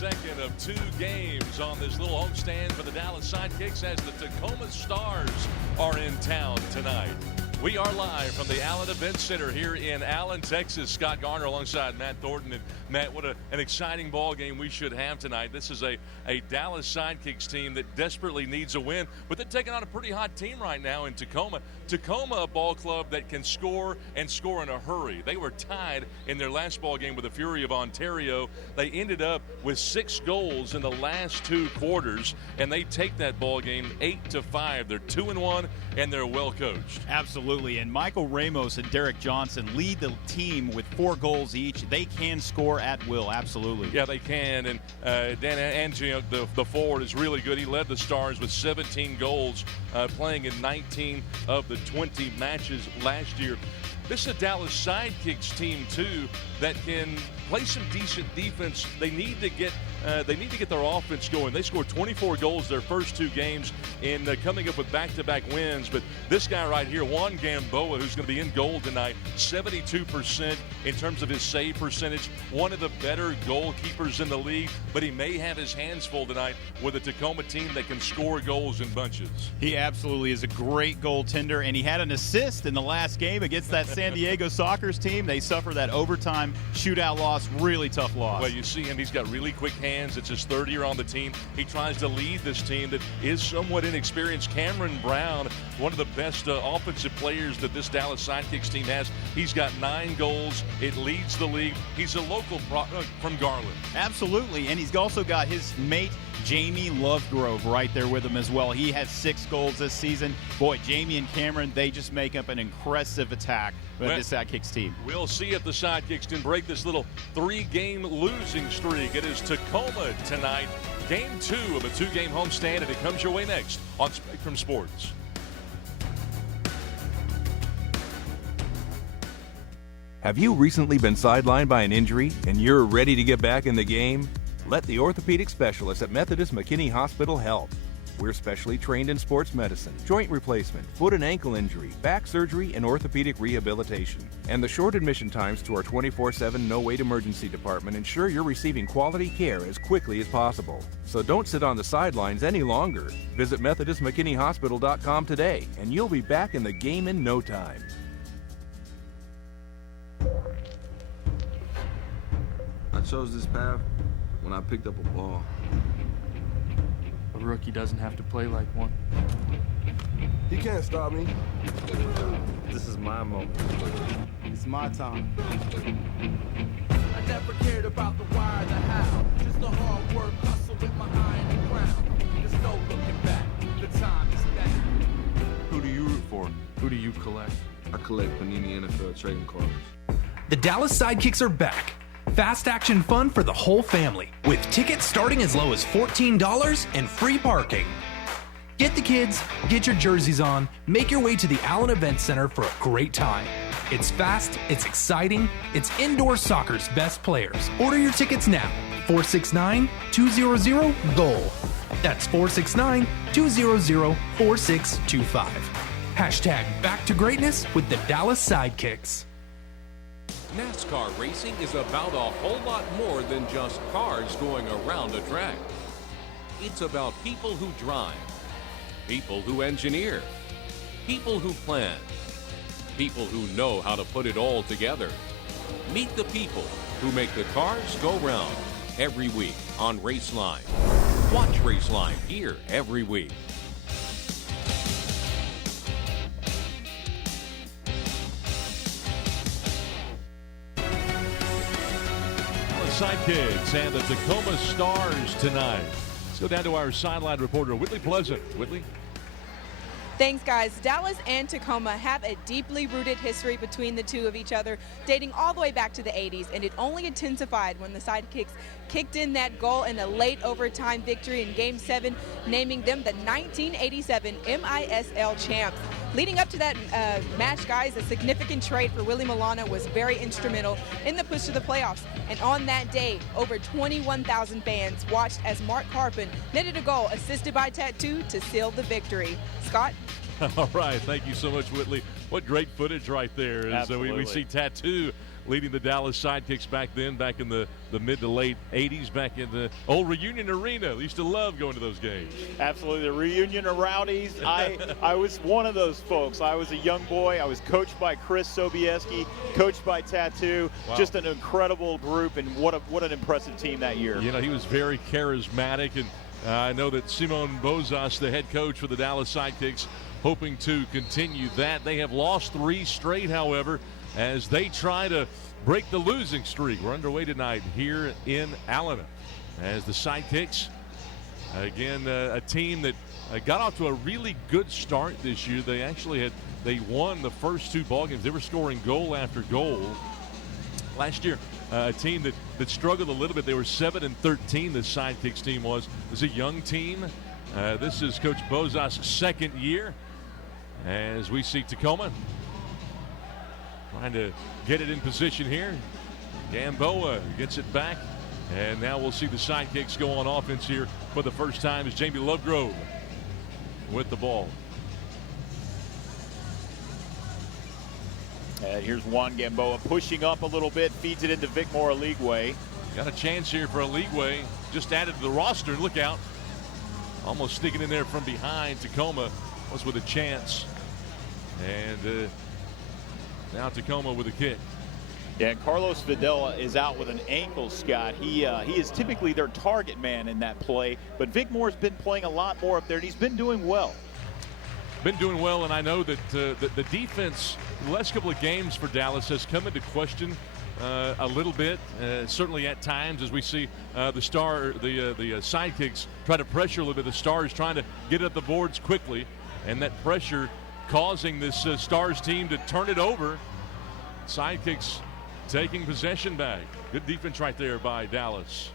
second of 2 games on this little homestand for the Dallas Sidekicks as the Tacoma Stars are in town tonight. We are live from the Allen Event Center here in Allen, Texas. Scott Garner alongside Matt Thornton. And Matt, what an exciting ball game we should have tonight. This is a Dallas Sidekicks team that desperately needs a win, but they're taking on a pretty hot team right now in Tacoma. Tacoma, a ball club that can score and score in a hurry. They were tied in their last ball game with the Fury of Ontario. They ended up with 6 goals in the last 2 quarters, and they take that ball game 8-5. They're 2-1, and they're well coached. Absolutely. And Michael Ramos and Derek Johnson lead the team with 4 goals each. They can score at will, absolutely. Yeah, they can. And Dan Angio, the forward, is really good. He led the Stars with 17 goals, playing in 19 of the 20 matches last year. This is a Dallas Sidekicks team, too, that can play some decent defense. They need to get their offense going. They scored 24 goals their first 2 games in coming up with back-to-back wins. But this guy right here, Juan Gamboa, who's going to be in goal tonight, 72% in terms of his save percentage. One of the better goalkeepers in the league, but he may have his hands full tonight with a Tacoma team that can score goals in bunches. He absolutely is a great goaltender, and he had an assist in the last game against that San Diego Sockers team. They suffered that overtime shootout loss, really tough loss. Well, you see him, he's got really quick hands. It's his 3rd year on the team. He tries to lead this team that is somewhat inexperienced. Cameron Brown, one of the best offensive players that this Dallas Sidekicks team has. He's got 9 goals. It leads the league. He's a local from Garland. Absolutely, and he's also got his mate Jamie Lovegrove right there with him as well. He has 6 goals this season. Boy, Jamie and Cameron, they just make up an impressive attack with this Sidekicks team. We'll see if the Sidekicks can break this little 3-game losing streak. It is Tacoma tonight, game 2 of a 2-game homestand, and it comes your way next on Spectrum Sports. Have you recently been sidelined by an injury and you're ready to get back in the game? Let the orthopedic specialists at Methodist McKinney Hospital help. We're specially trained in sports medicine, joint replacement, foot and ankle injury, back surgery, and orthopedic rehabilitation. And the short admission times to our 24/7 no-wait emergency department ensure you're receiving quality care as quickly as possible. So don't sit on the sidelines any longer. Visit MethodistMcKinneyHospital.com today, and you'll be back in the game in no time. I chose this path when I picked up a ball. A rookie doesn't have to play like one. You can't stop me. This is my moment. It's my time. I never cared about the why or the how. Just the hard work, hustle with my eye in the ground. There's no looking back. The time is now. Who do you root for? Who do you collect? I collect Panini NFL trading cards. The Dallas Sidekicks are back. Fast action fun for the whole family, with tickets starting as low as $14 and free parking. Get the kids, get your jerseys on, make your way to the Allen Event Center for a great time. It's fast, it's exciting, it's indoor soccer's best players. Order your tickets now, 469-200-GOAL. That's 469-200-4625. Hashtag back to greatness with the Dallas Sidekicks. NASCAR racing is about a whole lot more than just cars going around a track. It's about people who drive, people who engineer, people who plan, people who know how to put it all together. Meet the people who make the cars go round every week on Raceline. Watch Raceline here every week. Sidekicks and the Tacoma Stars tonight. Let's go down to our sideline reporter, Whitley Pleasant. Whitley? Thanks, guys. Dallas and Tacoma have a deeply rooted history between the two of each other, dating all the way back to the 80s, and it only intensified when the Sidekicks kicked in that goal in a late overtime victory in Game 7, naming them the 1987 MISL champs. Leading up to that match, guys, a significant trade for Willie Milano was very instrumental in the push to the playoffs. And on that day, over 21,000 fans watched as Mark Carpin netted a goal assisted by Tattoo to seal the victory. Scott? All right, thank you so much, Whitley. What great footage right there. Absolutely. We see Tattoo leading the Dallas Sidekicks back then, back in the mid to late 80s, back in the old Reunion Arena. We used to love going to those games. Absolutely. The Reunion of Rowdies. I was one of those folks. I was a young boy. I was coached by Chris Sobieski, coached by Tattoo. Wow. Just an incredible group, and what an impressive team that year. You know, he was very charismatic, and I know that Simon Bozas, the head coach for the Dallas Sidekicks, hoping to continue that. They have lost 3 straight, however, as they try to break the losing streak. We're underway tonight here in Allen as the Sidekicks, again, a team that got off to a really good start this year. They won the first 2 ball games. They were scoring goal after goal. Last year, a team that struggled a little bit. They were 7-13. The Sidekicks team was. It was a young team. This is Coach Bozas' second year as we see Tacoma trying to get it in position here. Gamboa gets it back, and now we'll see the Sidekicks go on offense here for the first time as Jamie Lovegrove with the ball. And here's Juan Gamboa pushing up a little bit, feeds it into Vic Moraligwe. Got a chance here for Aligwe, just added to the roster. Look out, almost sneaking in there from behind. Tacoma was with a chance, and now Tacoma with a kick. Yeah, and Carlos Videla is out with an ankle, Scott. He is typically their target man in that play, but Vic Moore's been playing a lot more up there, and he's been doing well. And I know that the defense the last couple of games for Dallas has come into question a little bit, certainly at times, as we see the Sidekicks try to pressure a little bit. The Stars trying to get at the boards quickly, and that pressure causing this Stars team to turn it over. Sidekicks taking possession back. Good defense right there by Dallas.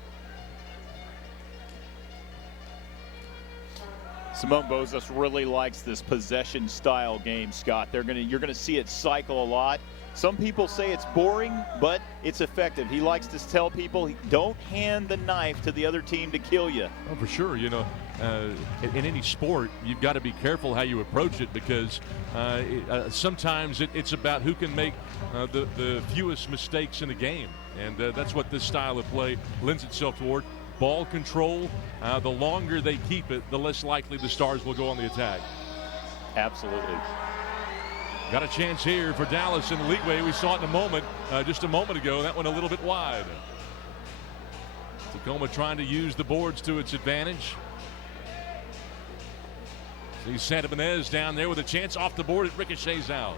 Simone Bozas really likes this possession style game, Scott. You're gonna see it cycle a lot. Some people say it's boring, but it's effective. He likes to tell people, don't hand the knife to the other team to kill you. Oh, for sure. You know, in any sport, you've got to be careful how you approach it, because sometimes it's about who can make the fewest mistakes in a game. And that's what this style of play lends itself toward. Ball control, the longer they keep it, the less likely the Stars will go on the attack. Absolutely. Got a chance here for Dallas in the leeway. We saw it in a moment, just a moment ago. That one a little bit wide. Tacoma trying to use the boards to its advantage. See Santa Benez down there with a chance off the board. It ricochets out.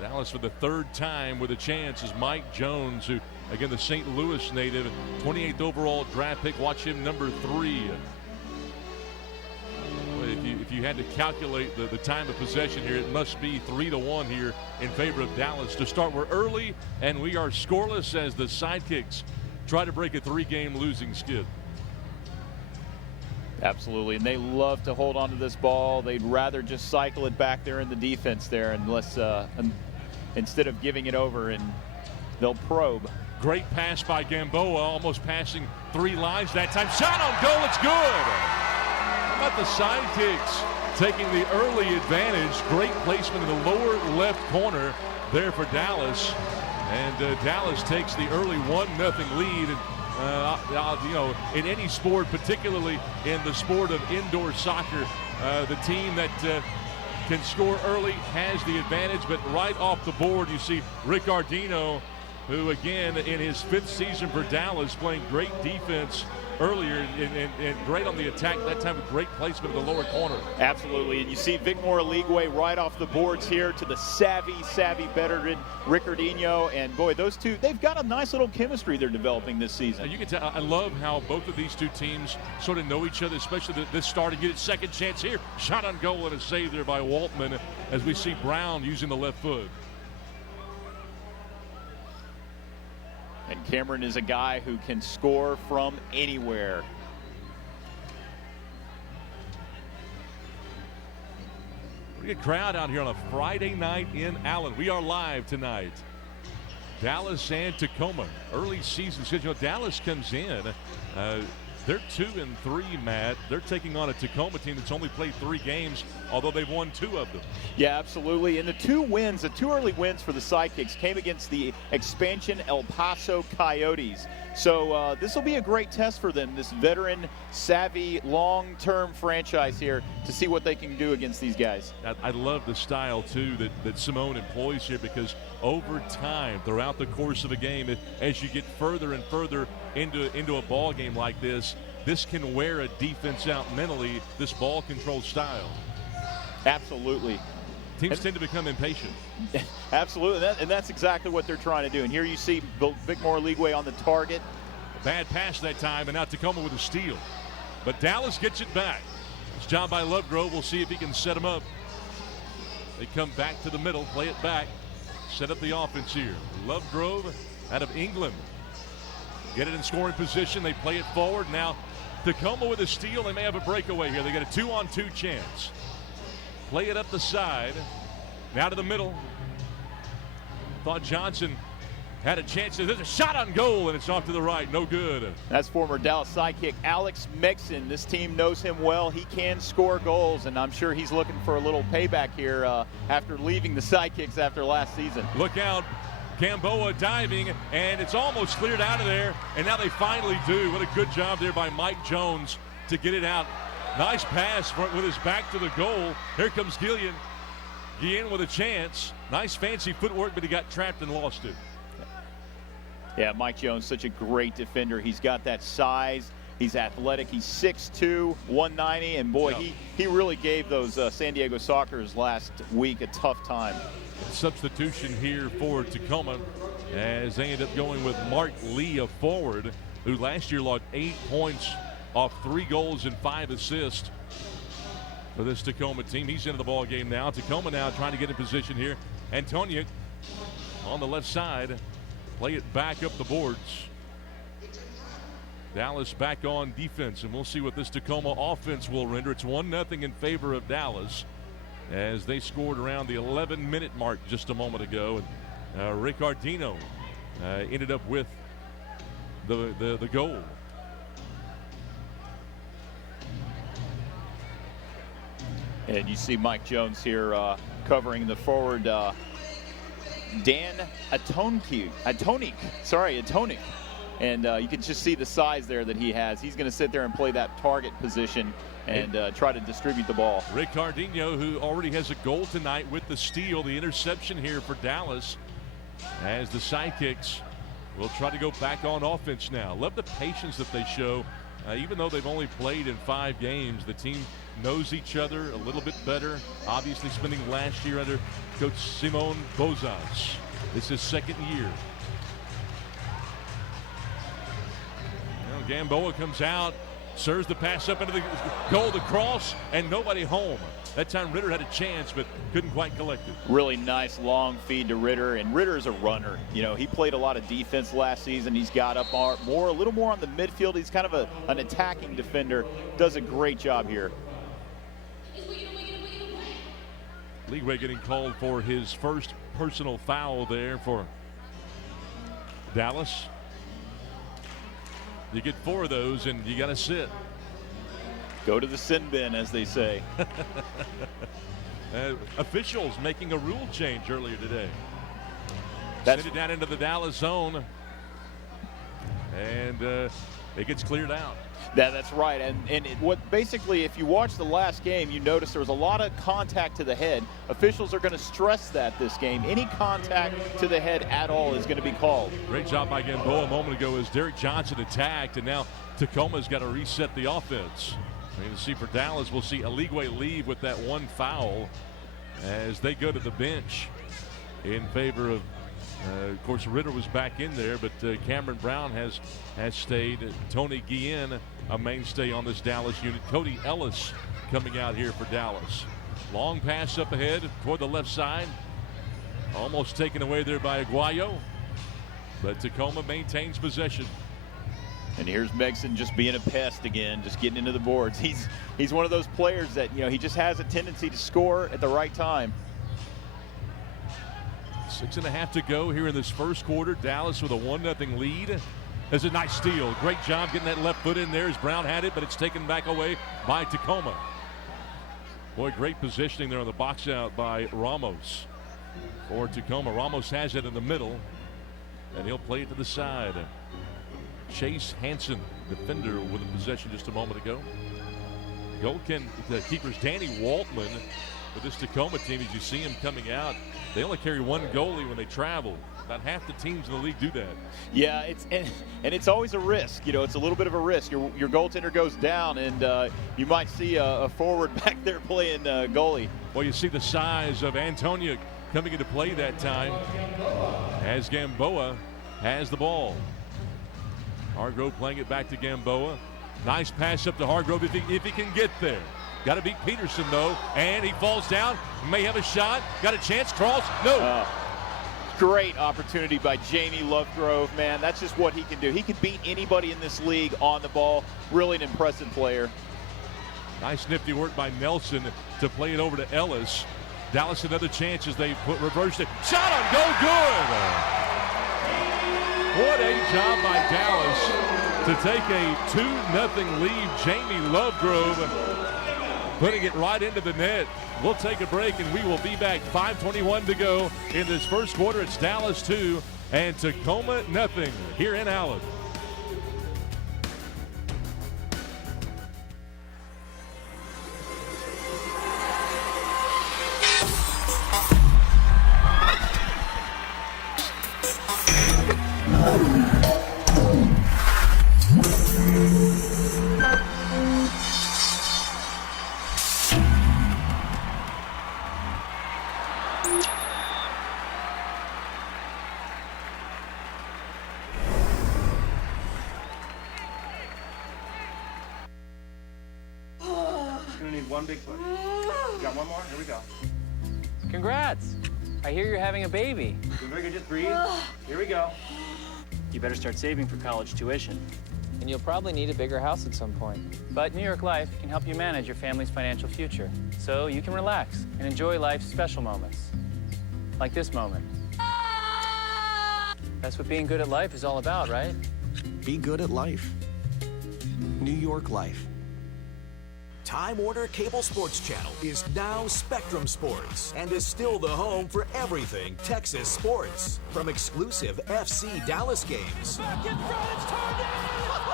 Dallas for the 3rd time with a chance is Mike Jones, who, again, the St. Louis native, 28th overall draft pick. Watch him, number 3. If you had to calculate the time of possession here, it must be 3-1 here in favor of Dallas to start. We're early, and we are scoreless as the Sidekicks try to break a 3-game losing skid. Absolutely, and they love to hold on to this ball. They'd rather just cycle it back there in the defense there, unless instead of giving it over, and they'll probe. Great pass by Gamboa, almost passing 3 lines that time. Shot on goal, it's good. How about the Sidekicks taking the early advantage? Great placement in the lower left corner there for Dallas, and Dallas takes the early 1-0 lead. And you know, in any sport, particularly in the sport of indoor soccer, the team that can score early has the advantage. But right off the board, you see Ricardino, who again in his 5th season for Dallas, playing great defense earlier and great on the attack. That time with great placement in the lower corner. Absolutely, and you see Vic Moraligwe right off the boards here to the savvy veteran Ricardino, and boy, those two, they've got a nice little chemistry they're developing this season. You can tell. I love how both of these two teams sort of know each other, especially this Star to get its 2nd chance here. Shot on goal and a save there by Waltman, as we see Brown using the left foot. And Cameron is a guy who can score from anywhere. Pretty good crowd out here on a Friday night in Allen. We are live tonight. Dallas and Tacoma, early season schedule. Dallas comes in They're 2-3, Matt. They're taking on a Tacoma team that's only played 3 games, although they've won 2 of them. Yeah, absolutely. And the 2 wins, the 2 early wins for the Sidekicks came against the expansion El Paso Coyotes. So this will be a great test for them, this veteran, savvy, long-term franchise here, to see what they can do against these guys. I love the style, too, that Simone employs here, because over time, throughout the course of a game, as you get further and further into a ball game like this can wear a defense out mentally, this ball control style. Absolutely. Teams tend to become impatient. Absolutely, and that's exactly what they're trying to do. And here you see Vicmore Leagueway on the target. Bad pass that time, and now Tacoma with a steal. But Dallas gets it back. It's job by Lovegrove. We'll see if he can set him up. They come back to the middle, play it back, set up the offense here. Lovegrove out of England. Get it in scoring position. They play it forward. Now Tacoma with a steal. They may have a breakaway here. They got a 2-on-2 chance. Play it up the side. Now to the middle. Thought Johnson had a chance. There's a shot on goal, and it's off to the right. No good. That's former Dallas sidekick Alex Mixon. This team knows him well. He can score goals, and I'm sure he's looking for a little payback here after leaving the Sidekicks after last season. Look out. Gamboa diving, and it's almost cleared out of there, and now they finally do. What a good job there by Mike Jones to get it out. Nice pass with his back to the goal. Here comes Guillen. Guillen with a chance. Nice fancy footwork, but he got trapped and lost it. Yeah, Mike Jones, such a great defender. He's got that size. He's athletic. He's 6'2", 190, and boy, he really gave those San Diego Sockers last week a tough time. Substitution here for Tacoma as they end up going with Mark Lee, a forward, who last year logged 8 points off 3 goals and 5 assists for this Tacoma team. He's into the ball game now. Tacoma now trying to get in position here. Antonia on the left side. Play it back up the boards. Dallas back on defense, and we'll see what this Tacoma offense will render. It's 1-0 in favor of Dallas as they scored around the 11-minute mark just a moment ago. And Ricardino ended up with the goal. And you see Mike Jones here covering the forward Dan Atonik. And you can just see the size there that he has. He's going to sit there and play that target position and try to distribute the ball. Ricardino, who already has a goal tonight with the steal, the interception here for Dallas, as the Sidekicks will try to go back on offense now. Love the patience that they show. Even though they've only played in 5 games, the team knows each other a little bit better. Obviously spending last year under Coach Simon Bozas. This is 2nd year. Gamboa comes out, serves the pass up into the goal, the cross, and nobody home. That time Ritter had a chance, but couldn't quite collect it. Really nice long feed to Ritter, and Ritter is a runner. You know, he played a lot of defense last season. He's got up a little more on the midfield. He's kind of an attacking defender. Does a great job here. Leeway getting called for his first personal foul there for Dallas. You get 4 of those, and you got to sit. Go to the sin bin, as they say. Officials making a rule change earlier today. Send it down into the Dallas zone, and it gets cleared out. That's right. And what basically, if you watch the last game, you notice there was a lot of contact to the head. Officials are going to stress that this game. Any contact to the head at all is going to be called. Great job by Gamboa a moment ago as Derek Johnson attacked, and now Tacoma's got to reset the offense. I mean, to see for Dallas, we'll see Aligwe leave with that 1 foul as they go to the bench in favor of course, Ritter was back in there, but Cameron Brown has stayed. Tony Guillen, a mainstay on this Dallas unit. Cody Ellis coming out here for Dallas. Long pass up ahead toward the left side. Almost taken away there by Aguayo, but Tacoma maintains possession. And here's Megson just being a pest again, just getting into the boards. He's one of those players that, he just has a tendency to score at the right time. 6.5 to go here in this first quarter. Dallas with a 1-0 lead. There's a nice steal. Great job getting that left foot in there as Brown had it, but it's taken back away by Tacoma. Boy, great positioning there on the box out by Ramos for Tacoma. Ramos has it in the middle, and he'll play it to the side. Chase Hansen, defender, with the possession just a moment ago. Keeper's Danny Waltman with this Tacoma team. As you see him coming out, they only carry one goalie when they travel. About half the teams in the league do that. Yeah, it's always a risk. You know, it's a little bit of a risk. Your goaltender goes down, and you might see a forward back there playing goalie. Well, you see the size of Antonia coming into play that time as Gamboa has the ball. Hargrove playing it back to Gamboa. Nice pass up to Hargrove if he can get there. Got to beat Peterson, though, and he falls down. May have a shot. Got a chance. Cross. No. Great opportunity by Jamie Lovegrove, man. That's just what he can do. He can beat anybody in this league on the ball. Really an impressive player. Nice nifty work by Nelson to play it over to Ellis. Dallas another chance as they reversed it. Shot on goal, good. What a job by Dallas to take a 2-0 lead. Jamie Lovegrove putting it right into the net. We'll take a break and we will be back. 5:21 to go in this first quarter. It's Dallas 2 and Tacoma nothing here in Allen. One big push. You got one more? Here we go. Congrats! I hear you're having a baby. Very good, just breathe. Here we go. You better start saving for college tuition. And you'll probably need a bigger house at some point. But New York Life can help you manage your family's financial future, so you can relax and enjoy life's special moments. Like this moment. That's what being good at life is all about, right? Be good at life. New York Life. Time Warner Cable Sports Channel is now Spectrum Sports and is still the home for everything Texas sports. From exclusive FC Dallas games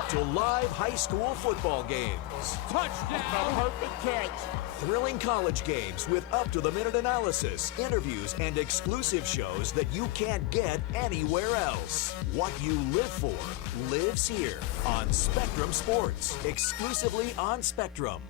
to live high school football games. Touchdown! Perfect catch! Thrilling college games with up-to-the-minute analysis, interviews, and exclusive shows that you can't get anywhere else. What you live for lives here on Spectrum Sports, exclusively on Spectrum.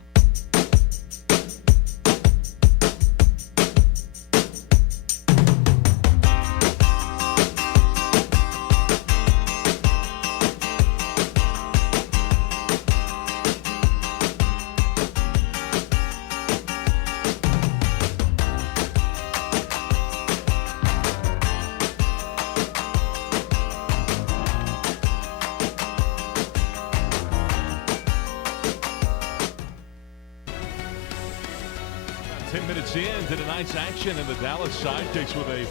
Into tonight's action, and the Dallas Sidekicks with a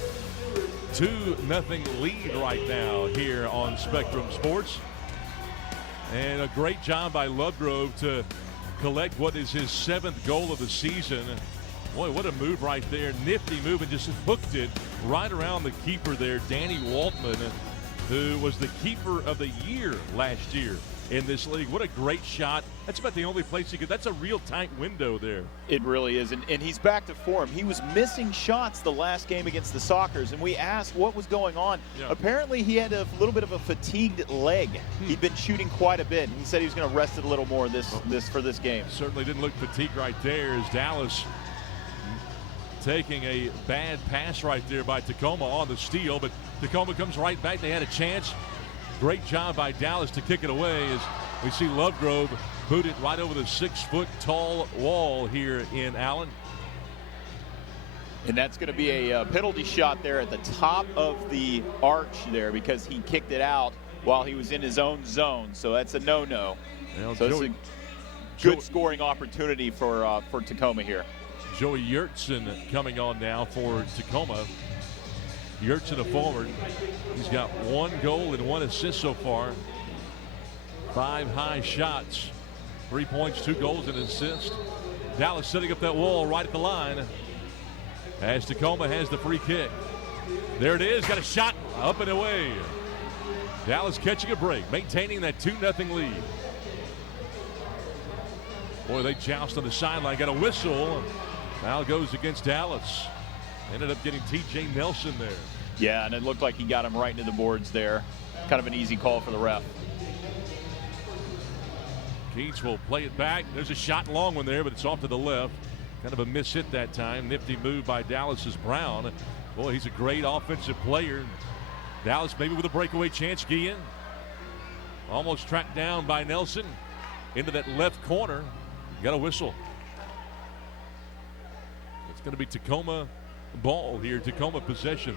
2-0 lead right now here on Spectrum Sports. And a great job by Lovegrove to collect what is his 7th goal of the season. Boy, what a move right there. Nifty move, and just hooked it right around the keeper there, Danny Waltman, who was the keeper of the year last year in this league. What a great shot. That's about the only place he could. That's a real tight window there. It really is, and he's back to form. He was missing shots the last game against the Sockers, and we asked what was going on. Yeah. Apparently he had a little bit of a fatigued leg. He'd been shooting quite a bit. He said he was going to rest it a little more for this game. Certainly didn't look fatigued right there as Dallas taking a bad pass right there by Tacoma on the steal, but Tacoma comes right back. They had a chance. Great job by Dallas to kick it away as we see Lovegrove boot it right over the 6-foot-tall wall here in Allen. And that's going to be a penalty shot there at the top of the arch there because he kicked it out while he was in his own zone. So that's a no-no. Well, so it's a good scoring opportunity for Tacoma here. Joey Yurtson coming on now for Tacoma. Yurtson, a forward. He's got 1 goal and 1 assist so far. 5 high shots, 3 points, 2 goals, and an assist. Dallas setting up that wall right at the line as Tacoma has the free kick. There it is, got a shot up and away. Dallas catching a break, maintaining that 2-0 lead. Boy, they joust on the sideline, got a whistle. Foul goes against Dallas. Ended up getting T.J. Nelson there. Yeah, and it looked like he got him right into the boards there. Kind of an easy call for the ref. Keats will play it back. There's a shot long one there, but it's off to the left. Kind of a miss hit that time. Nifty move by Dallas's Brown. Boy, he's a great offensive player. Dallas maybe with a breakaway chance. Guillen almost tracked down by Nelson into that left corner. Got a whistle. It's going to be Tacoma ball here. Tacoma possession.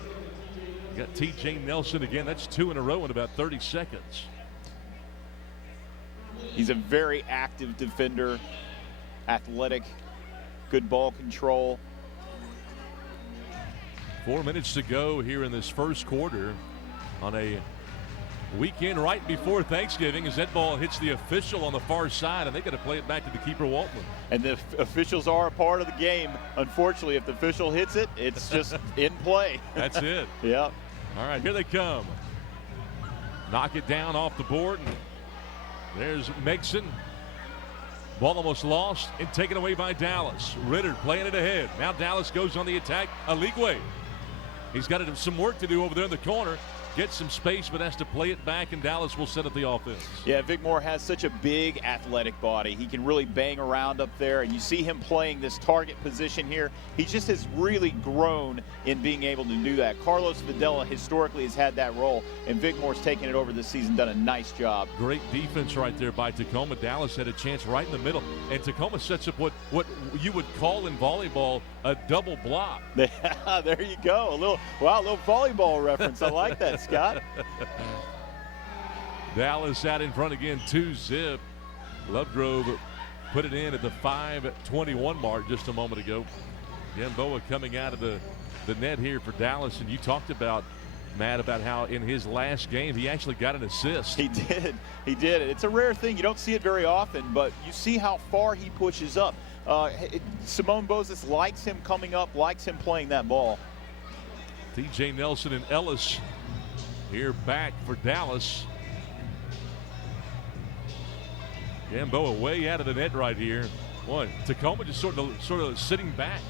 You got T.J. Nelson again. That's 2 in a row in about 30 seconds. He's a very active defender, athletic, good ball control. 4 minutes to go here in this first quarter on a weekend right before Thanksgiving as that ball hits the official on the far side, and they got to play it back to the keeper, Waltman. And the officials are a part of the game. Unfortunately, if the official hits it, it's just in play. That's it. Yeah. All right, here they come. Knock it down off the board. And there's Megson. Ball almost lost and taken away by Dallas. Ritter playing it ahead. Now Dallas goes on the attack. Aligwe. He's got some work to do over there in the corner. Get some space, but has to play it back, and Dallas will set up the offense. Yeah, Vic Moore has such a big athletic body. He can really bang around up there, and you see him playing this target position here. He just has really grown in being able to do that. Carlos Videla historically has had that role, and Vic Moore's taken it over this season, done a nice job. Great defense right there by Tacoma. Dallas had a chance right in the middle, and Tacoma sets up what you would call in volleyball a double block. There you go. A little volleyball reference. I like that, Scott. Dallas out in front again, 2-0. Lovegrove put it in at the 5:21 mark just a moment ago. Gamboa coming out of the net here for Dallas, and you talked about, Matt, about how in his last game he actually got an assist. He did. It's a rare thing. You don't see it very often, but you see how far he pushes up. Simone Bozes likes him coming up, likes him playing that ball. T.J. Nelson and Ellis here back for Dallas. Gamboa way out of the net right here. Boy, Tacoma just sort of sitting back,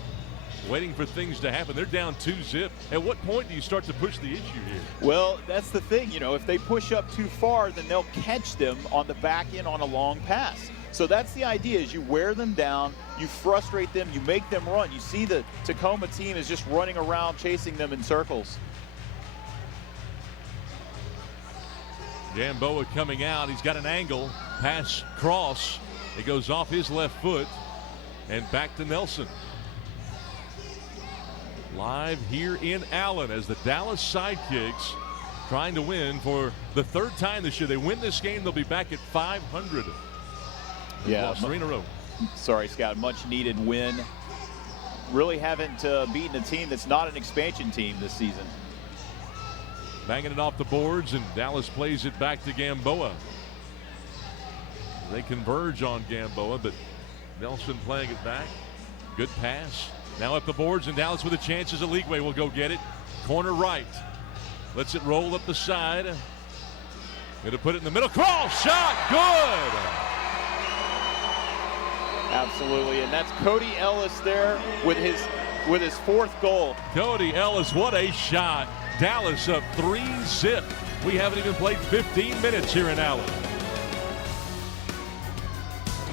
waiting for things to happen. They're down 2-0. At what point do you start to push the issue here? Well, that's the thing. If they push up too far, then they'll catch them on the back end on a long pass. So that's the idea, is you wear them down, you frustrate them, you make them run. You see the Tacoma team is just running around, chasing them in circles. Gamboa coming out. He's got an angle. Pass cross. It goes off his left foot. And back to Nelson. Live here in Allen as the Dallas Sidekicks trying to win for the third time this year. They win this game, they'll be back at 500. Yeah, lost 3 in a row. Sorry, Scott. Much needed win. Really haven't beaten a team that's not an expansion team this season. Banging it off the boards, and Dallas plays it back to Gamboa. They converge on Gamboa, but Nelson playing it back. Good pass. Now up the boards, and Dallas with a chance as Aligwe will go get it. Corner right. Lets it roll up the side. Going to put it in the middle. Cross shot. Good. Absolutely, and that's Cody Ellis there with his fourth goal. Cody Ellis, what a shot. Dallas up 3-0. We haven't even played 15 minutes here in Allen.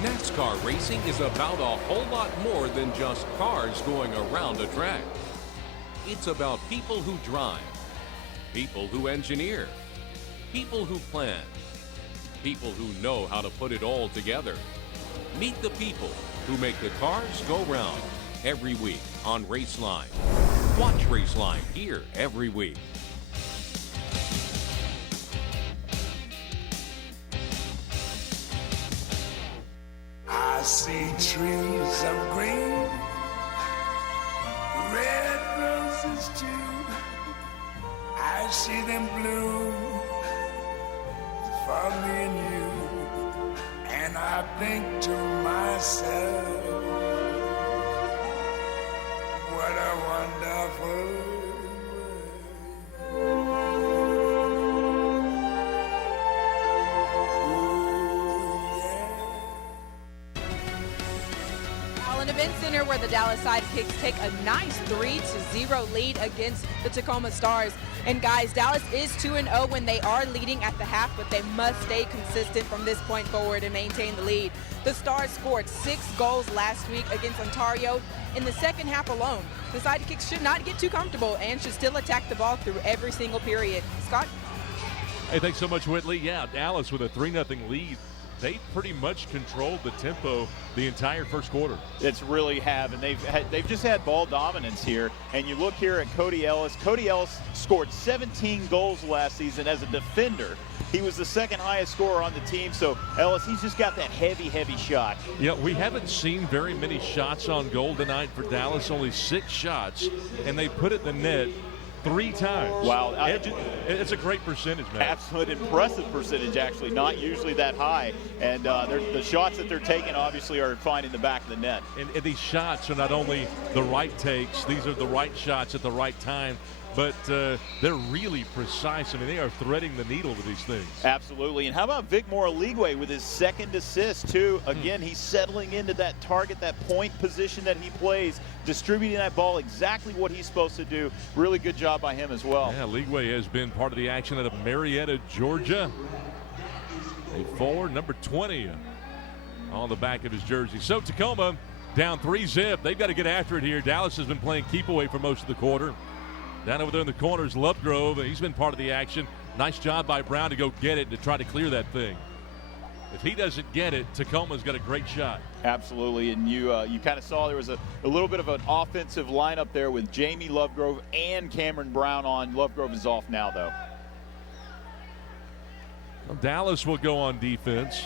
NASCAR racing is about a whole lot more than just cars going around a track. It's about people who drive, people who engineer, people who plan, people who know how to put it all together. Meet the people who make the cars go round every week on Raceline. Watch Raceline here every week. I see trees of green, red roses too. I see them bloom for me and you. I think to myself, what a wonderful Event Center, where the Dallas Sidekicks take a nice 3-0 lead against the Tacoma Stars. And guys, Dallas is 2-0 when they are leading at the half, but they must stay consistent from this point forward and maintain the lead. The Stars scored 6 goals last week against Ontario in the second half alone. The Sidekicks should not get too comfortable and should still attack the ball through every single period. Scott? Hey, thanks so much, Whitley. Yeah, Dallas with a 3-0 lead. They pretty much controlled the tempo the entire first quarter. It's really have, and they've just had ball dominance here. And you look here at Cody Ellis. Cody Ellis scored 17 goals last season as a defender. He was the second highest scorer on the team. So Ellis, he's just got that heavy shot. Yeah, we haven't seen very many shots on goal tonight for Dallas. Only 6 shots, and they put it in the net 3 times. Wow. It's a great percentage, man. Absolute impressive percentage, actually. Not usually that high. And the shots that they're taking, obviously, are finding the back of the net. And these shots are not only the right takes, these are the right shots at the right time, but they're really precise. I mean, they are threading the needle with these things. Absolutely. And how about Vic Moraligwe with his second assist, too? Again, he's settling into that target, that point position that he plays, distributing that ball exactly what he's supposed to do. Really good job by him as well. Yeah, Ligwe has been part of the action out of Marietta, Georgia. A forward, number 20 on the back of his jersey. So Tacoma down 3-0. They've got to get after it here. Dallas has been playing keep away for most of the quarter. Down over there in the corners, Lovegrove. He's been part of the action. Nice job by Brown to go get it and to try to clear that thing. If he doesn't get it, Tacoma's got a great shot. Absolutely, and you kind of saw there was a little bit of an offensive lineup there with Jamie Lovegrove and Cameron Brown on. Lovegrove is off now, though. Well, Dallas will go on defense.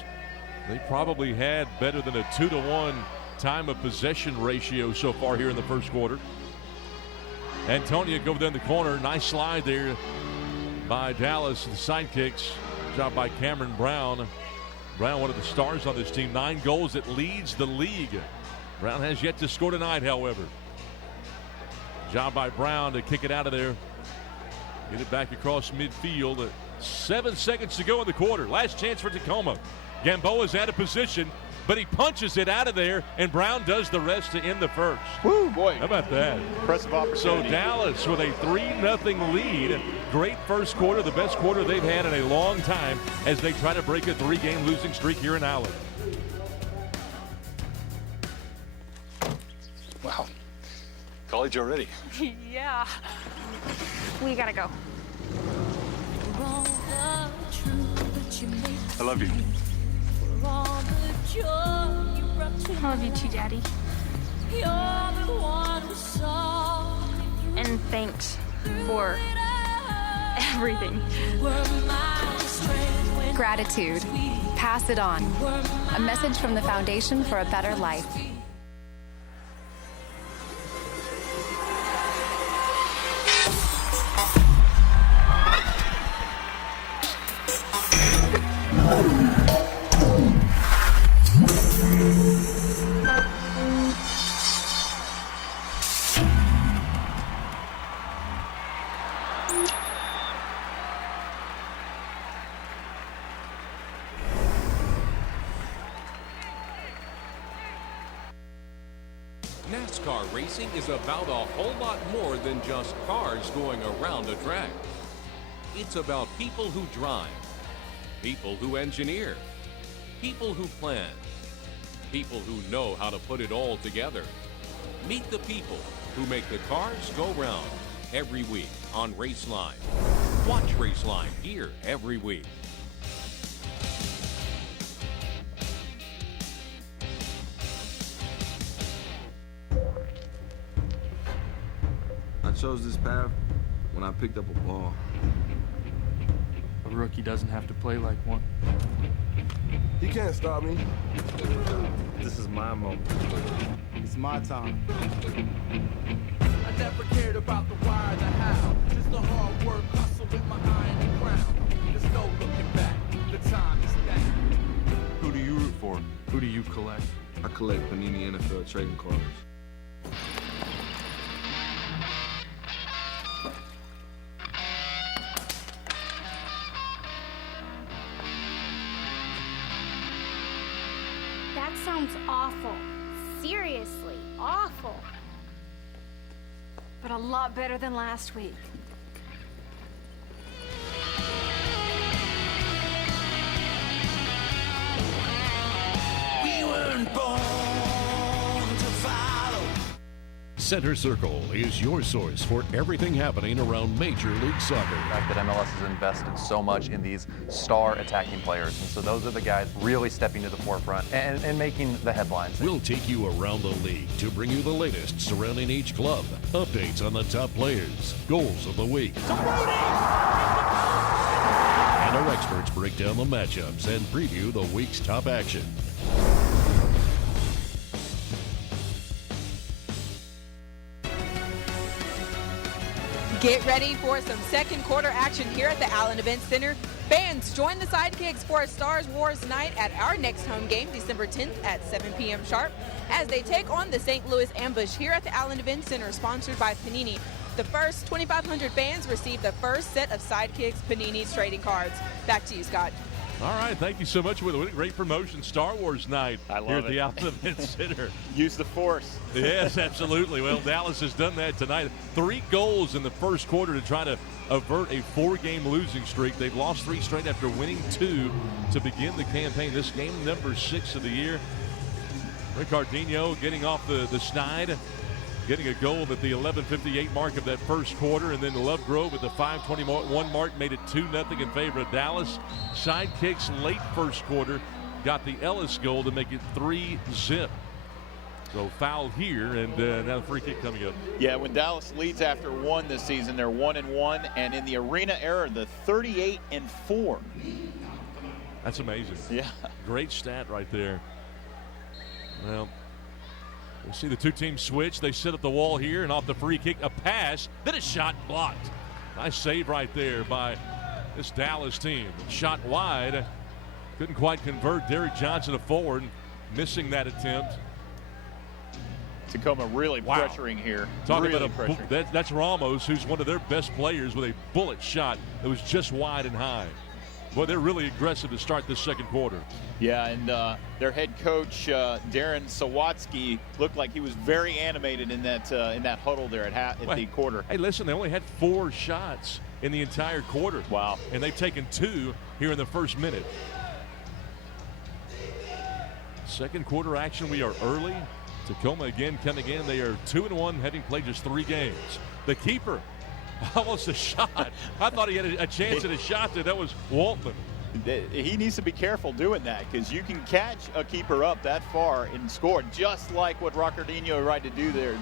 They probably had better than a 2-to-1 time of possession ratio so far here in the first quarter. Antonia go there in the corner. Nice slide there by Dallas. The Sidekicks. Job by Cameron Brown. Brown, one of the stars on this team. 9 goals that leads the league. Brown has yet to score tonight, however. Job by Brown to kick it out of there. Get it back across midfield. 7 seconds to go in the quarter. Last chance for Tacoma. Gamboa's out of position, but he punches it out of there, and Brown does the rest to end the first. Woo, boy. How about that? Impressive opportunity. So Dallas with a 3-0 lead. Great first quarter, the best quarter they've had in a long time as they try to break a 3-game losing streak here in Allen. Wow. College already. Yeah. We gotta go. I love you. I love you too, Daddy. And thanks for everything. Gratitude. Pass it on. A message from the Foundation for a Better Life. NASCAR racing is about a whole lot more than just cars going around a track. It's about people who drive, people who engineer, people who plan, people who know how to put it all together. Meet the people who make the cars go round every week on Raceline. Watch Raceline here every week. I chose this path when I picked up a ball. A rookie doesn't have to play like one. He can't stop me. This is my moment. It's my time. I never cared about the why, the how. Just the hard work, hustle with my eye on the ground. There's no looking back. The time is now. Who do you root for? Who do you collect? I collect Panini NFL trading cards. That sounds awful. Seriously, awful. But a lot better than last week. We weren't born to follow. Center Circle is your source for everything happening around Major League Soccer. The fact that MLS has invested so much in these star attacking players, and so those are the guys really stepping to the forefront and making the headlines. We'll take you around the league to bring you the latest surrounding each club, updates on the top players, goals of the week. And our experts break down the matchups and preview the week's top action. Get ready for some second quarter action here at the Allen Event Center. Fans, join the Sidekicks for a Stars Wars night at our next home game, December 10th at 7 p.m. sharp, as they take on the St. Louis Ambush here at the Allen Event Center, sponsored by Panini. The first 2,500 fans receive the first set of Sidekicks Panini trading cards. Back to you, Scott. All right, thank you so much for the great promotion, Star Wars night here at the Allen Event Center. Use the force. Yes, absolutely. Well, Dallas has done that tonight. 3 goals in the first quarter to try to avert a 4-game losing streak. They've lost 3 straight after winning 2 to begin the campaign. This game number 6 of the year. Ricardinho getting off the snide, getting a goal at the 11:58 mark of that first quarter, and then Lovegrove at the 5:21 mark made it 2-0 in favor of Dallas. Sidekicks late first quarter got the Ellis goal to make it 3-0. So foul here, and now the free kick coming up. Yeah, when Dallas leads after 1 this season, they're 1-1, and in the arena era, the 38-4. That's amazing. Yeah. Great stat right there. Well, we'll see the two teams switch. They sit at the wall here, and off the free kick, a pass, then a shot blocked. Nice save right there by this Dallas team. Shot wide. Couldn't quite convert. Derek Johnson, a forward, missing that attempt. Tacoma really pressuring here. Talking really about that's Ramos, who's one of their best players, with a bullet shot that was just wide and high. Boy, they're really aggressive to start this second quarter. Yeah, and their head coach, Darren Sawatsky, looked like he was very animated in that huddle there at the quarter. Hey, listen, they only had 4 shots in the entire quarter. Wow. And they've taken 2 here in the first minute. Second quarter action, we are early. Tacoma again coming in. They are 2-1, having played just 3 games. The keeper, almost a shot. I thought he had a chance at a shot there. That was Waltman. He needs to be careful doing that, because you can catch a keeper up that far and score, just like what Ricardinho tried to do there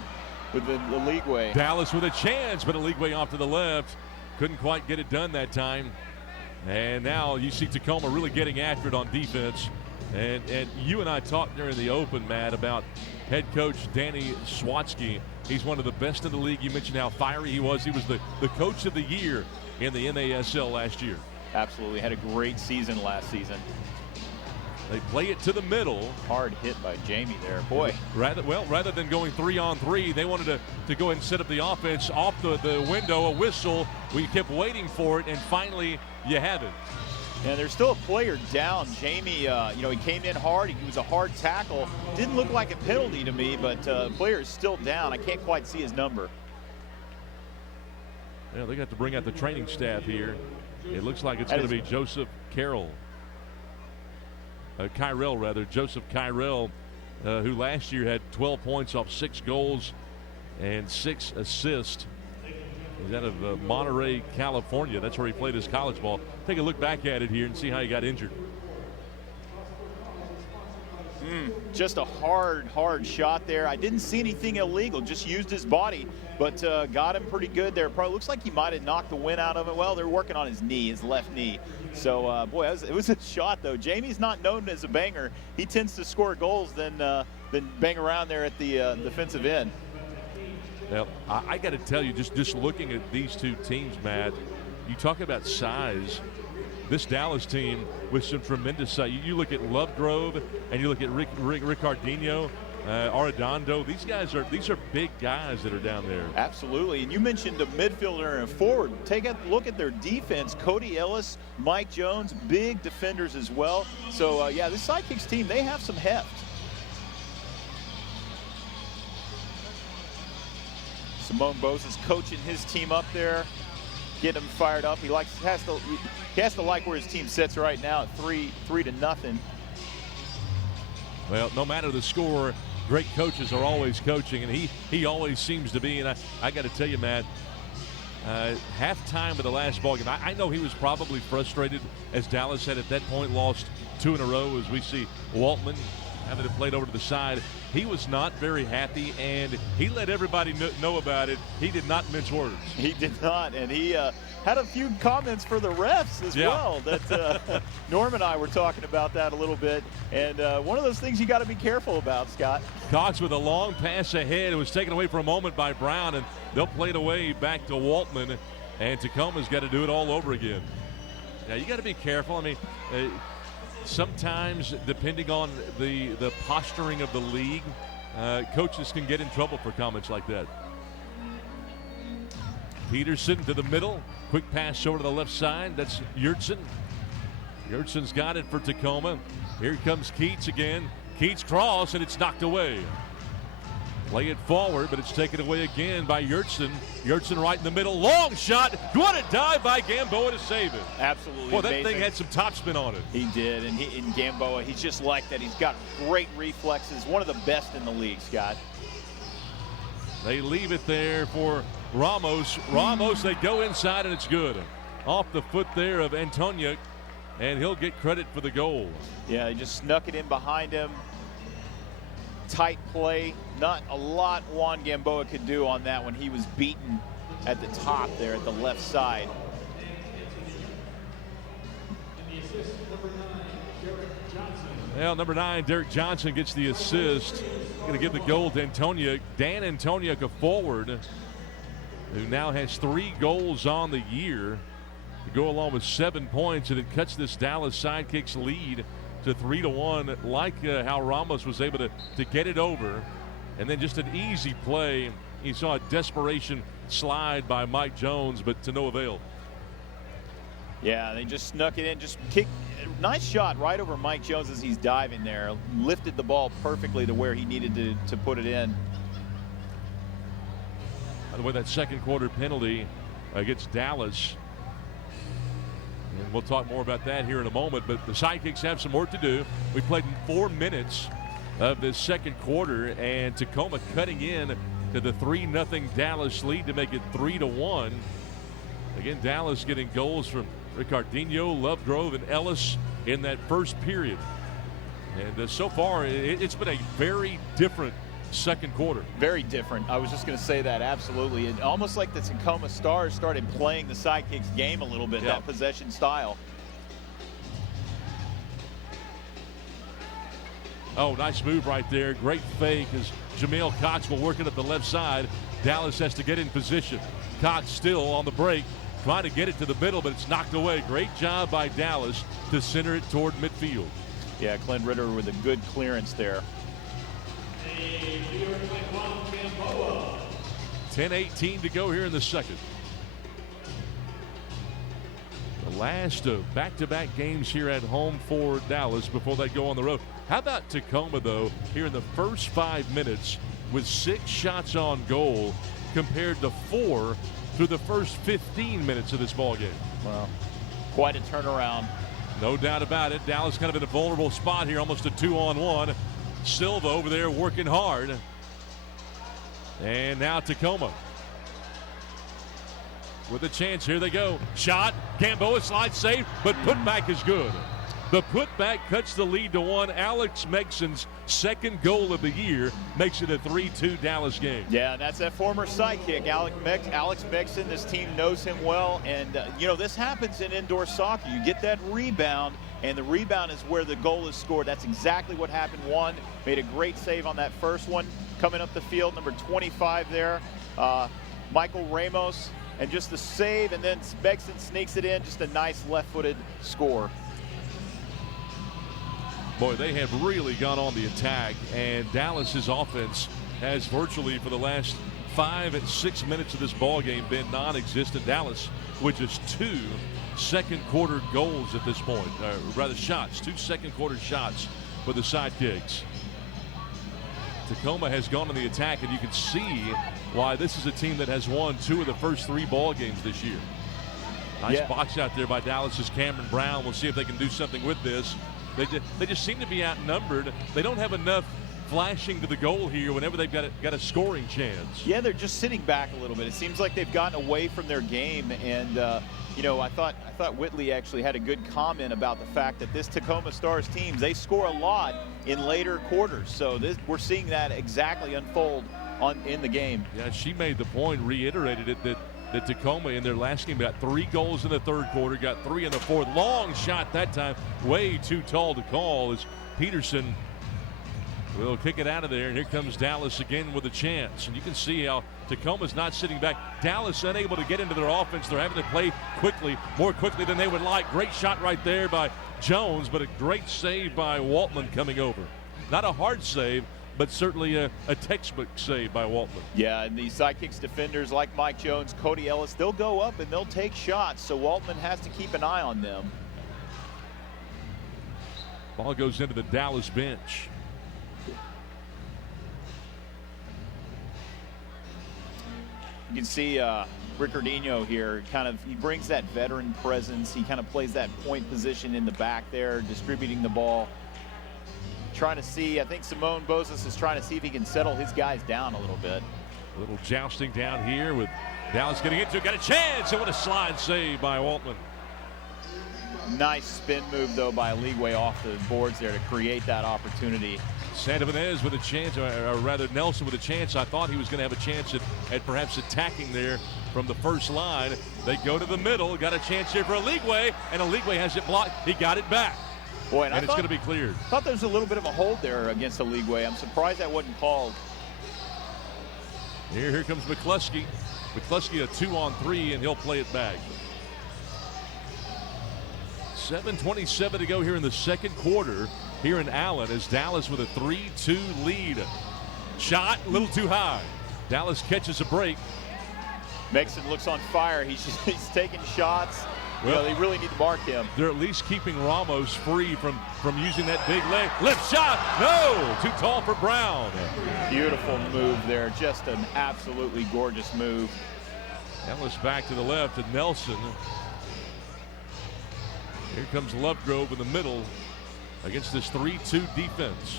with the league way. Dallas with a chance, but a league way off to the left. Couldn't quite get it done that time. And now you see Tacoma really getting after it on defense. And you and I talked during the open, Matt, about head coach Danny Swatsky. He's one of the best in the league. You mentioned how fiery he was. He was the coach of the year in the NASL last year. Absolutely. Had a great season last season. They play it to the middle. Hard hit by Jamie there. Boy. Rather than going 3-on-3, they wanted to go ahead and set up the offense off the window, a whistle. We kept waiting for it, and finally you have it. And there's still a player down. Jamie, he came in hard. He was a hard tackle. Didn't look like a penalty to me, but the player is still down. I can't quite see his number. Yeah, they got to bring out the training staff here. It looks like it's going to be Joseph Kyrell, Joseph Kyrell, who last year had 12 points off 6 goals and 6 assists. He's out of Monterey, California. That's where he played his college ball. Take a look back at it here and see how he got injured. Just a hard shot there. I didn't see anything illegal, just used his body, but got him pretty good there. Probably looks like he might have knocked the wind out of it. Well, they're working on his knee, his left knee. So, boy, it was a shot, though. Jamie's not known as a banger. He tends to score goals than bang around there at the defensive end. Well, I got to tell you, just looking at these two teams, Matt, you talk about size. This Dallas team with some tremendous size. You look at Lovegrove and you look at Ricardinho, Arredondo. These are big guys that are down there. Absolutely. And you mentioned a midfielder and a forward. Take a look at their defense. Cody Ellis, Mike Jones, big defenders as well. So, yeah, this Sidekicks team, they have some heft. Simone Bose is coaching his team up there, getting them fired up. He has to like where his team sits right now at 3-0. Well, no matter the score, great coaches are always coaching, and he always seems to be. And I got to tell you, Matt, halftime of the last ball game, I know he was probably frustrated as Dallas had at that point lost 2 in a row, as we see Waltman having it played over to the side. He was not very happy, and he let everybody know about it. He did not mince words. He did not, and he had a few comments for the refs as well. That Norm and I were talking about that a little bit, and one of those things you got to be careful about, Scott. Cox with a long pass ahead. It was taken away for a moment by Brown, and they'll play it away back to Waltman, and Tacoma's got to do it all over again. Yeah, you got to be careful. I mean, sometimes, depending on the posturing of the league, coaches can get in trouble for comments like that. Peterson to the middle. Quick pass over to the left side. That's Yurtsin. Yurtsin's got it for Tacoma. Here comes Keats again. Keats cross, and it's knocked away. Play it forward, but it's taken away again by Yurtsin. Yurtsin right in the middle. Long shot. What a dive by Gamboa to save it. Absolutely. Well, that thing had some topspin on it. He did, and in Gamboa, he's just like that. He's got great reflexes. One of the best in the league, Scott. They leave it there for Ramos. Ramos, they go inside, and it's good. Off the foot there of Antoniuk, and he'll get credit for the goal. Yeah, he just snuck it in behind him. Tight play. Not a lot Juan Gamboa could do on that when he was beaten at the top there at the left side. Well, number 9, Derek Johnson gets the assist. Going to give the goal to Antoniuk. Dan Antoniuk, a forward, who now has 3 goals on the year to go along with 7 points, and it cuts this Dallas Sidekicks lead to 3-1, like how Ramos was able to get it over. And then just an easy play. You saw a desperation slide by Mike Jones, but to no avail. Yeah, they just snuck it in, just kicked. Nice shot right over Mike Jones as he's diving there. Lifted the ball perfectly to where he needed to put it in. By the way, that second quarter penalty against Dallas. And we'll talk more about that here in a moment, but the Sidekicks have some work to do. We played in 4 minutes of this second quarter, and Tacoma cutting in to the 3-0 Dallas lead to make it 3-1. Again, Dallas getting goals from Ricardinho, Lovegrove, and Ellis in that first period. And so far, it's been a very different second quarter. Very different. I was just going to say that, absolutely. And almost like the Tacoma Stars started playing the Sidekicks game a little bit, that possession style. Oh, nice move right there. Great fake as Jameel Cox will work it at the left side. Dallas has to get in position. Cox still on the break, trying to get it to the middle, but it's knocked away. Great job by Dallas to center it toward midfield. Yeah, Clint Ritter with a good clearance there. 10:18 to go here in the second. The last of back-to-back games here at home for Dallas before they go on the road. How about Tacoma, though, here in the first 5 minutes with 6 shots on goal compared to 4 through the first 15 minutes of this ball game. Wow, quite a turnaround. No doubt about it. Dallas kind of in a vulnerable spot here, almost a 2-on-1. Silva over there working hard. And now Tacoma with a chance. Here they go. Shot. Gamboa slide safe, but putback is good. The putback cuts the lead to 1. Alex Megson's second goal of the year makes it a 3-2 Dallas game. Yeah, that's that former sidekick, Alex Megson. This team knows him well, and you know, this happens in indoor soccer. You get that rebound, and the rebound is where the goal is scored. That's exactly what happened. Juan made a great save on that first one. Coming up the field, number 25 there, Michael Ramos. and just the save, and then Begson sneaks it in. Just a nice left-footed score. Boy, they have really gone on the attack, and Dallas's offense has virtually for the last 5 and 6 minutes of this ball game been non-existent. Dallas with just 2 second-quarter goals at this point, rather shots, 2 second-quarter shots for the Sidekicks. Tacoma has gone on the attack, and you can see why this is a team that has won 2 of the first 3 ball games this year. Nice box out there by Dallas's Cameron Brown. We'll see if they can do something with this. They just seem to be outnumbered. They don't have enough flashing to the goal here whenever they've got a scoring chance. Yeah, they're just sitting back a little bit. It seems like they've gotten away from their game, and you know, I thought Whitley actually had a good comment about the fact that this Tacoma Stars team, they score a lot in later quarters. So we're seeing that exactly unfold in the game. Yeah, she made the point, reiterated it, that Tacoma in their last game got 3 goals in the third quarter, got 3 in the fourth. Long shot that time, way too tall to call, as Peterson will kick it out of there. And here comes Dallas again with a chance. And you can see how Tacoma's not sitting back. Dallas unable to get into their offense. They're having to play quickly, more quickly than they would like. Great shot right there by Jones, but a great save by Waltman coming over. Not a hard save, but certainly a textbook save by Waltman. Yeah, and the Sidekicks defenders like Mike Jones, Cody Ellis, they'll go up and they'll take shots, so Waltman has to keep an eye on them. Ball goes into the Dallas bench. You can see Ricardinho here, he brings that veteran presence. He kind of plays that point position in the back there, distributing the ball. Trying to see, I think Simone Bozas is trying to see if he can settle his guys down a little bit. A little jousting down here with Dallas getting into it. Got a chance, and what a slide save by Waltman. Nice spin move, though, by Aligwe off the boards there to create that opportunity. Santabanez with a chance, or rather Nelson with a chance. I thought he was going to have a chance at perhaps attacking there from the first line. They go to the middle, got a chance here for Aligwe, and Aligwe has it blocked. He got it back. Boy, and it's going to be cleared. I thought there was a little bit of a hold there against Aligwe. I'm surprised that wasn't called. Here comes McCluskey. McCluskey a 2-on-3, and he'll play it back. 7:27 to go here in the second quarter here in Allen, as Dallas with a 3-2 lead. Shot a little too high. Dallas catches a break. Megson looks on fire. He's taking shots. Well, they really need to mark him. They're at least keeping Ramos free from using that big leg. Lift shot. No, too tall for Brown. Beautiful move there. Just an absolutely gorgeous move. Ellis back to the left to Nelson. Here comes Lovegrove in the middle against this 3-2 defense.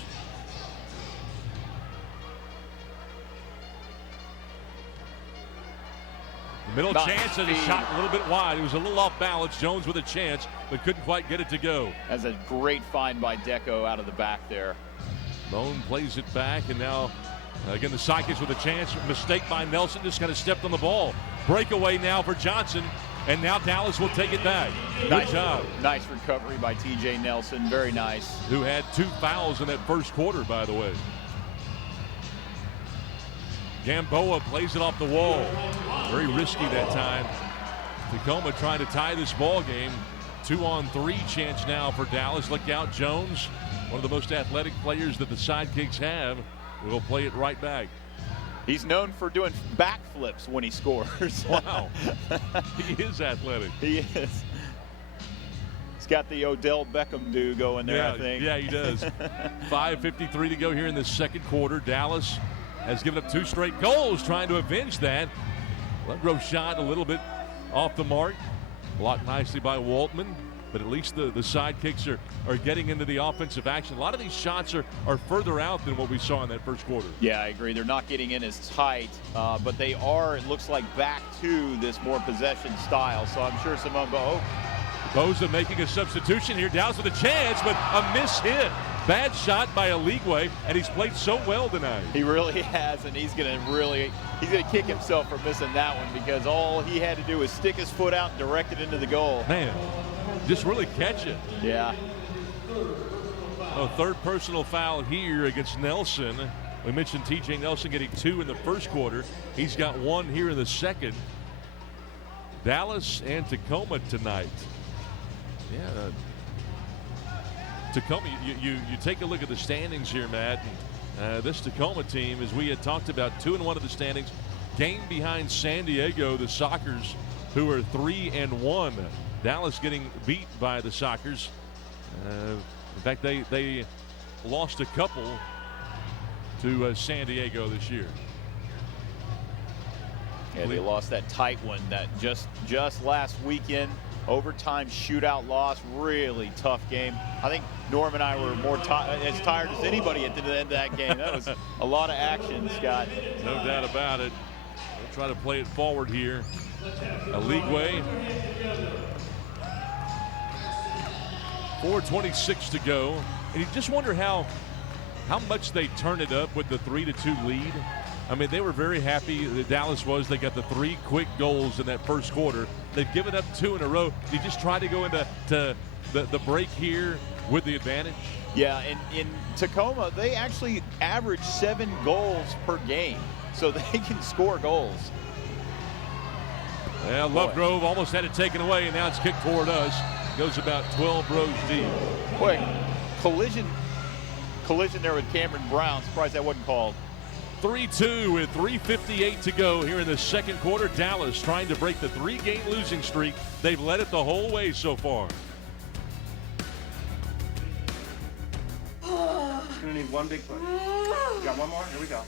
Middle chance, and a shot a little bit wide. It was a little off balance. Jones with a chance, but couldn't quite get it to go. That's a great find by Deco out of the back there. Bone plays it back, and now again the Sidekicks with a chance. Mistake by Nelson, just kind of stepped on the ball. Breakaway now for Johnson, and now Dallas will take it back. Good job. Nice recovery by TJ Nelson. Very nice. Who had 2 fouls in that first quarter, by the way. Gamboa plays it off the wall. Very risky that time. Tacoma trying to tie this ball game. 2-on-3 chance now for Dallas. Look out, Jones, one of the most athletic players that the Sidekicks have, will play it right back. He's known for doing backflips when he scores. Wow. He is athletic. He is. He's got the Odell Beckham do going there, I think. Yeah, he does. 5:53 to go here in the second quarter. Dallas has given up 2 straight goals, trying to avenge that. Lovegrove shot a little bit off the mark. Blocked nicely by Waltman, but at least the Sidekicks are getting into the offensive action. A lot of these shots are further out than what we saw in that first quarter. Yeah, I agree. They're not getting in as tight, but they are, it looks like, back to this more possession style. So I'm sure Simone Boza making a substitution here. Dallas with a chance, but a miss hit. Bad shot by Aligwe, and he's played so well tonight. He really has, and he's gonna kick himself for missing that one, because all he had to do was stick his foot out and direct it into the goal. Man, just really catch it. Yeah. A third personal foul here against Nelson. We mentioned TJ Nelson getting 2 in the first quarter. He's got 1 here in the second. Dallas and Tacoma tonight. Yeah. Tacoma, you take a look at the standings here, Matt. This Tacoma team, as we had talked about, 2-1 of the standings, game behind San Diego, the Sockers, who are 3-1. Dallas getting beat by the Sockers. In fact, they lost a couple to San Diego this year. Yeah, they lost that tight one that just last weekend. Overtime shootout loss, really tough game. I think Norm and I were as tired as anybody at the end of that game. That was a lot of action, Scott. No doubt about it. We'll try to play it forward here. A league way. 4:26 to go. And you just wonder how much they turn it up with the 3-2 lead. I mean, they were very happy. Dallas was. They got the 3 quick goals in that first quarter. They've given up 2 in a row. You just try to go into the break here with the advantage. Yeah, and in Tacoma, they actually average 7 goals per game, so they can score goals. Well, Lovegrove almost had it taken away, and now it's kicked toward us. Goes about 12 rows deep. Boy, collision there with Cameron Brown. Surprised that wasn't called. 3-2 with 3:58 to go here in the second quarter. Dallas trying to break the 3-game losing streak. They've led it the whole way so far. Just gonna need one big push. You got one more? Here we go.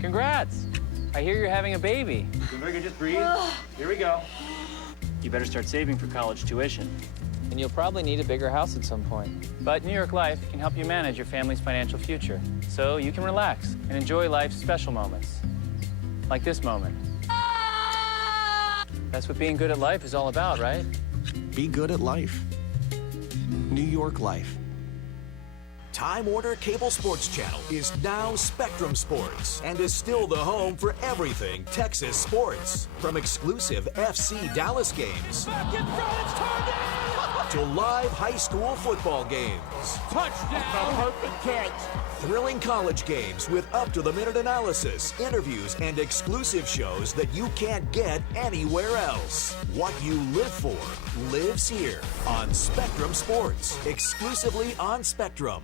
Congrats! I hear you're having a baby. Doing very good. Just breathe. Here we go. You better start saving for college tuition. And you'll probably need a bigger house at some point. But New York Life can help you manage your family's financial future, so you can relax and enjoy life's special moments. Like this moment. That's what being good at life is all about, right? Be good at life. New York Life. Time Warner Cable Sports Channel is now Spectrum Sports and is still the home for everything Texas sports. From exclusive FC Dallas games to live high school football games. Touchdown! Perfect catch. Thrilling college games with up-to-the-minute analysis, interviews, and exclusive shows that you can't get anywhere else. What you live for lives here on Spectrum Sports, exclusively on Spectrum.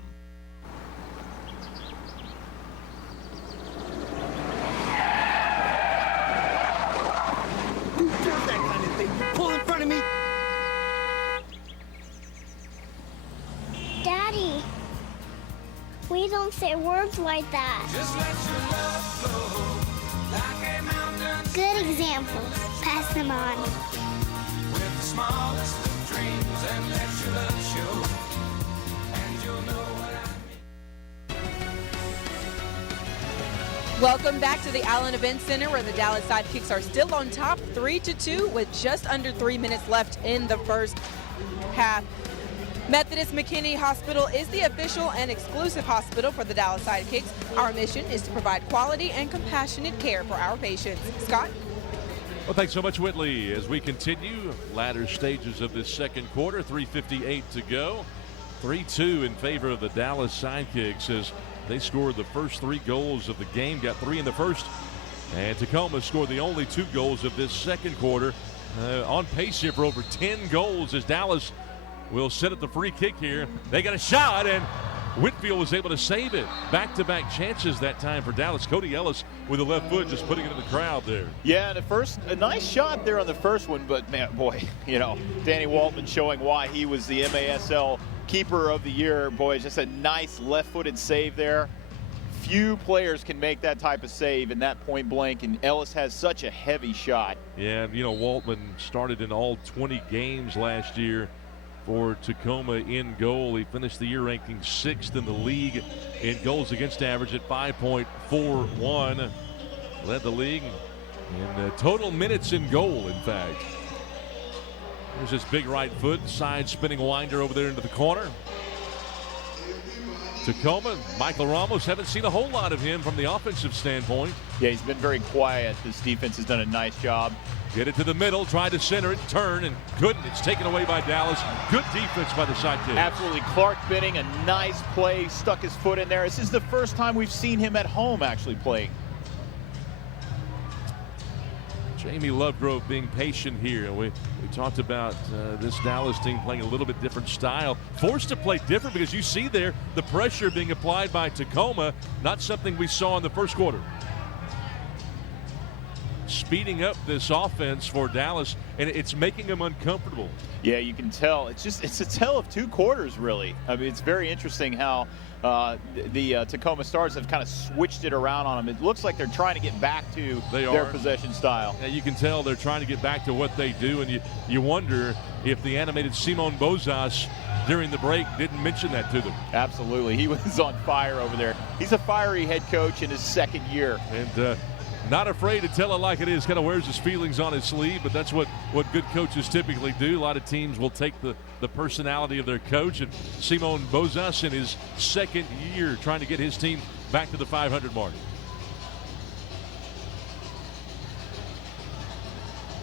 Who does that kind of thing? Pull in front of me. Daddy, we don't say words like that. Just let your love flow like a mountain. Good examples. Pass them on. With the smallest of dreams and let your love show. And you'll know what I mean. Welcome back to the Allen Event Center, where the Dallas Sidekicks are still on top 3-2 with just under 3 minutes left in the first half. Methodist McKinney Hospital is the official and exclusive hospital for the Dallas Sidekicks. Our mission is to provide quality and compassionate care for our patients. Scott? Well, thanks so much, Whitley. As we continue, latter stages of this second quarter, 3:58 to go. 3-2 in favor of the Dallas Sidekicks as they scored the first 3 goals of the game, got 3 in the first. And Tacoma scored the only 2 goals of this second quarter. On pace here for over 10 goals as Dallas will set up the free kick here. They got a shot, and Whitfield was able to save it. Back-to-back chances that time for Dallas. Cody Ellis with the left foot just putting it in the crowd there. Yeah, a nice shot there on the first one, but man, boy, Danny Waltman showing why he was the MASL Keeper of the Year. Boy, just a nice left-footed save there. Few players can make that type of save in that point blank, and Ellis has such a heavy shot. Yeah, Waltman started in all 20 games last year for Tacoma in goal. He finished the year ranking 6th in the league in goals against average at 5.41. Led the league in total minutes in goal, in fact. There's this big right foot, side spinning winder over there into the corner. Tacoma, Michael Ramos, haven't seen a whole lot of him from the offensive standpoint. Yeah, he's been very quiet. This defense has done a nice job. Get it to the middle, try to center it, turn, and couldn't. It's taken away by Dallas. Good defense by the Sidekicks. Absolutely. Clark Binning, a nice play, stuck his foot in there. This is the first time we've seen him at home actually playing. Jamie Lovegrove being patient here. We talked about this Dallas team playing a little bit different style. Forced to play different because you see there the pressure being applied by Tacoma, not something we saw in the first quarter. Speeding up this offense for Dallas, and it's making them uncomfortable. Yeah, you can tell. It's a tale of two quarters, really. I mean, it's very interesting how the Tacoma Stars have kind of switched it around on them. It looks like they're trying to get back to their possession style. Yeah, you can tell they're trying to get back to what they do, and you wonder if the animated Simon Bozas during the break didn't mention that to them. Absolutely. He was on fire over there. He's a fiery head coach in his second year. And not afraid to tell it like it is, kind of wears his feelings on his sleeve, but that's what good coaches typically do. A lot of teams will take the personality of their coach, and Simon Bozas in his second year trying to get his team back to the 500 mark.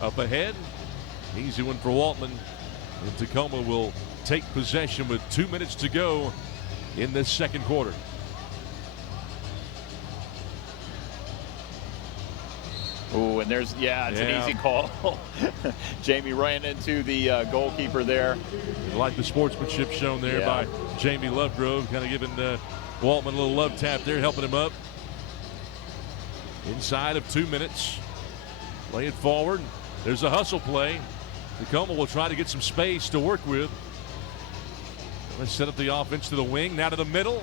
Up ahead, easy one for Waltman, and Tacoma will take possession with 2 minutes to go in this second quarter. Oh, and it's an easy call. Jamie ran into the goalkeeper there. I like the sportsmanship shown there by Jamie Lovegrove, kind of giving Waltman a little love tap there, helping him up. Inside of 2 minutes. Play it forward. There's a hustle play. Tacoma will try to get some space to work with. Let's set up the offense to the wing, now to the middle.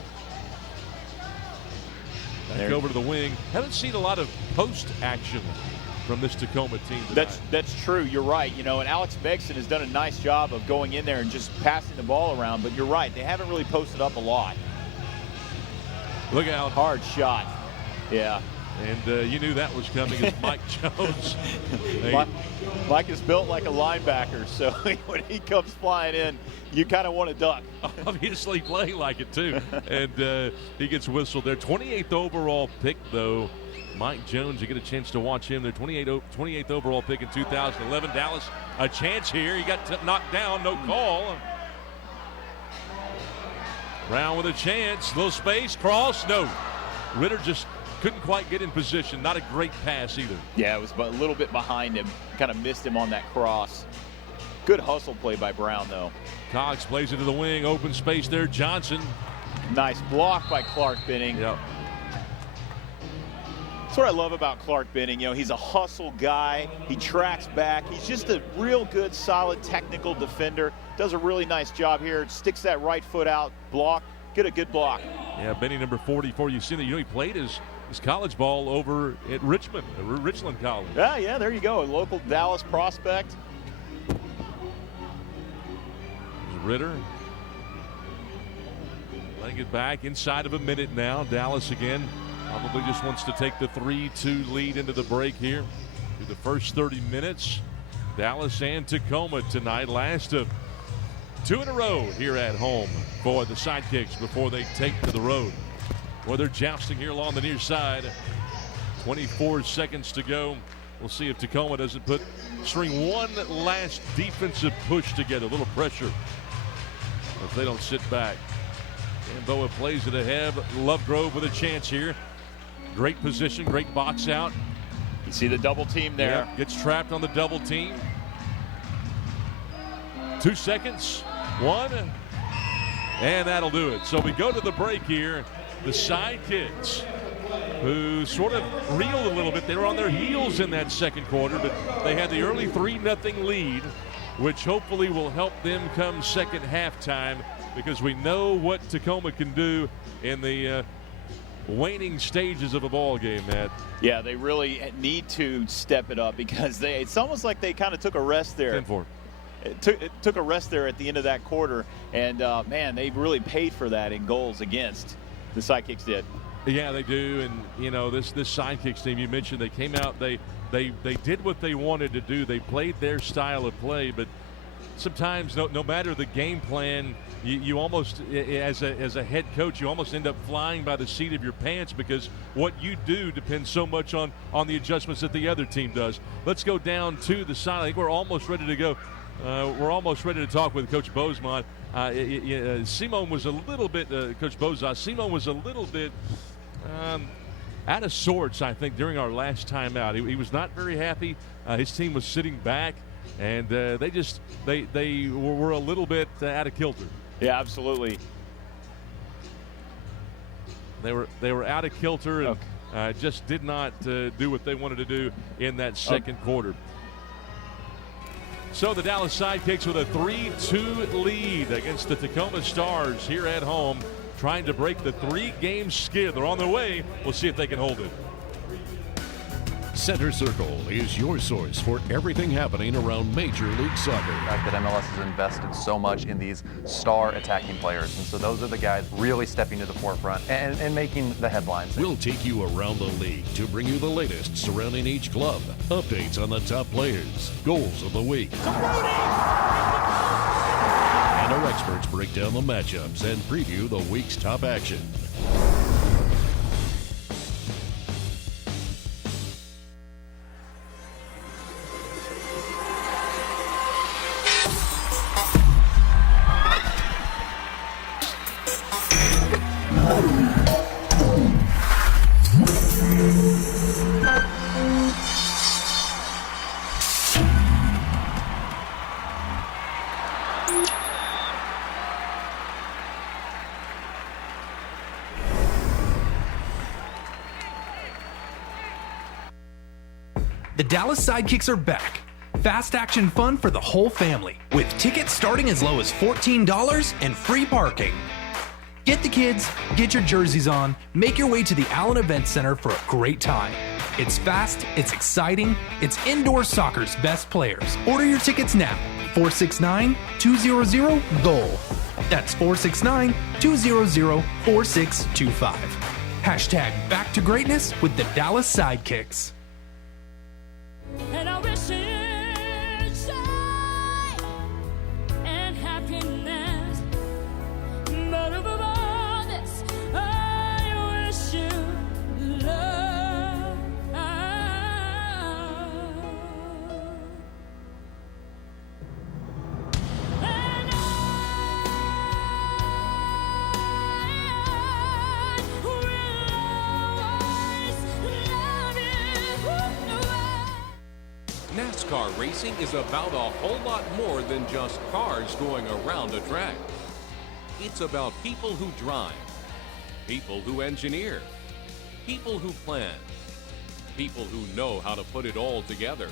Back over to the wing. Haven't seen a lot of post action from this Tacoma team tonight. That's true. You're right. You know, and Alex Megson has done a nice job of going in there and just passing the ball around. But you're right. They haven't really posted up a lot. Look out. Hard shot. Yeah. And you knew that was coming as Mike Jones. Mike is built like a linebacker, so when he comes flying in, you kind of want to duck. Obviously playing like it, too. And he gets whistled there. 28th overall pick, though. Mike Jones, you get a chance to watch him. Their 28th overall pick in 2011. Dallas, a chance here. He got knocked down, no call. Brown with a chance. Little space, cross, no. Ritter just couldn't quite get in position. Not a great pass either. Yeah, it was a little bit behind him. Kind of missed him on that cross. Good hustle play by Brown, though. Cox plays it to the wing. Open space there. Johnson. Nice block by Clark Benning. Yep. That's what I love about Clark Benning. You know, he's a hustle guy. He tracks back. He's just a real good, solid, technical defender. Does a really nice job here. Sticks that right foot out. Block. Get a good block. Yeah, Benning, number 44. You've seen it. You know, he played his college ball over at Richmond College. Yeah, there you go. A local Dallas prospect. Ritter. Letting it back inside of a minute now. Dallas again probably just wants to take the 3-2 lead into the break here. Through the first 30 minutes. Dallas and Tacoma tonight. Last of two in a row here at home for the Sidekicks before they take to the road. Well, they're jousting here along the near side. 24 seconds to go. We'll see if Tacoma doesn't string one last defensive push together. A little pressure if they don't sit back. Gamboa plays it ahead. Lovegrove with a chance here. Great position, great box out. You see the double team there. Yep, gets trapped on the double team. 2 seconds. One. And that'll do it. So we go to the break here. The Sidekicks, who sort of reeled a little bit. They were on their heels in that second quarter, but they had the early 3-0 lead, which hopefully will help them come second halftime, because we know what Tacoma can do in the waning stages of a ball game, Matt. Yeah, they really need to step it up, because it's almost like they kind of took a rest there. 10-4. It took a rest there at the end of that quarter, and man, they really paid for that in goals against. The Sidekicks did. Yeah, they do. And, you know, this Sidekicks team, you mentioned, they came out, they did what they wanted to do. They played their style of play, but sometimes no matter the game plan, you almost, as a head coach, you almost end up flying by the seat of your pants, because what you do depends so much on the adjustments that the other team does. Let's go down to the side. I think we're almost ready to go. We're almost ready to talk with Coach Bozeman. Simon was a little bit, Coach Bozas, Simon was a little bit out of sorts, I think, during our last time out. He was not very happy. His team was sitting back, and they were a little bit out of kilter. Yeah, absolutely. They were out of kilter and just did not do what they wanted to do in that second quarter. So the Dallas Sidekicks with a 3-2 lead against the Tacoma Stars here at home, trying to break the 3-game skid. They're on their way. We'll see if they can hold it. Center Circle is your source for everything happening around Major League Soccer. The fact that MLS has invested so much in these star attacking players, and so those are the guys really stepping to the forefront and making the headlines. We'll take you around the league to bring you the latest surrounding each club, updates on the top players, goals of the week. And our experts break down the matchups and preview the week's top action. The Dallas Sidekicks are back. Fast action fun for the whole family, with tickets starting as low as $14 and free parking. Get the kids, get your jerseys on, make your way to the Allen Event Center for a great time. It's fast, it's exciting, it's indoor soccer's best players. Order your tickets now. 469-200-GOAL. That's 469-200-4625. Hashtag back to greatness with the Dallas Sidekicks. And I wish it joy and happiness, but above all this, I wish you love. And I will always love you. NASCAR racing is about a whole lot more than just cars going around a track. It's about people who drive, people who engineer, people who plan, people who know how to put it all together.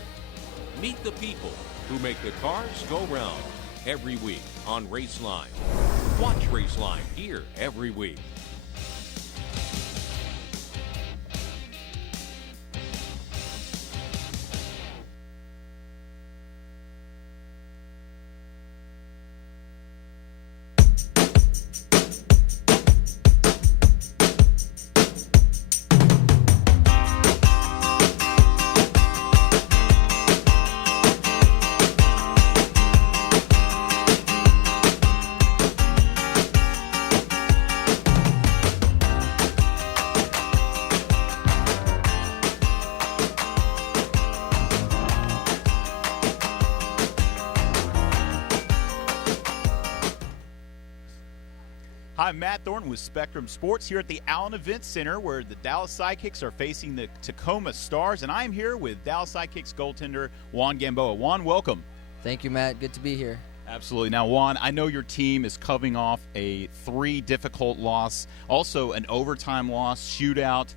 Meet the people who make the cars go round every week on Raceline. Watch Raceline here every week. I'm Matt Thornton with Spectrum Sports here at the Allen Event Center, where the Dallas Sidekicks are facing the Tacoma Stars, and I'm here with Dallas Sidekicks goaltender Juan Gamboa. Juan, welcome. Thank you, Matt. Good to be here. Absolutely. Now, Juan, I know your team is coming off a 3 difficult loss, also an overtime loss, shootout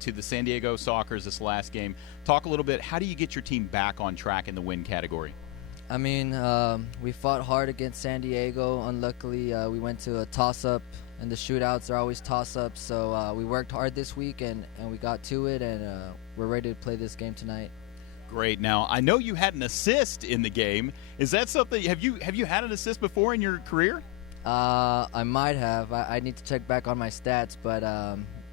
to the San Diego Sockers this last game. Talk a little bit, how do you get your team back on track in the win category? I mean, we fought hard against San Diego. Unluckily, we went to a toss-up, and the shootouts are always toss-ups. So we worked hard this week, and we got to it, and we're ready to play this game tonight. Great. Now, I know you had an assist in the game. Is that something? Have you had an assist before in your career? I might have. I need to check back on my stats, but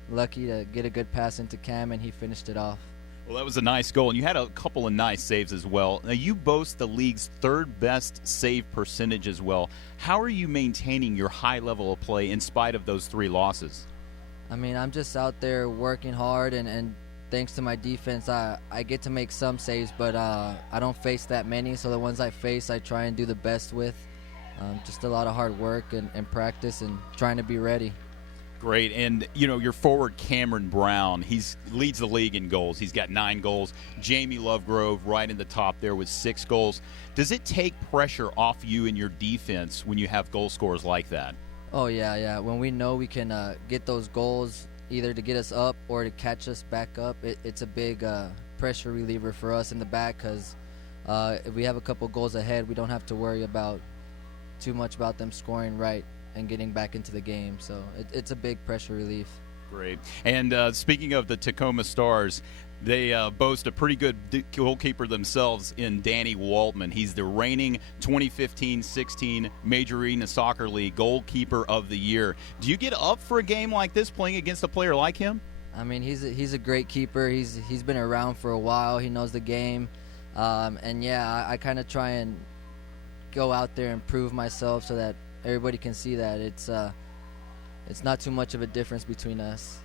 lucky to get a good pass into Cam, and he finished it off. Well, that was a nice goal, and you had a couple of nice saves as well. Now, you boast the league's 3rd best save percentage as well. How are you maintaining your high level of play in spite of those 3 losses? I mean, I'm just out there working hard, and thanks to my defense, I get to make some saves, but I don't face that many, so the ones I face, I try and do the best with. Just a lot of hard work and practice and trying to be ready. Great. And, your forward, Cameron Brown, leads the league in goals. He's got 9 goals. Jamie Lovegrove right in the top there with 6 goals. Does it take pressure off you and your defense when you have goal scorers like that? Oh, yeah. When we know we can get those goals either to get us up or to catch us back up, it's a big pressure reliever for us in the back because if we have a couple goals ahead, we don't have to worry too much about them scoring right and getting back into the game. So it's a big pressure relief. Great. And speaking of the Tacoma Stars, they boast a pretty good goalkeeper themselves in Danny Waltman. He's the reigning 2015-16 Major Arena Soccer League Goalkeeper of the Year. Do you get up for a game like this playing against a player like him? I mean, he's a great keeper. He's been around for a while. He knows the game. And, yeah, I kind of try and go out there and prove myself so that everybody can see that it's not too much of a difference between us.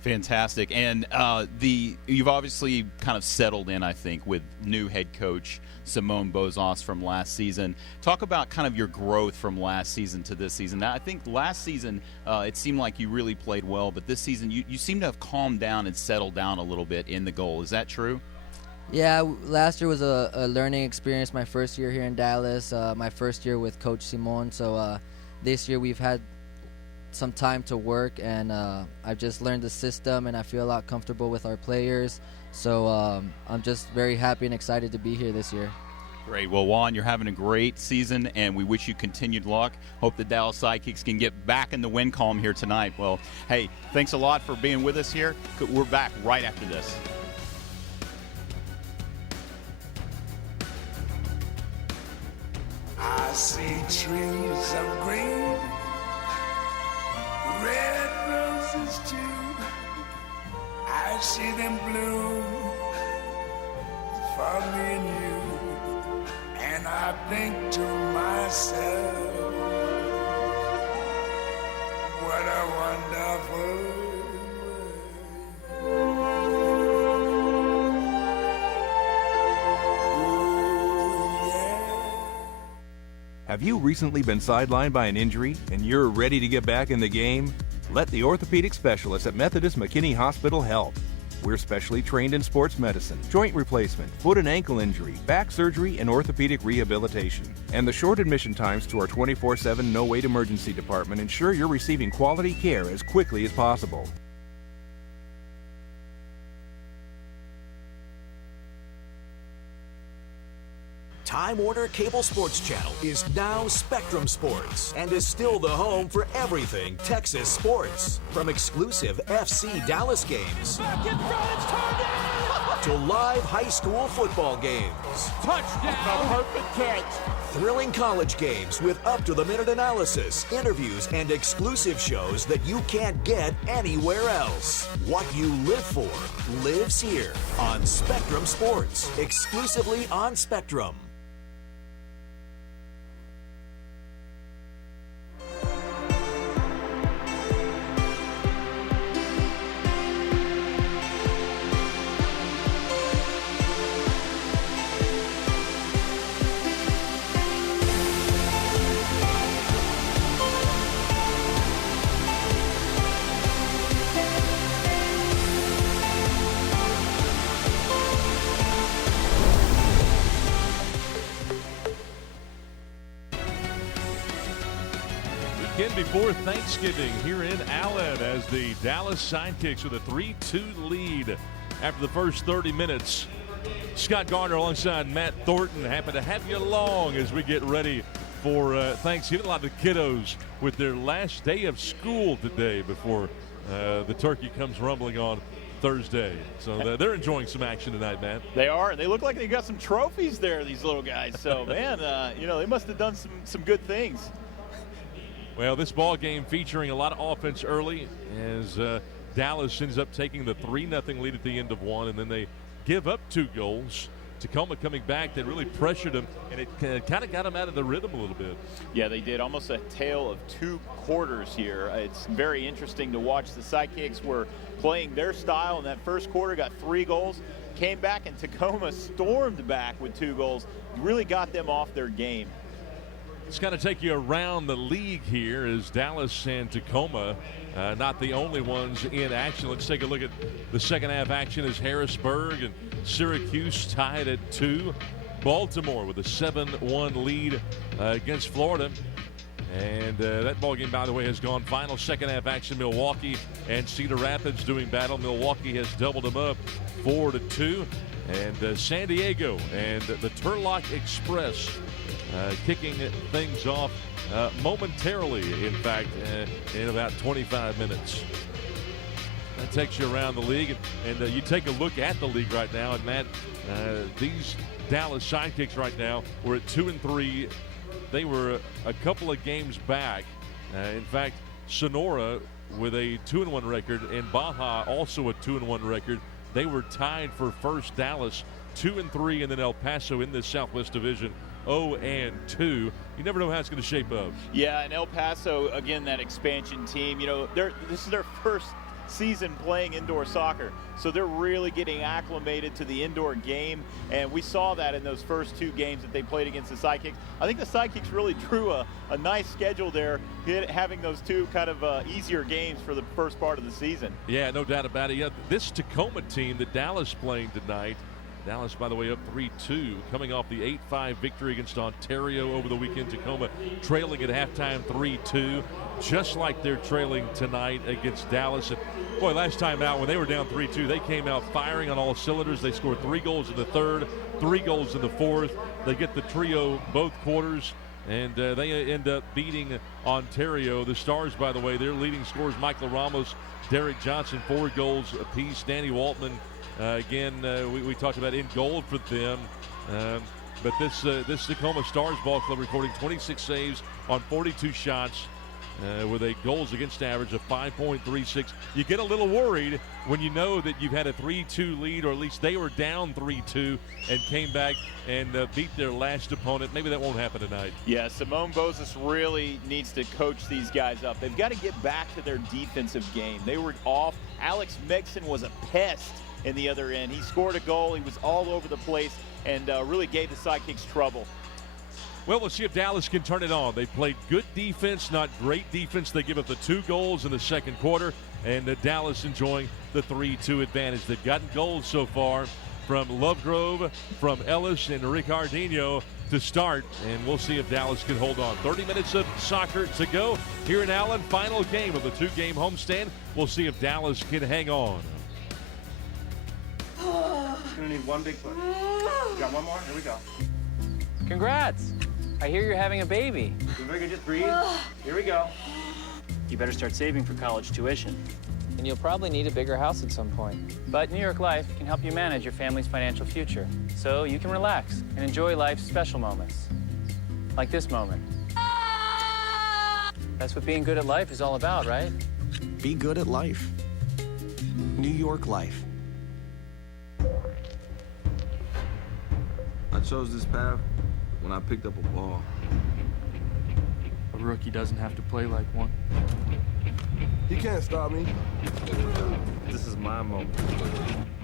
Fantastic. And you've obviously kind of settled in, I think, with new head coach Simone Bozos from last season. Talk about kind of your growth from last season to this season. Now, I think last season it seemed like you really played well, but this season you seem to have calmed down and settled down a little bit in the goal. Is that true? Yeah, last year was a learning experience, my first year here in Dallas, my first year with Coach Simone. So this year we've had some time to work, and I've just learned the system, and I feel a lot comfortable with our players. So I'm just very happy and excited to be here this year. Great. Well, Juan, you're having a great season, and we wish you continued luck. Hope the Dallas Sidekicks can get back in the win column here tonight. Well, hey, thanks a lot for being with us here. We're back right after this. I see trees of green, red roses too. I see them bloom for me and you, and I think to myself, what a wonderful Have you recently been sidelined by an injury and you're ready to get back in the game? Let the orthopedic specialists at Methodist McKinney Hospital help. We're specially trained in sports medicine, joint replacement, foot and ankle injury, back surgery, and orthopedic rehabilitation. And the short admission times to our 24/7 no-wait emergency department ensure you're receiving quality care as quickly as possible. Time Warner Cable Sports Channel is now Spectrum Sports and is still the home for everything Texas sports. From exclusive FC Dallas games to live high school football games. Touchdown! Perfect catch! Thrilling college games with up-to-the-minute analysis, interviews, and exclusive shows that you can't get anywhere else. What you live for lives here on Spectrum Sports, exclusively on Spectrum. Before Thanksgiving here in Allen as the Dallas Sidekicks with a 3-2 lead after the first 30 minutes. Scott Gardner alongside Matt Thornton. Happy to have you along as we get ready for Thanksgiving. A lot of the kiddos with their last day of school today before the turkey comes rumbling on Thursday. So they're enjoying some action tonight, man. They are. They look like they got some trophies there, these little guys. So, man, they must have done some good things. Well, this ball game featuring a lot of offense early as Dallas ends up taking the 3-0 lead at the end of one, and then they give up 2 goals. Tacoma coming back, they really pressured them, and it kind of got them out of the rhythm a little bit. Yeah, they did. Almost a tale of 2 quarters here. It's very interesting to watch. The Sidekicks were playing their style in that first quarter, got 3 goals, came back, and Tacoma stormed back with 2 goals. Really got them off their game. It's going to take you around the league here as Dallas and Tacoma not the only ones in action. Let's take a look at the second half action as Harrisburg and Syracuse tied at 2. Baltimore with a 7-1 lead against Florida. And that ball game, by the way, has gone final. Second half action, Milwaukee and Cedar Rapids doing battle. Milwaukee has doubled them up 4-2. And San Diego and the Turlock Express kicking things off momentarily, in fact, in about 25 minutes. That takes you around the league, and you take a look at the league right now, and Matt, these Dallas Sidekicks right now, we're at 2-3. They were a couple of games back. In fact, Sonora with a 2-1 record, and Baja also a 2-1 record. They were tied for first. Dallas 2-3, and then El Paso in this Southwest Division 0-2. You never know how it's going to shape up. Yeah, and El Paso, again, that expansion team, you know, this is their first season playing indoor soccer, so they're really getting acclimated to the indoor game, and we saw that in those first 2 games that they played against the Sidekicks. I think the Sidekicks really drew a nice schedule there, having those 2 kind of easier games for the first part of the season. Yeah, no doubt about it. Yeah, this Tacoma team that Dallas playing tonight, Dallas, by the way, up 3-2, coming off the 8-5 victory against Ontario over the weekend. Tacoma trailing at halftime 3-2, just like they're trailing tonight against Dallas. And boy, last time out when they were down 3-2, they came out firing on all cylinders. They scored 3 goals in the third, 3 goals in the fourth. They get the trio both quarters, and they end up beating Ontario. The Stars, by the way, their leading scorers, Michael Ramos, Derek Johnson, 4 goals apiece. Danny Waltman, we talked about in goal for them. But this Tacoma Stars ball club recording 26 saves on 42 shots with a goals against average of 5.36. You get a little worried when you know that you've had a 3-2 lead, or at least they were down 3-2 and came back and beat their last opponent. Maybe that won't happen tonight. Yeah, Simone Bozes really needs to coach these guys up. They've got to get back to their defensive game. They were off. Alex Mixon was a pest in the other end. He scored a goal. He was all over the place and really gave the Sidekicks trouble. Well, we'll see if Dallas can turn it on. They played good defense, not great defense. They give up the 2 goals in the second quarter, and Dallas enjoying the 3-2 advantage. They've gotten goals so far from Lovegrove, from Ellis, and Ricardinho to start, and we'll see if Dallas can hold on. 30 minutes of soccer to go here in Allen. Final game of the 2-game homestand. We'll see if Dallas can hang on. Gonna need 1 big push. You got 1 more? Here we go. Congrats! I hear you're having a baby. Very good, just breathe. Here we go. You better start saving for college tuition. And you'll probably need a bigger house at some point. But New York Life can help you manage your family's financial future, so you can relax and enjoy life's special moments. Like this moment. That's what being good at life is all about, right? Be good at life. New York Life. I chose this path when I picked up a ball. A rookie doesn't have to play like one. He can't stop me. This is my moment.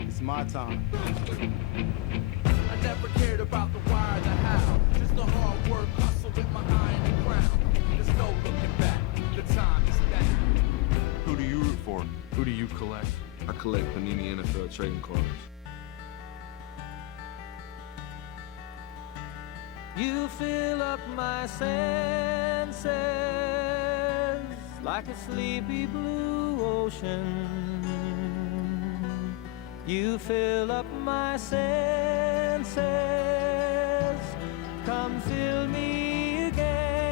It's my time. I never cared about the why or the how. Just the hard work, hustle with my eye in the ground. There's no looking back. The time is now. Who do you root for? Who do you collect? I collect Panini NFL trading cards. You fill up my senses like a sleepy blue ocean. You fill up my senses. Come fill me again.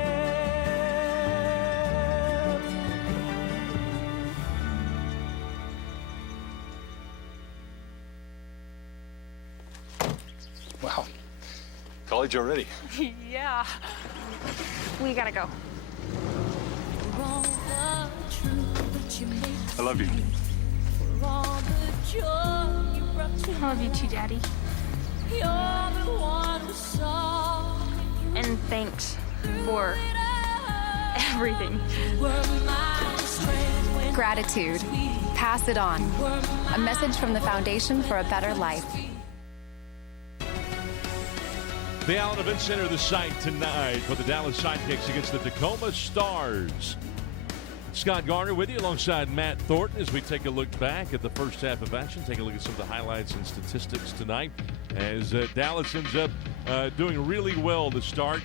Wow. College already. Yeah. We gotta go. I love you. I love you too, Daddy. And thanks for everything. Gratitude. Pass it on. A message from the Foundation for a Better Life. The Allen Event Center, the site tonight for the Dallas Sidekicks against the Tacoma Stars. Scott Garner with you alongside Matt Thornton as we take a look back at the first half of action. Take a look at some of the highlights and statistics tonight as Dallas ends up doing really well to start.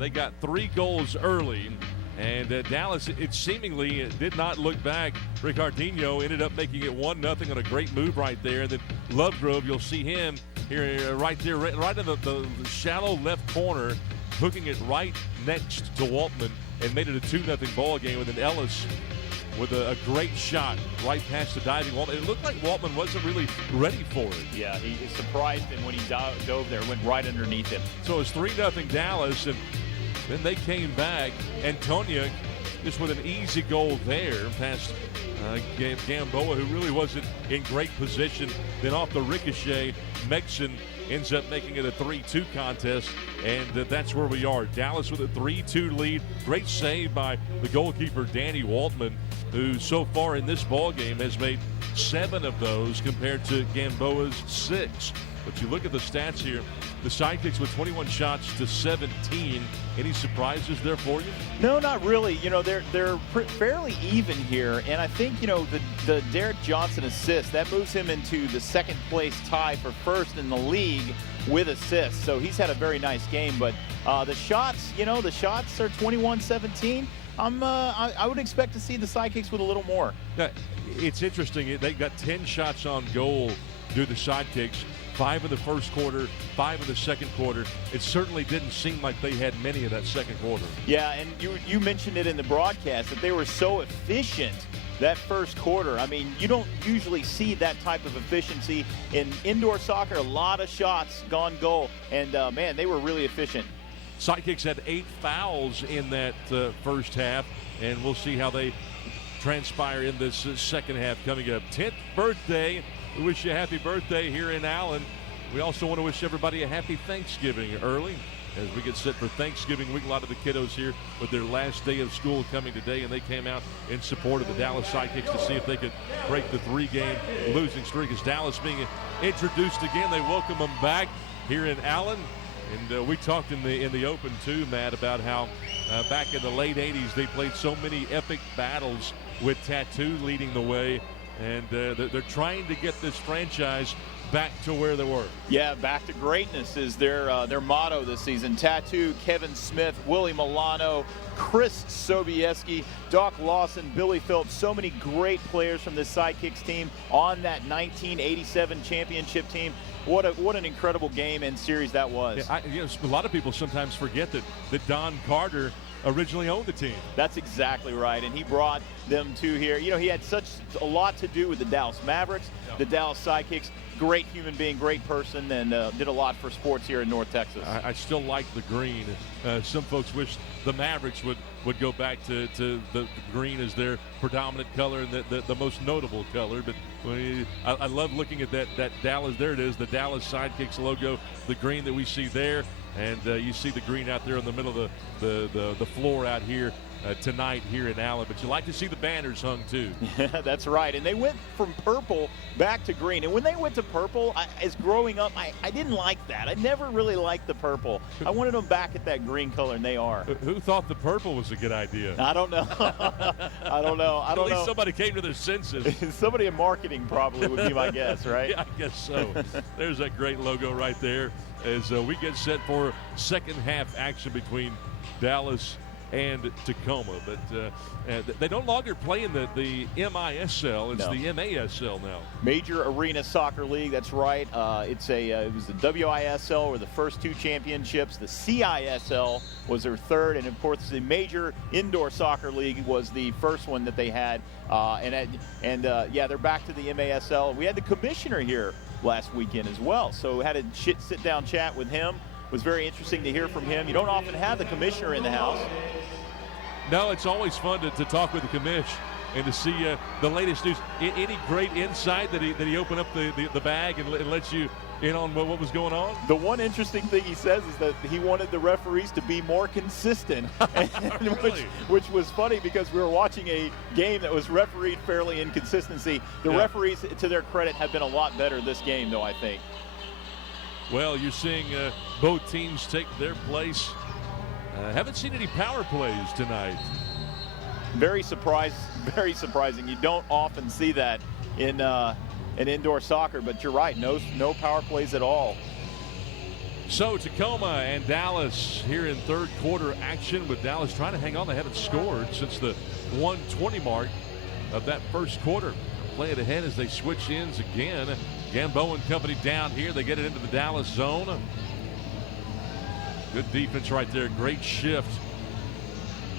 They got 3 goals early, and Dallas, it seemingly did not look back. Ricardinho ended up making it 1-0 on a great move right there. And then Lovegrove, you'll see him here right there, right in the shallow left corner, hooking it right next to Waltman and made it a 2-0 ball game. And then Ellis with a great shot right past the diving Waltman. It looked like Waltman wasn't really ready for it. Yeah, he surprised him when he dove there, went right underneath him. So it was 3-0 Dallas, and then they came back. Antonio just with an easy goal there past Gamboa, who really wasn't in great position. Then off the ricochet, Megson ends up making it a 3-2 contest, and that's where we are. Dallas with a 3-2 lead. Great save by the goalkeeper, Danny Waltman, who so far in this ball game has made 7 of those compared to Gamboa's 6. But you look at the stats here, the Sidekicks with 21 shots to 17. Any surprises there for you? No, not really. You know, they're fairly even here, and I think, you know, the Derek Johnson assist, that moves him into the second place tie for first in the league with assists. So he's had a very nice game, but the shots, you know, the shots are 21-17. I would expect to see the Sidekicks with a little more. It's interesting. They got 10 shots on goal through the Sidekicks. 5 in the first quarter, 5 in the second quarter. It certainly didn't seem like they had many in that second quarter. Yeah, and you mentioned it in the broadcast that they were so efficient that first quarter. I mean, you don't usually see that type of efficiency in indoor soccer. A lot of shots gone goal, and man, they were really efficient. Sidekicks had 8 fouls in that first half, and we'll see how they transpire in this second half coming up. 10th birthday. We wish you a happy birthday here in Allen. We also want to wish everybody a happy Thanksgiving early as we get set for Thanksgiving week. A lot of the kiddos here with their last day of school coming today, and they came out in support of the Dallas Sidekicks to see if they could break the 3-game losing streak. As Dallas being introduced again, they welcome them back here in Allen. And we talked in the open too, Matt, about how back in the late 80s they played so many epic battles with Tattoo leading the way. And they're trying to get this franchise back to where they were. Yeah, back to greatness is their motto this season. Tattoo, Kevin Smith, Willie Milano, Chris Sobieski, Doc Lawson, Billy Phillips, so many great players from this Sidekicks team on that 1987 championship team. What an incredible game and series that was. Yeah, a lot of people sometimes forget that Don Carter originally owned the team. That's exactly right, and he brought them to here. You know, he had such a lot to do with the Dallas Mavericks, the Dallas Sidekicks. Great human being, great person, and did a lot for sports here in North Texas. I still like the green. Some folks wish the Mavericks would go back to the green as their predominant color and the most notable color. But I love looking at that Dallas. There it is, the Dallas Sidekicks logo, the green that we see there. And you see the green out there in the middle of the floor out here tonight here in Allen. But you like to see the banners hung too. Yeah, that's right. And they went from purple back to green. And when they went to purple, as growing up, I didn't like that. I never really liked the purple. I wanted them back at that green color, and they are. Who thought the purple was a good idea? I don't know. I don't know. At least somebody came to their senses. Somebody in marketing probably would be my guess, right? Yeah, I guess so. There's that great logo right there as we get set for second half action between Dallas and Tacoma. But they no longer play in the MISL. It's the MASL now. Major Arena Soccer League, that's right. It was the WISL were the first 2 championships. The CISL was their third. And, of course, the Major Indoor Soccer League was the first one that they had. Yeah, they're back to the MASL. We had the commissioner here last weekend as well. So had a sit-down chat with him. It was very interesting to hear from him. You don't often have the commissioner in the house. No, it's always fun to talk with the commish and to see the latest news. Any great insight that he opened up the bag and lets you in on what was going on? The one interesting thing he says is that he wanted the referees to be more consistent, really? which was funny because we were watching a game that was refereed fairly inconsistency. The referees, to their credit, have been a lot better this game, though, I think. Well, you're seeing both teams take their place. Haven't seen any power plays tonight. very surprising. You don't often see that in indoor soccer, but you're right, no power plays at all. So Tacoma and Dallas here in third quarter action, with Dallas trying to hang on. They haven't scored since the 1:20 mark of that first quarter. Play it ahead as they switch ends again. Gamboa and company down here. They get it into the Dallas zone. Good defense right there. Great shift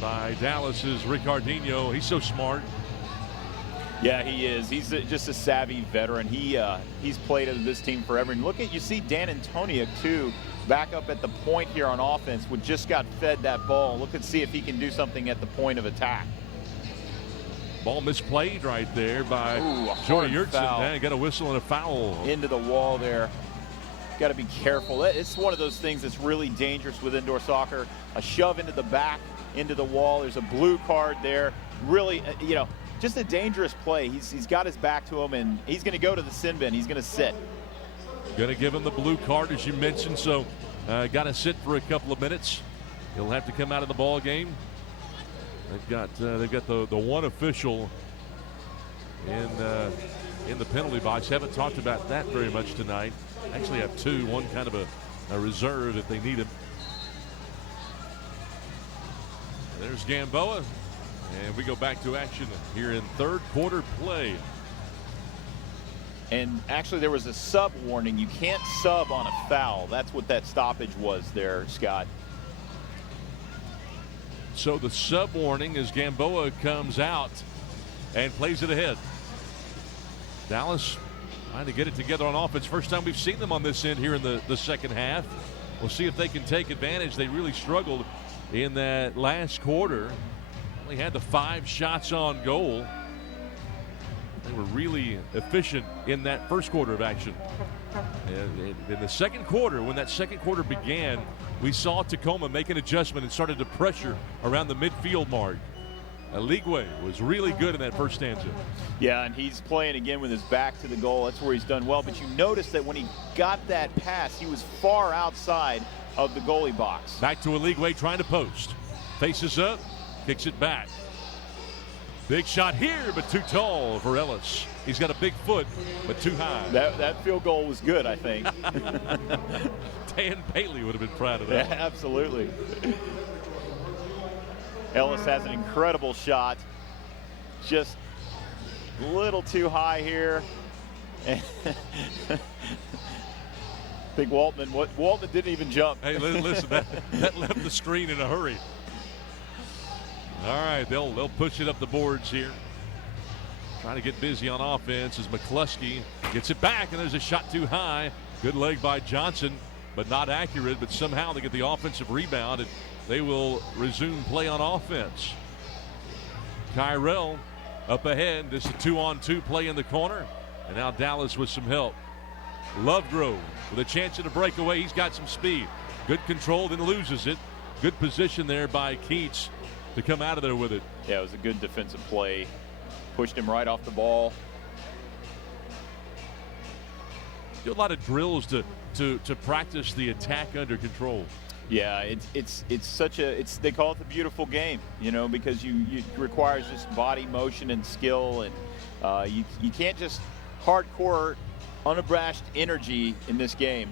by Dallas's Ricardinho. He's so smart. Yeah, he is. He's just a savvy veteran. He's played at this team forever. And you see Dan Antonia too, back up at the point here on offense, who just got fed that ball. Look and see if he can do something at the point of attack. Ball misplayed right there by Joey Yurtsin. Got a whistle and a foul. Into the wall there. Got to be careful. It's one of those things that's really dangerous with indoor soccer. A shove into the back, into the wall. There's a blue card there. Really, just a dangerous play. He's got his back to him, and he's going to go to the sin bin. He's going to sit. Going to give him the blue card, as you mentioned, so got to sit for a couple of minutes. He'll have to come out of the ball game. They've got the one official in the penalty box. Haven't talked about that very much tonight. Actually have two, one kind of a reserve if they need him. There's Gamboa, and we go back to action here in third quarter play. And actually there was a sub warning. You can't sub on a foul. That's what that stoppage was there, Scott. So the sub warning as Gamboa comes out and plays it ahead. Dallas trying to get it together on offense. First time we've seen them on this end here in the second half. We'll see if they can take advantage. They really struggled in that last quarter. Only had the 5 shots on goal. They were really efficient in that first quarter of action. And in the second quarter, when that second quarter began, we saw Tacoma make an adjustment and started to pressure around the midfield mark. Ligwe was really good in that first stanza. Yeah, and he's playing again with his back to the goal. That's where he's done well. But you notice that when he got that pass, he was far outside of the goalie box. Back to Ligwe trying to post. Faces up, kicks it back. Big shot here, but too tall for Ellis. He's got a big foot, but too high. That field goal was good, I think. Dan Bailey would have been proud of that. Yeah, absolutely. Ellis has an incredible shot. Just a little too high here. I think Waltman didn't even jump. Hey, listen, that left the screen in a hurry. All right, they'll push it up the boards here. Trying to get busy on offense as McCluskey gets it back, and there's a shot too high. Good leg by Johnson, but not accurate. But somehow they get the offensive rebound, and they will resume play on offense. Kyrell up ahead. This is a 2-on-2 play in the corner, and now Dallas with some help. Lovegrove with a chance at a breakaway. He's got some speed. Good control, then loses it. Good position there by Keats to come out of there with it. Yeah, it was a good defensive play. Pushed him right off the ball. Do a lot of drills to practice the attack under control. Yeah, it's such a they call it the beautiful game, because it requires just body motion and skill, and you can't just hardcore unabashed energy in this game.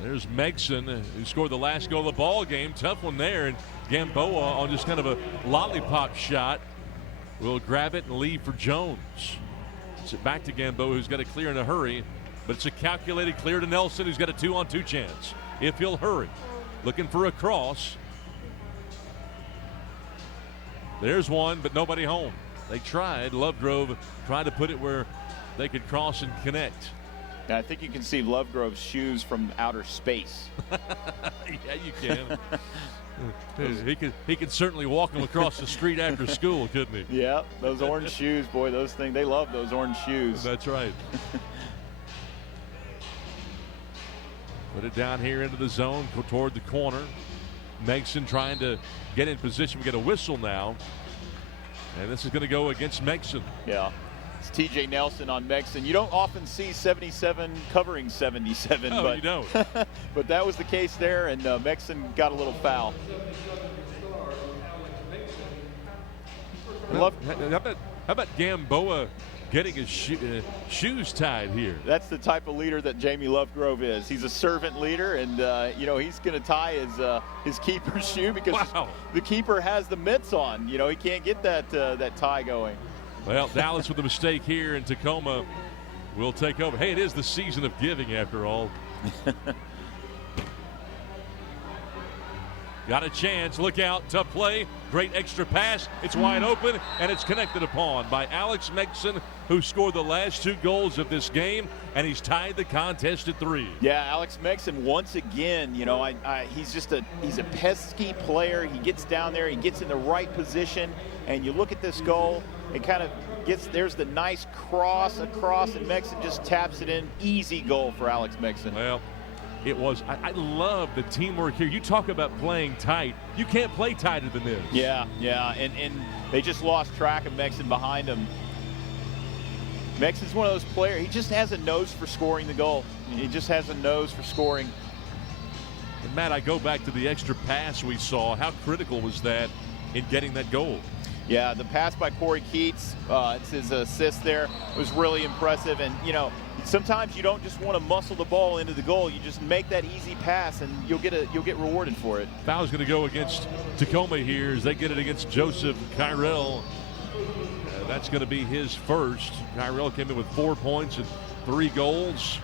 There's Megson, who scored the last goal of the ball game. Tough one there, and Gamboa on just kind of a lollipop shot will grab it and leave for Jones. It's it back to Gamboa, who's got to clear in a hurry, but it's a calculated clear to Nelson, who's got a 2-on-2 chance if he'll hurry. Looking for a cross. There's one, but nobody home. They tried. Lovegrove tried to put it where they could cross and connect. Now, I think you can see Lovegrove's shoes from outer space. Yeah, you can. He could certainly walk them across the street after school, couldn't he? Yeah, those orange shoes, boy, those things, they love those orange shoes. That's right. Put it down here into the zone toward the corner. Megson trying to get in position. We get a whistle now. And this is going to go against Megson. Yeah. It's TJ Nelson on Megson. You don't often see 77 covering 77. No, but you don't. But that was the case there, and Megson got a little foul. How about Gamboa getting his shoes tied here? That's the type of leader that Jamie Lovegrove is. He's a servant leader, and he's going to tie his keeper's shoe because the keeper has the mitts on. He can't get that tie going. Well, Dallas with a mistake here, and Tacoma will take over. Hey, it is the season of giving after all. Got a chance. Look out. Tough play. Great extra pass. It's wide open, and it's connected upon by Alex Megson, who scored the last 2 goals of this game, and he's tied the contest at 3. Yeah, Alex Megson once again. He's a pesky player. He gets down there. He gets in the right position, and you look at this goal. It kind of there's the nice cross across, and Megson just taps it in. Easy goal for Alex Megson. Well, it was. I love the teamwork here. You talk about playing tight. You can't play tighter than this. Yeah, and they just lost track of Megson behind him. Megson's one of those players. He just has a nose for scoring the goal. He just has a nose for scoring. And Matt, I go back to the extra pass we saw. How critical was that in getting that goal? Yeah, the pass by Corey Keats, it's his assist there, was really impressive. And, sometimes you don't just want to muscle the ball into the goal. You just make that easy pass, and you'll get rewarded for it. Foul's going to go against Tacoma here as they get it against Joseph Kyrell. That's going to be his first. Kyrell came in with 4 points and 3 goals.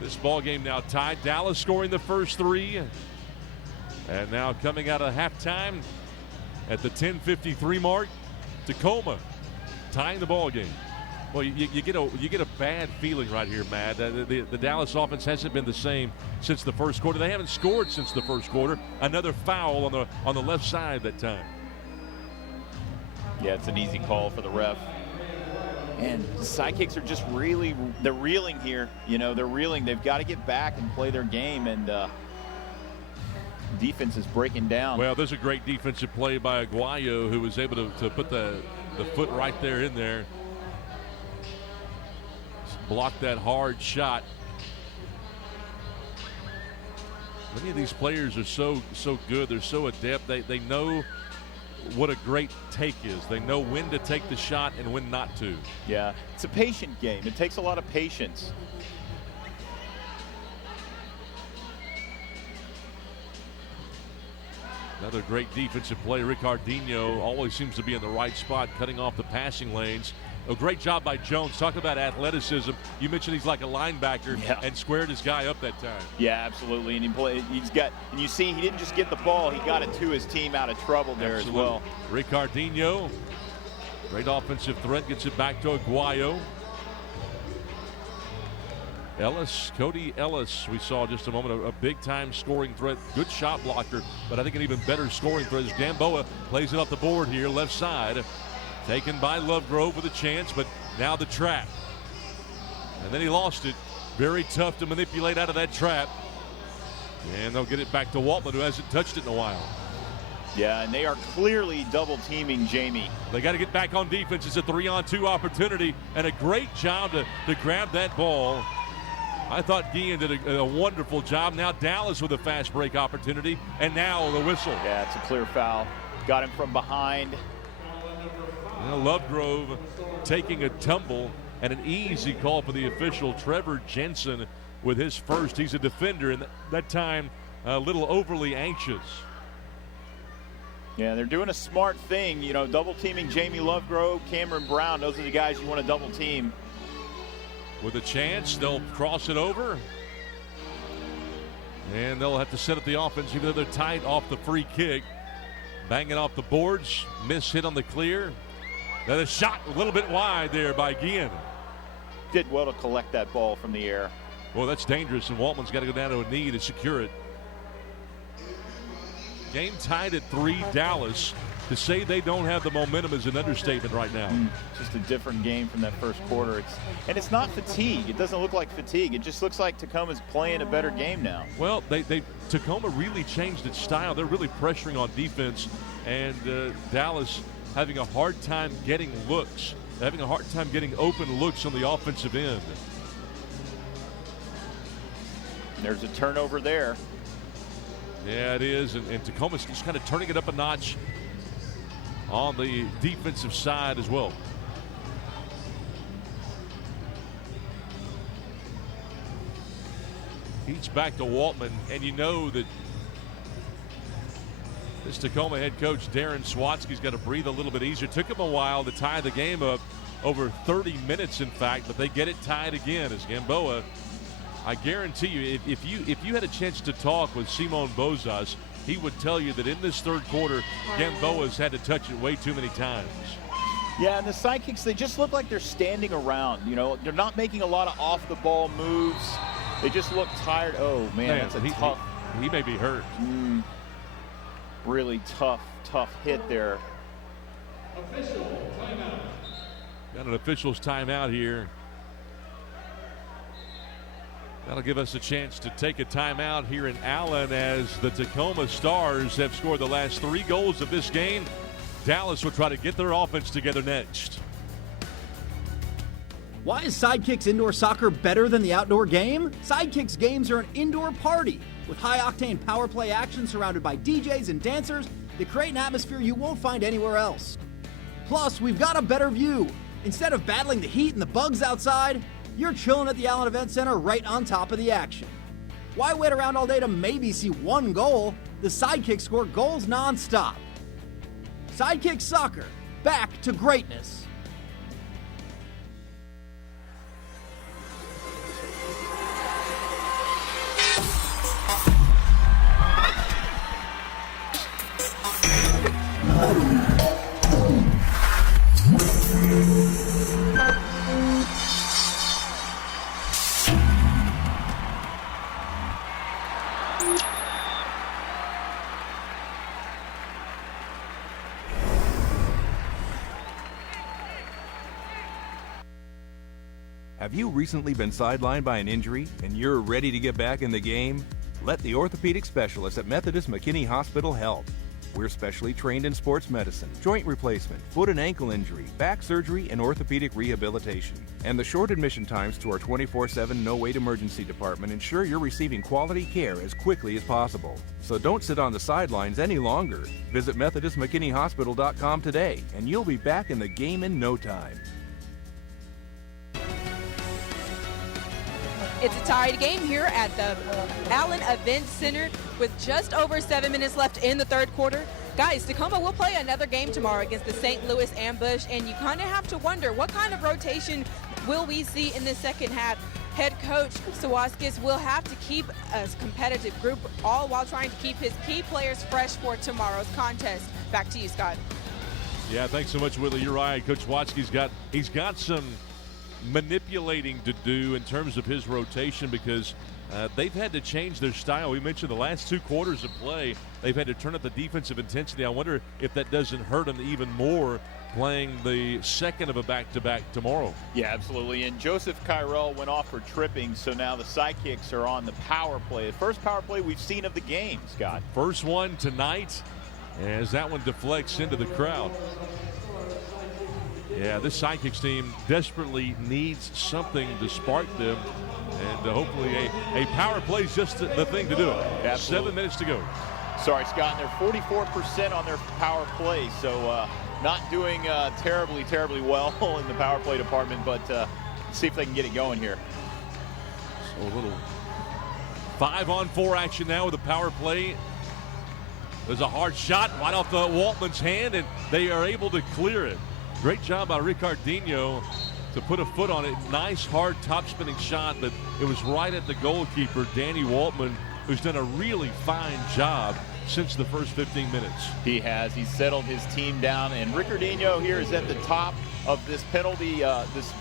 This ball game now tied. Dallas scoring the first 3. And now coming out of halftime at the 10:53 mark, Tacoma tying the ball game. Well, you get a bad feeling right here, Matt. The Dallas offense hasn't been the same since the first quarter. They haven't scored since the first quarter. Another foul on the left side that time. Yeah, it's an easy call for the ref. And the Sidekicks are just they're reeling here. They're reeling. They've got to get back and play their game, and defense is breaking down. Well, there's a great defensive play by Aguayo, who was able to put the foot right there in there. Block that hard shot. Many of these players are so good. They're so adept. They know what a great take is. They know when to take the shot and when not to. Yeah, it's a patient game. It takes a lot of patience. Another great defensive play. Ricardinho always seems to be in the right spot, cutting off the passing lanes. A great job by Jones. Talk about athleticism. You mentioned he's like a linebacker and squared his guy up that time. Yeah, absolutely. And you see he didn't just get the ball, he got it to his team out of trouble there as well. Ricardinho, great offensive threat, gets it back to Aguayo. Cody Ellis, we saw just a moment, a big-time scoring threat. Good shot blocker, but I think an even better scoring threat is Gamboa plays it off the board here, left side. Taken by Lovegrove with a chance, but now the trap. And then he lost it. Very tough to manipulate out of that trap. And they'll get it back to Waltman, who hasn't touched it in a while. Yeah, and they are clearly double-teaming Jamie. They got to get back on defense. It's a 3-on-2 opportunity, and a great job to grab that ball. I thought Guillen did a wonderful job. Now Dallas with a fast break opportunity, and now the whistle. Yeah, it's a clear foul. Got him from behind. Lovegrove taking a tumble, and an easy call for the official. Trevor Jensen with his first. He's a defender, and that time a little overly anxious. Yeah, they're doing a smart thing, double teaming Jamie Lovegrove, Cameron Brown. Those are the guys you want to double team. With a chance, they'll cross it over. And they'll have to set up the offense, even though they're tight off the free kick. Banging off the boards, miss hit on the clear. Now the shot a little bit wide there by Guillen. Did well to collect that ball from the air. Well, that's dangerous, and Waltman's got to go down to a knee to secure it. Game tied at 3, Dallas. To say they don't have the momentum is an understatement right now. Just a different game from that first quarter. It's not fatigue. It doesn't look like fatigue. It just looks like Tacoma's playing a better game now. Well, Tacoma really changed its style. They're really pressuring on defense, and Dallas having a hard time getting looks, having a hard time getting open looks on the offensive end. There's a turnover there. Yeah, it is, and Tacoma's just kind of turning it up a notch on the defensive side as well. He's back to Waltman, and you know that this Tacoma head coach Darren Swatsky's got to breathe a little bit easier. Took him a while to tie the game up, over 30 minutes in fact, but they get it tied again as Gamboa. I guarantee you, if you had a chance to talk with Simon Bozas, he would tell you that in this third quarter, Gamboa's had to touch it way too many times. Yeah, and the Sidekicks, they just look like they're standing around. You know, they're not making a lot of off-the-ball moves. They just look tired. Oh, man, that's a tough. He may be hurt. Really tough hit there. Official timeout. Got an official's timeout here. That'll give us a chance to take a timeout here in Allen as the Tacoma Stars have scored the last 3 goals of this game. Dallas will try to get their offense together next. Why is Sidekicks indoor soccer better than the outdoor game? Sidekicks games are an indoor party with high-octane power play action surrounded by DJs and dancers that create an atmosphere you won't find anywhere else. Plus, we've got a better view. Instead of battling the heat and the bugs outside, you're chilling at the Allen Event Center right on top of the action. Why wait around all day to maybe see 1 goal? The Sidekicks score goals non-stop. Sidekicks Soccer, back to greatness. Have you recently been sidelined by an injury and you're ready to get back in the game? Let the orthopedic specialists at Methodist McKinney Hospital help. We're specially trained in sports medicine, joint replacement, foot and ankle injury, back surgery, and orthopedic rehabilitation. And the short admission times to our 24/7 no-wait emergency department ensure you're receiving quality care as quickly as possible. So don't sit on the sidelines any longer. Visit MethodistMcKinneyHospital.com today, and you'll be back in the game in no time. It's a tied game here at the Allen Event Center with just over 7 minutes left in the third quarter. Guys, Tacoma will play another game tomorrow against the St. Louis Ambush, and you kind of have to wonder what kind of rotation will we see in the second half. Head coach Sawaskis will have to keep a competitive group, all while trying to keep his key players fresh for tomorrow's contest. Back to you, Scott. Yeah, thanks so much, Willie. You're right. Coach Watsky's got some manipulating to do in terms of his rotation because they've had to change their style. We mentioned the last 2 quarters of play, they've had to turn up the defensive intensity. I wonder if that doesn't hurt them even more playing the second of a back-to-back tomorrow. Yeah, absolutely. And Joseph Kyrell went off for tripping, so now the Sidekicks are on the power play. The first power play we've seen of the game, Scott. First one tonight as that one deflects into the crowd. Yeah, this Sidekicks team desperately needs something to spark them, and hopefully a power play is just the thing to do it. Absolutely. 7 minutes to go. Sorry, Scott, they're 44% on their power play, so not doing terribly well in the power play department, but see if they can get it going here. So a little 5-on-4 action now with the power play. There's a hard shot right off the Waltman's hand, and they are able to clear it. Great job by Ricardinho to put a foot on it. Nice, hard, top-spinning shot, but it was right at the goalkeeper, Danny Waltman, who's done a really fine job since the first 15 minutes. He has. He's settled his team down, and Ricardinho here is at the top of this penalty,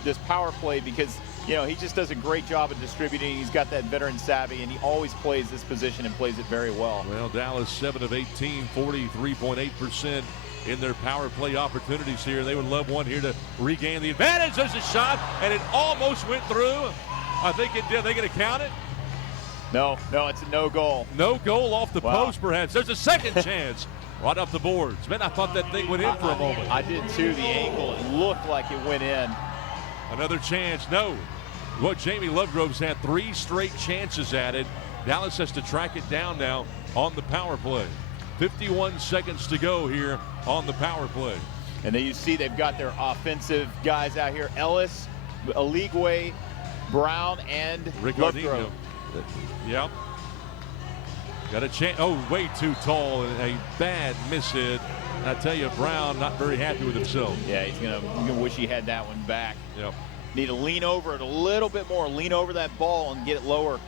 this power play because, you know, he just does a great job of distributing. He's got that veteran savvy, and he always plays this position and plays it very well. Well, Dallas 7 of 18, 43.8% in their power play opportunities here. They would love one here to regain the advantage. There's a shot, and it almost went through. I think it did. Are they going to count it? No, it's a no goal. No goal off the post, perhaps. There's a second chance right off the boards. Man, I thought that thing went in for a moment. I did too. The angle, it looked like it went in. Another chance, no. Well, Jamie Lovegrove's had 3 straight chances at it. Dallas has to track it down now on the power play. 51 seconds to go here on the power play. And then you see they've got their offensive guys out here. Ellis, Aligwe, Brown, and Ricardinho. Yep. Got a chance. Oh, way too tall and a bad miss hit. I tell you, Brown not very happy with himself. Yeah, he's gonna wish he had that one back. Yep. Need to lean over it a little bit more. Lean over that ball and get it lower.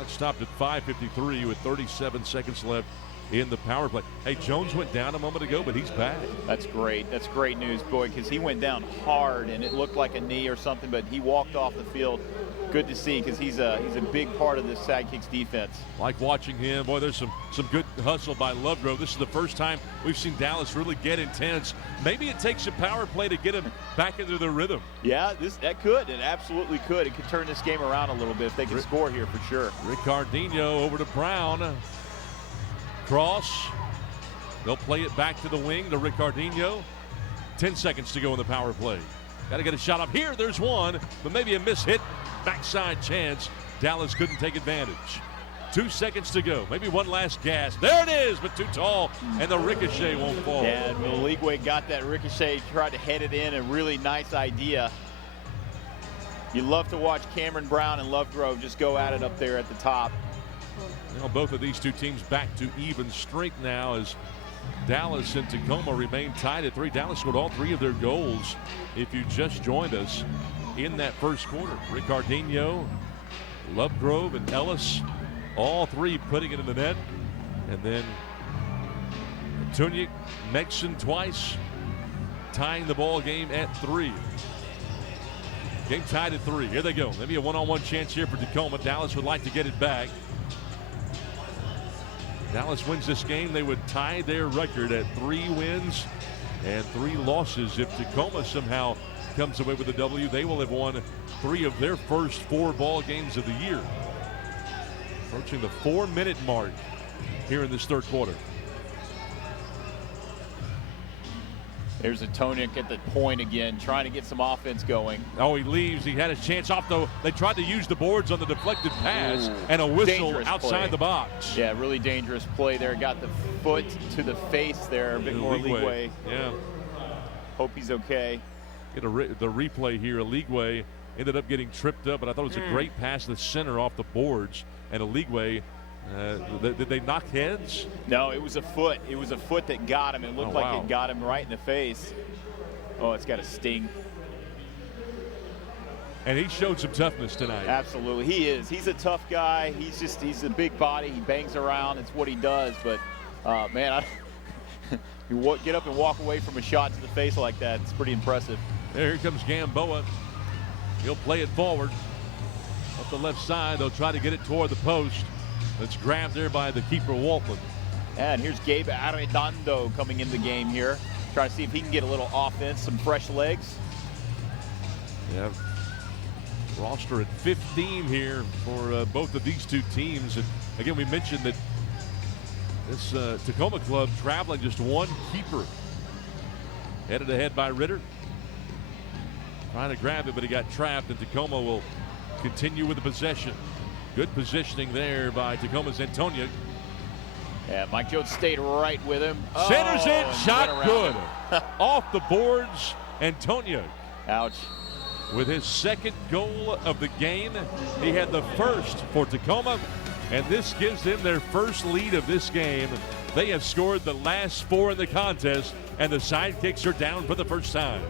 It stopped at 5:53 with 37 seconds left in the power play. Hey, Jones went down a moment ago, but he's back. That's great. That's great news, boy, because he went down hard and it looked like a knee or something, but he walked off the field. Good to see, because he's a big part of this Sidekicks defense. Like watching him. Boy, there's some good hustle by Lovegrove. This is the first time we've seen Dallas really get intense. Maybe it takes a power play to get him back into the rhythm. Yeah, that could. It absolutely could. It could turn this game around a little bit if they can score here for sure. Ricardinho over to Brown. Cross. They'll play it back to the wing to Ricardinho. 10 seconds to go in the power play. Got to get a shot up here. There's one, but maybe a miss hit. Backside chance. Dallas couldn't take advantage. 2 seconds to go. Maybe one last gas. There it is, but too tall, and the ricochet won't fall. Yeah, and Maligwe got that ricochet, tried to head it in. A really nice idea. You love to watch Cameron Brown and Lovegrove just go at it up there at the top. You know, both of these two teams back to even strength now as Dallas and Tacoma remain tied at 3. Dallas scored all 3 of their goals. If you just joined us in that first quarter, Ricardinho, Lovegrove, and Ellis, all 3 putting it in the net. And then Tunic, Nexon twice, tying the ball game at 3. Game tied at 3. Here they go. Maybe a one-on-one chance here for Tacoma. Dallas would like to get it back. Dallas wins this game, they would tie their record at 3 wins and 3 losses. If Tacoma somehow comes away with a W, they will have won 3 of their first 4 ball games of the year. Approaching the 4-minute mark here in this third quarter. There's a Tonic at the point again, trying to get some offense going. Oh, he leaves. He had a chance off, though. They tried to use the boards on the deflected pass and a whistle outside the box. Yeah, really dangerous play there. Got the foot to the face there. A bit more leeway. Yeah. Hope he's okay. Get the replay here. Aligwe ended up getting tripped up, but I thought it was a great pass to the center off the boards. And Aligwe, did they knock heads? No, it was a foot. It was a foot that got him. It looked like it got him right in the face. Oh, it's got a sting. And he showed some toughness tonight. Absolutely, he is. He's a tough guy. He's a big body. He bangs around. It's what he does. But, man, you get up and walk away from a shot to the face like that. It's pretty impressive. Here comes Gamboa. He'll play it forward. Up the left side, they'll try to get it toward the post. It's grabbed there by the keeper, Waltman. And here's Gabe Arredondo coming in the game here. Trying to see if he can get a little offense, some fresh legs. Yeah. Roster at 15 here for both of these two teams. And again, we mentioned that this Tacoma club traveling just 1 keeper. Headed ahead by Ritter. Trying to grab it, but he got trapped, and Tacoma will continue with the possession. Good positioning there by Tacoma's Antonio. Yeah, Mike Jones stayed right with him. Centers it, shot good. Off the boards, Antonio. Ouch. With his 2nd goal of the game, he had the first for Tacoma, and this gives them their first lead of this game. They have scored the last 4 in the contest, and the Sidekicks are down for the first time.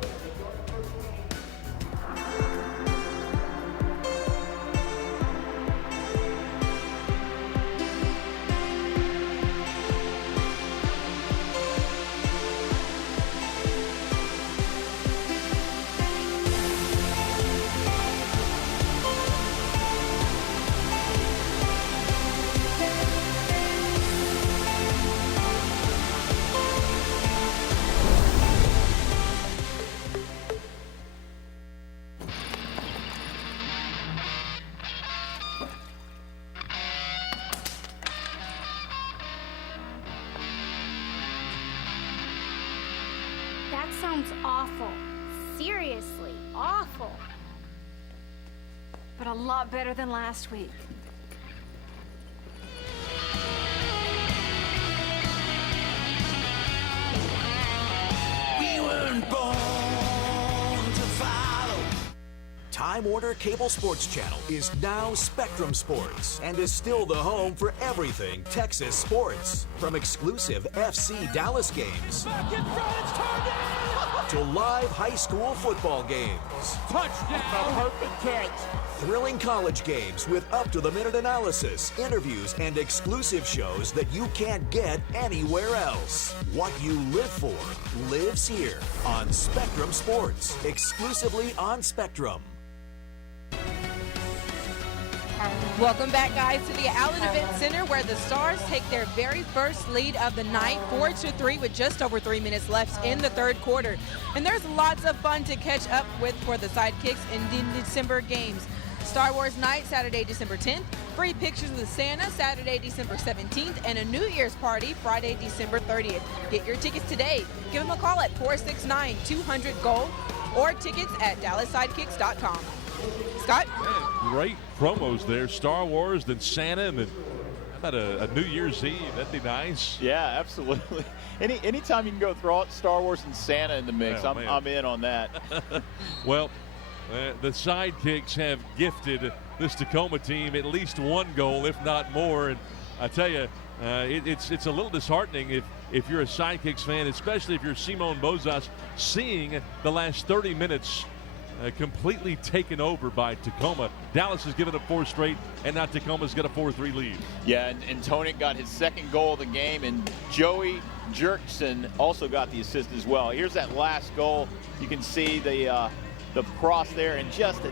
That sounds awful. Seriously, awful. But a lot better than last week. Time Warner Cable Sports Channel is now Spectrum Sports and is still the home for everything Texas sports. From exclusive FC Dallas games to live high school football games. Touchdown! Perfect catch! Thrilling college games with up-to-the-minute analysis, interviews, and exclusive shows that you can't get anywhere else. What you live for lives here on Spectrum Sports, exclusively on Spectrum. Welcome back, guys, to the Allen Event Center, where the Stars take their very first lead of the night, 4-3, with just over 3 minutes left in the third quarter. And there's lots of fun to catch up with for the Sidekicks in the December games. Star Wars Night, Saturday, December 10th. Free pictures with Santa, Saturday, December 17th. And a New Year's party, Friday, December 30th. Get your tickets today. Give them a call at 469-200-GOLD or tickets at DallasSidekicks.com. Scott? Man, great promos there. Star Wars, then Santa, and then how about a New Year's Eve? That'd be nice. Yeah, absolutely. Anytime you can go throw Star Wars and Santa in the mix, Oh, I'm in on that. Well, the Sidekicks have gifted this Tacoma team at least one goal, if not more. And I tell you, it's a little disheartening if you're a Sidekicks fan, especially if you're Simon Bozas, seeing the last 30 minutes completely taken over by Tacoma. Dallas has given up 4 straight, and now Tacoma's got a 4-3 lead. Yeah, and Tonic got his second goal of the game, and Joey Jerkson also got the assist as well. Here's that last goal. You can see the cross there, and just a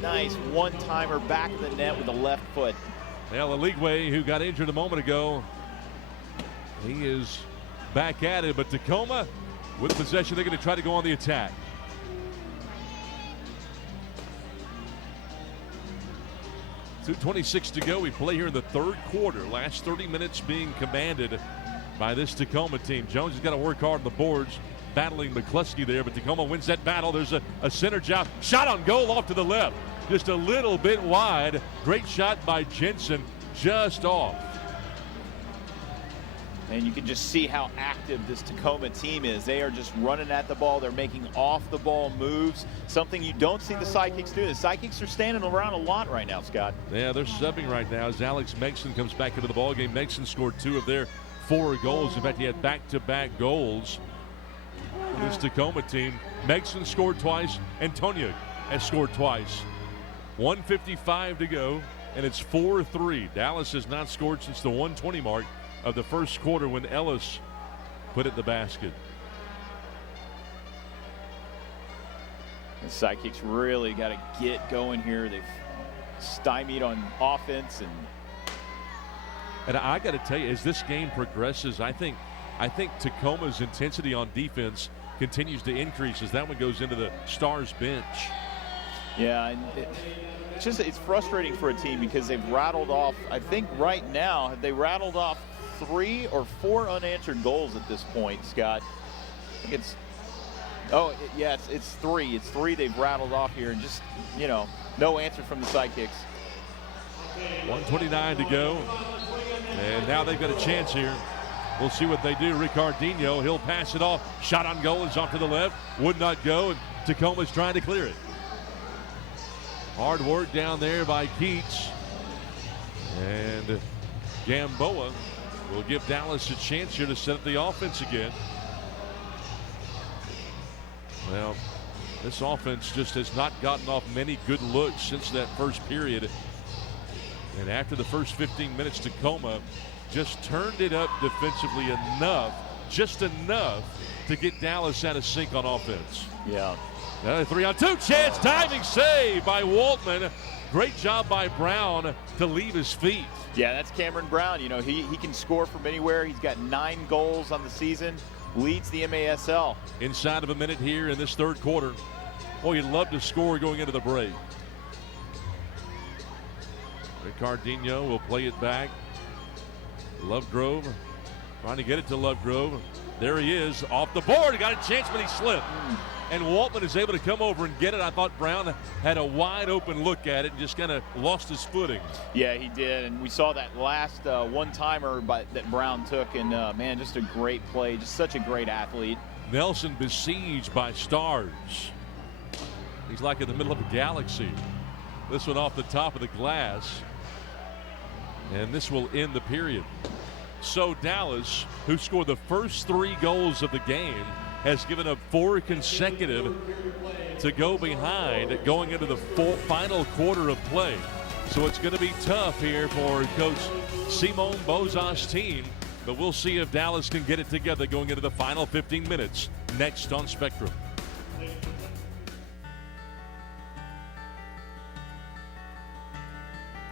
nice one-timer back of the net with the left foot. Well, Aligwe, who got injured a moment ago, he is back at it, but Tacoma with possession, they're going to try to go on the attack. 2:26 to go. We play here in the third quarter. Last 30 minutes being commanded by this Tacoma team. Jones has got to work hard on the boards, battling McCluskey there, but Tacoma wins that battle. There's a center job. Shot on goal off to the left. Just a little bit wide. Great shot by Jensen, just off. And you can just see how active this Tacoma team is. They are just running at the ball. They're making off-the-ball moves, something you don't see the Sidekicks do. The Sidekicks are standing around a lot right now, Scott. Yeah, they're subbing right now as Alex Megson comes back into the ballgame. Megson scored 2 of their 4 goals. In fact, he had back-to-back goals for this Tacoma team. Megson scored twice. Antonio has scored twice. 1:55 to go, and it's 4-3. Dallas has not scored since the 1:20 mark of the first quarter when Ellis put it in the basket. The Sidekicks really got to get going here. They've stymied on offense, and I got to tell you, as this game progresses, I think Tacoma's intensity on defense continues to increase as that one goes into the Stars bench. Yeah, and it's frustrating for a team because they've rattled off, I think right now, have they rattled off 3 or 4 unanswered goals at this point, Scott? I think it's 3. It's 3 they've rattled off here, and just, no answer from the Sidekicks. 1:29 to go, and now they've got a chance here. We'll see what they do. Ricardinho, he'll pass it off. Shot on goal is off to the left. Would not go, and Tacoma's trying to clear it. Hard work down there by Keats. And Gamboa will give Dallas a chance here to set up the offense again. Well, this offense just has not gotten off many good looks since that first period. And after the first 15 minutes, Tacoma just turned it up defensively enough, just enough to get Dallas out of sync on offense. Yeah. Another 3-on-2 chance, diving save by Waltman. Great job by Brown to leave his feet. Yeah, that's Cameron Brown. He can score from anywhere. He's got 9 goals on the season, leads the MASL. Inside of a minute here in this third quarter. Boy, you'd love to score going into the break. Ricardinho will play it back. Lovegrove trying to get it to Lovegrove. There he is, off the board. He got a chance, but he slipped. And Waltman is able to come over and get it. I thought Brown had a wide open look at it and just kind of lost his footing. Yeah, he did. And we saw that last one-timer that Brown took. And, man, just a great play. Just such a great athlete. Nelson besieged by Stars. He's like in the middle of a galaxy. This one off the top of the glass. And this will end the period. So Dallas, who scored the first 3 goals of the game, has given up 4 consecutive to go behind going into the final quarter of play. So it's going to be tough here for Coach Simon Bozas' team, but we'll see if Dallas can get it together going into the final 15 minutes next on Spectrum.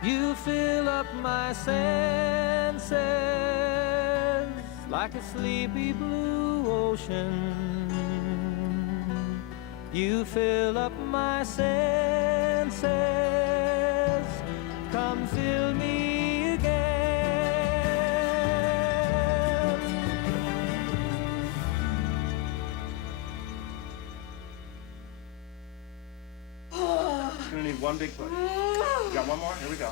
You fill up my senses like a sleepy blue ocean. You fill up my senses. Come fill me again. You're gonna need one big push. You got one more? Here we go.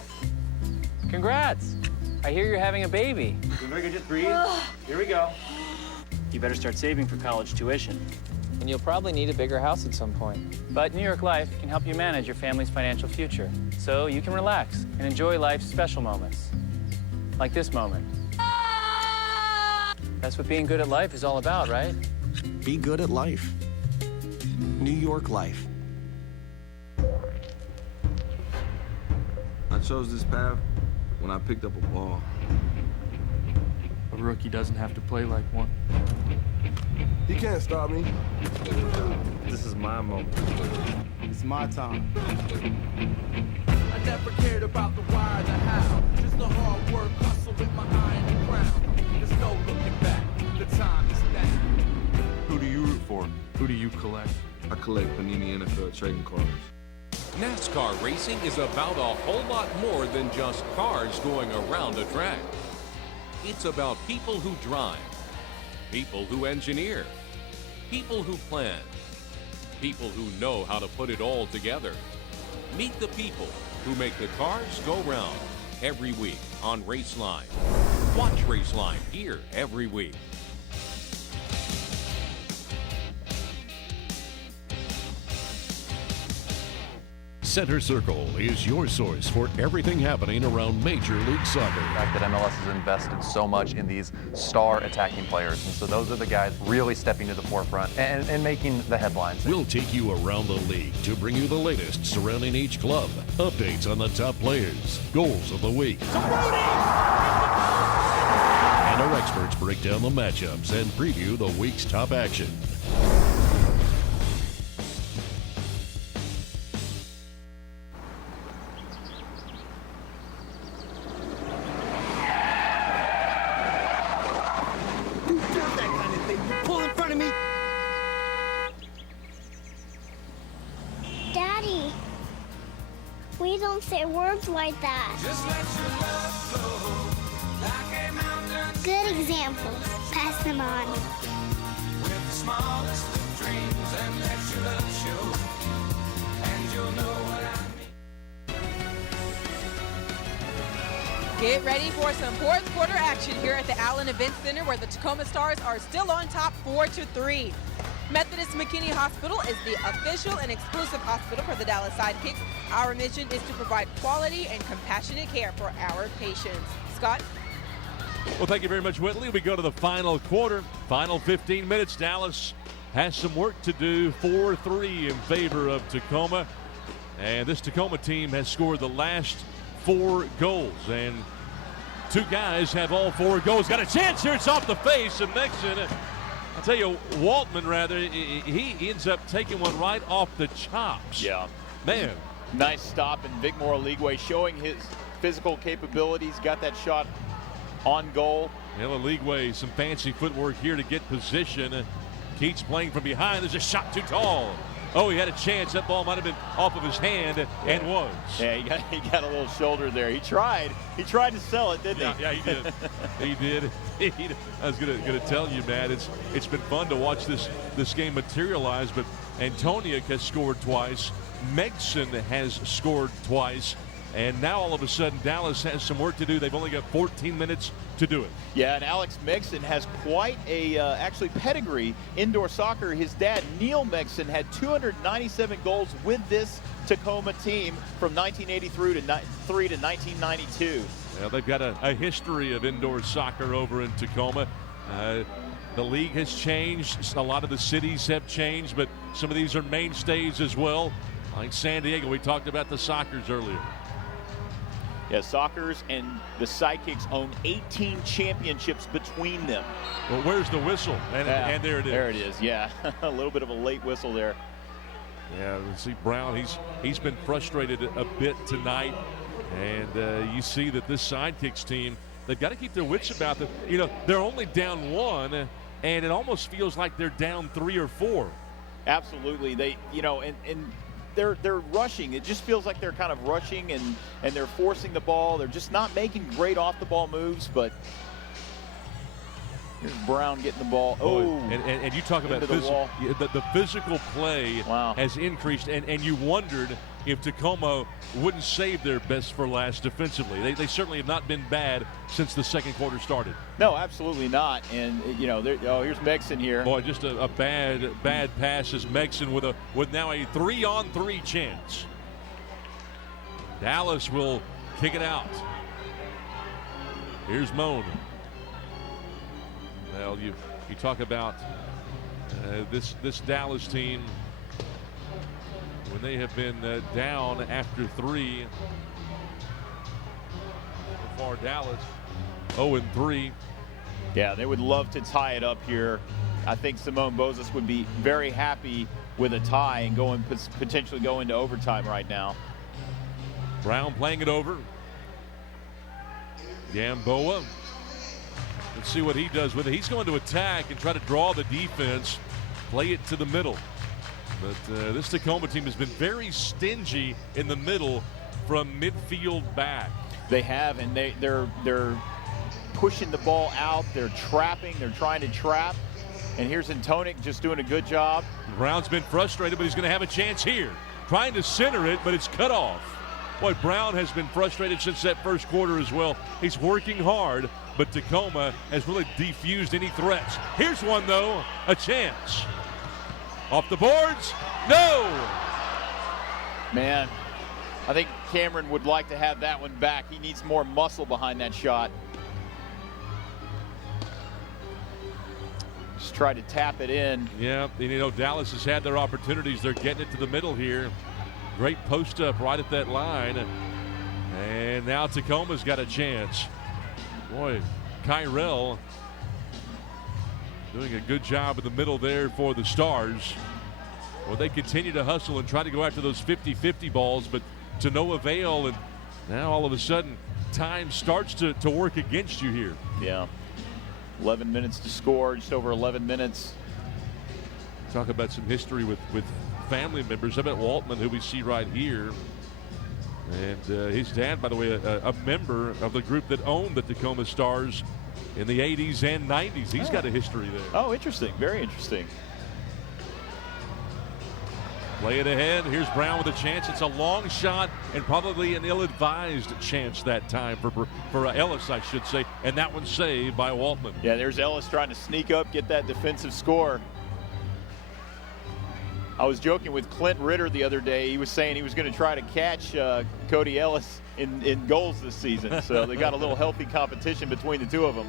Congrats! I hear you're having a baby. Doing very good, just breathe. Here we go. You better start saving for college tuition. And you'll probably need a bigger house at some point. But New York Life can help you manage your family's financial future, so you can relax and enjoy life's special moments. Like this moment. That's what being good at life is all about, right? Be good at life. New York Life. I chose this path when I picked up a ball. A rookie doesn't have to play like one. He can't stop me. This is my moment. It's my time. I never cared about the why, the how. Just the hard work, hustle with my eye in the ground. There's no looking back. The time is now. Who do you root for? Who do you collect? I collect Panini NFL trading cards. NASCAR racing is about a whole lot more than just cars going around a track. It's about people who drive, people who engineer, people who plan, people who know how to put it all together. Meet the people who make the cars go round every week on Raceline. Watch Raceline here every week. Center Circle is your source for everything happening around Major League Soccer. The fact that MLS has invested so much in these star attacking players, and so those are the guys really stepping to the forefront and making the headlines. We'll take you around the league to bring you the latest surrounding each club, updates on the top players, goals of the week. And our experts break down the matchups and preview the week's top action. Daddy, we don't say words like that. Good examples. Pass them on. With the smallest of dreams and let your love show, and you'll know what I mean. Get ready for some fourth quarter action here at the Allen Event Center, where the Tacoma Stars are still on top 4-3. Methodist McKinney Hospital is the official and exclusive hospital for the Dallas Sidekicks. Our mission is to provide quality and compassionate care for our patients. Scott? Well, thank you very much, Whitley. We go to the final quarter, final 15 minutes. Dallas has some work to do. 4-3 in favor of Tacoma. And this Tacoma team has scored the last 4 goals. And 2 guys have all 4 goals. Got a chance here. It's off the face of Nixon. I'll tell you, Waltman, rather, he ends up taking one right off the chops. Yeah. Man. Nice stop, and Vic Leagueway showing his physical capabilities. Got that shot on goal. Leagueway, some fancy footwork here to get position. Keats playing from behind. There's a shot too tall. Oh, he had a chance. That ball might have been off of his hand, and was. Yeah, he got a little shoulder there. He tried to sell it, didn't he? Yeah, he did. He did. I was gonna tell you, Matt. It's been fun to watch this game materialize. But Antoniuk has scored twice. Megson has scored twice, And now all of a sudden Dallas has some work to do. They've only got 14 minutes to do it. Yeah, and Alex Megson has quite a actually pedigree indoor soccer. His dad, Neil Megson, had 297 goals with this Tacoma team from 1983 to 1992. Well, they've got a history of indoor soccer over in Tacoma. The league has changed. A lot of the cities have changed, but some of these are mainstays as well. Like San Diego, we talked about the Sockers earlier. Yeah, Sockers and the Sidekicks own 18 championships between them. Well, where's the whistle? And there it is. There it is, yeah. A little bit of a late whistle there. Yeah, we see Brown. He's been frustrated a bit tonight. And you see that this Sidekicks team, they've got to keep their wits about them. You know, they're only down 1, and it almost feels like they're down 3 or 4. Absolutely. They, you know, and they're rushing. It just feels like they're kind of rushing and they're forcing the ball. They're just not making great off-the-ball moves, but here's Brown getting the ball. Oh, and you talk about the physical play has increased, and you wondered if Tacoma wouldn't save their best for last defensively. They certainly have not been bad since the second quarter started. No, absolutely not. And you know, here's Megson here. Boy, just a bad pass as Megson with now a 3-on-3 chance. Dallas will kick it out. Here's Moan. Well, you talk about this Dallas team when they have been down after 3. So far, Dallas 0-3. Yeah, they would love to tie it up here. I think Simone Bozas would be very happy with a tie and potentially go into overtime right now. Brown playing it over. Gamboa. Let's see what he does with it. He's going to attack and try to draw the defense, play it to the middle. But this Tacoma team has been very stingy in the middle from midfield back. They have, and they're pushing the ball out. They're trapping. They're trying to trap. And here's Antonik just doing a good job. Brown's been frustrated, but he's going to have a chance here. Trying to center it, but it's cut off. Boy, Brown has been frustrated since that first quarter as well. He's working hard, but Tacoma has really defused any threats. Here's one, though, a chance. Off the boards, no! Man, I think Cameron would like to have that one back. He needs more muscle behind that shot. Just try to tap it in. Yeah, and you know, Dallas has had their opportunities. They're getting it to the middle here. Great post up right at that line. And now Tacoma's got a chance. Boy, Kyrell doing a good job in the middle there for the Stars. Well, they continue to hustle and try to go after those 50-50 balls, but to no avail. And now all of a sudden, time starts to work against you here. Yeah. 11 minutes to score, just over 11 minutes. Talk about some history with family members. How about Waltman, who we see right here? And his dad, by the way, a member of the group that owned the Tacoma Stars in the 80s and 90s. He's got a history there. Oh, interesting. Very interesting. Play it ahead. Here's Brown with a chance. It's a long shot and probably an ill-advised chance that time for Ellis, I should say. And that one's saved by Waltman. Yeah, there's Ellis trying to sneak up, get that defensive score. I was joking with Clint Ritter the other day. He was saying he was going to try to catch Cody Ellis in goals this season. So they got a little healthy competition between the two of them.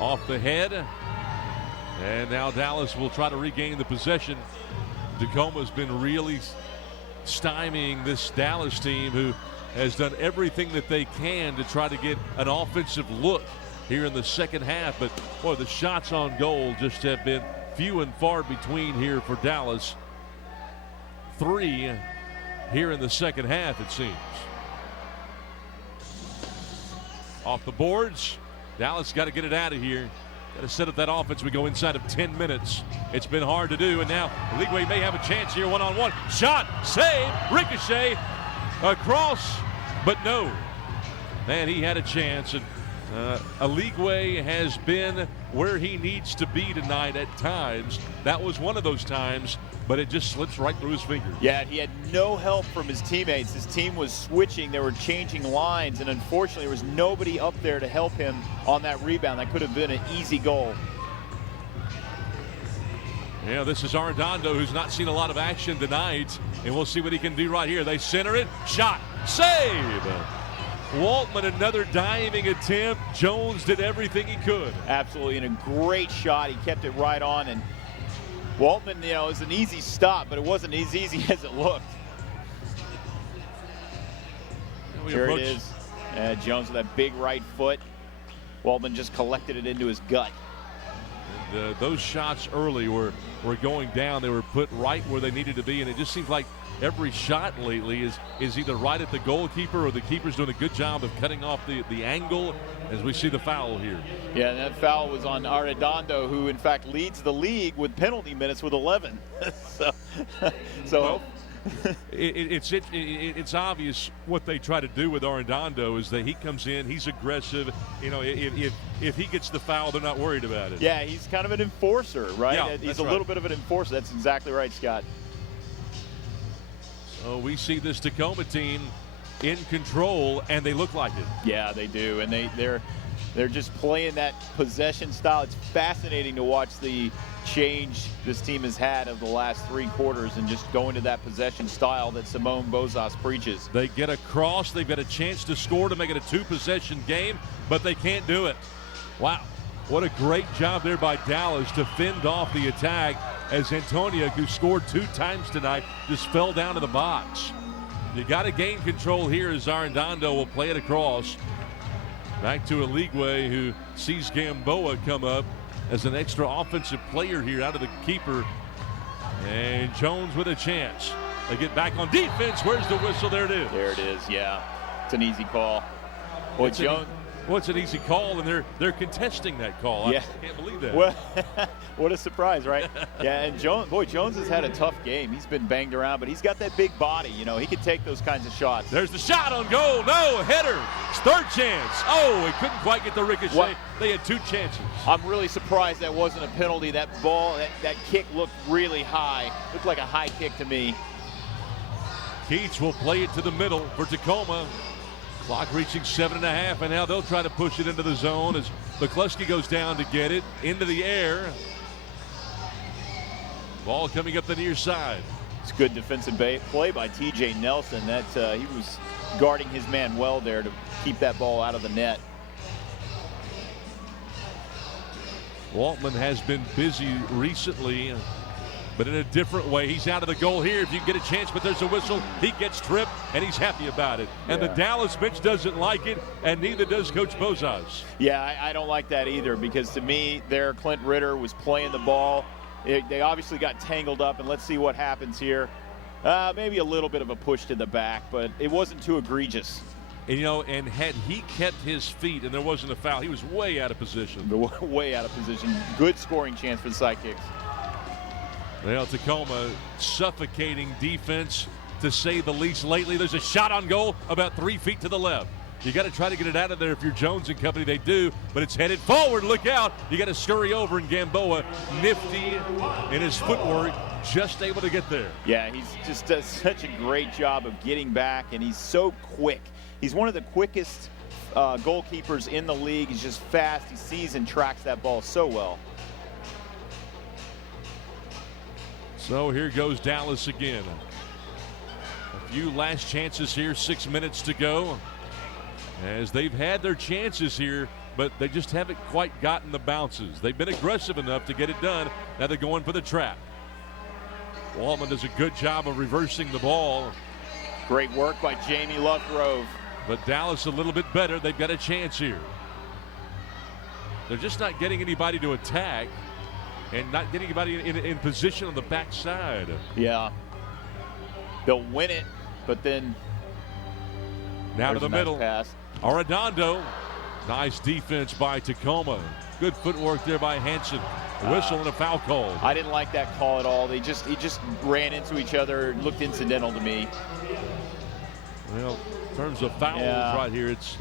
Off the head. And now Dallas will try to regain the possession. Tacoma's been really stymieing this Dallas team, who has done everything that they can to try to get an offensive look here in the second half. But, boy, the shots on goal just have been few and far between here for Dallas. 3 here in the second half, it seems. Off the boards. Dallas got to get it out of here. Got to set up that offense. We go inside of 10 minutes. It's been hard to do, and now Ligwe may have a chance here one-on-one. Shot, save, ricochet, across, but no. Man, he had a chance, and Aligwe has been where he needs to be tonight at times. That was one of those times, but it just slips right through his fingers. Yeah, he had no help from his teammates. His team was switching. They were changing lines, and unfortunately, there was nobody up there to help him on that rebound. That could have been an easy goal. Yeah, this is Arredondo, who's not seen a lot of action tonight, and we'll see what he can do right here. They center it. Shot. Save. Waltman, another diving attempt. Jones did everything he could. Absolutely, and a great shot. He kept it right on, and Waltman, it was an easy stop, but it wasn't as easy as it looked. Here it is. Jones with that big right foot. Waltman just collected it into his gut. And, those shots early were going down. They were put right where they needed to be, and it just seems like every shot lately is either right at the goalkeeper or the keeper's doing a good job of cutting off the angle as we see the foul here. Yeah, and that foul was on Arredondo, who in fact leads the league with penalty minutes with 11. Well, it's obvious what they try to do with Arredondo is that he comes in, he's aggressive. If he gets the foul, they're not worried about it. Yeah, he's kind of an enforcer, right? Yeah, he's a little bit of an enforcer. That's exactly right, Scott. So we see this Tacoma team in control, and they look like it. Yeah, they do, and they're just playing that possession style. It's fascinating to watch the change this team has had of the last 3 quarters and just going to that possession style that Simone Bozas preaches. They get across, they've got a chance to score to make it a 2-possession game, but they can't do it. Wow, what a great job there by Dallas to fend off the attack as Antonia, who scored 2 times tonight, just fell down to the box. You got to gain control here as Arredondo will play it across. Back to Aligwe, who sees Gamboa come up as an extra offensive player here out of the keeper. And Jones with a chance. They get back on defense. Where's the whistle? There it is. There it is, yeah. It's an easy call. Boy, Jones. What's an easy call, and they're contesting that call. Yeah. I can't believe that. Well, what a surprise, right? Yeah, and Jones has had a tough game. He's been banged around, but he's got that big body. He can take those kinds of shots. There's the shot on goal. No, header. It's third chance. Oh, he couldn't quite get the ricochet. What? They had 2 chances. I'm really surprised that wasn't a penalty. That ball, that kick looked really high. Looked like a high kick to me. Keats will play it to the middle for Tacoma. Clock reaching 7.5, and now they'll try to push it into the zone as McCluskey goes down to get it into the air. Ball coming up the near side. It's good defensive play by T.J. Nelson. That he was guarding his man well there to keep that ball out of the net. Waltman has been busy recently, but in a different way. He's out of the goal here if you get a chance, but there's a whistle. He gets tripped, and he's happy about it. And the Dallas bench doesn't like it, and neither does Coach Bozas. Yeah, I don't like that either, because to me, there, Clint Ritter was playing the ball. They obviously got tangled up, and let's see what happens here. Maybe a little bit of a push to the back, but it wasn't too egregious. And, and had he kept his feet and there wasn't a foul, he was way out of position. Way out of position. Good scoring chance for the Sidekicks. Well, Tacoma suffocating defense, to say the least, lately. There's a shot on goal about 3 feet to the left. You got to try to get it out of there if you're Jones and company. They do, but it's headed forward. Look out. You got to scurry over, and Gamboa, nifty in his footwork, just able to get there. Yeah, he's just does such a great job of getting back, and he's so quick. He's one of the quickest goalkeepers in the league. He's just fast. He sees and tracks that ball so well. So here goes Dallas again. A few last chances here, 6 minutes to go. As they've had their chances here, but they just haven't quite gotten the bounces. They've been aggressive enough to get it done. Now they're going for the trap. Waltman does a good job of reversing the ball. Great work by Jamie Lovegrove. But Dallas a little bit better. They've got a chance here. They're just not getting anybody to attack and not getting anybody in position on the backside. Yeah. They'll win it, but then now to the middle. Pass. Arredondo. Nice defense by Tacoma. Good footwork there by Hansen. A whistle and a foul call. I didn't like that call at all. He just ran into each other. It looked incidental to me. Well, in terms of fouls right here, it's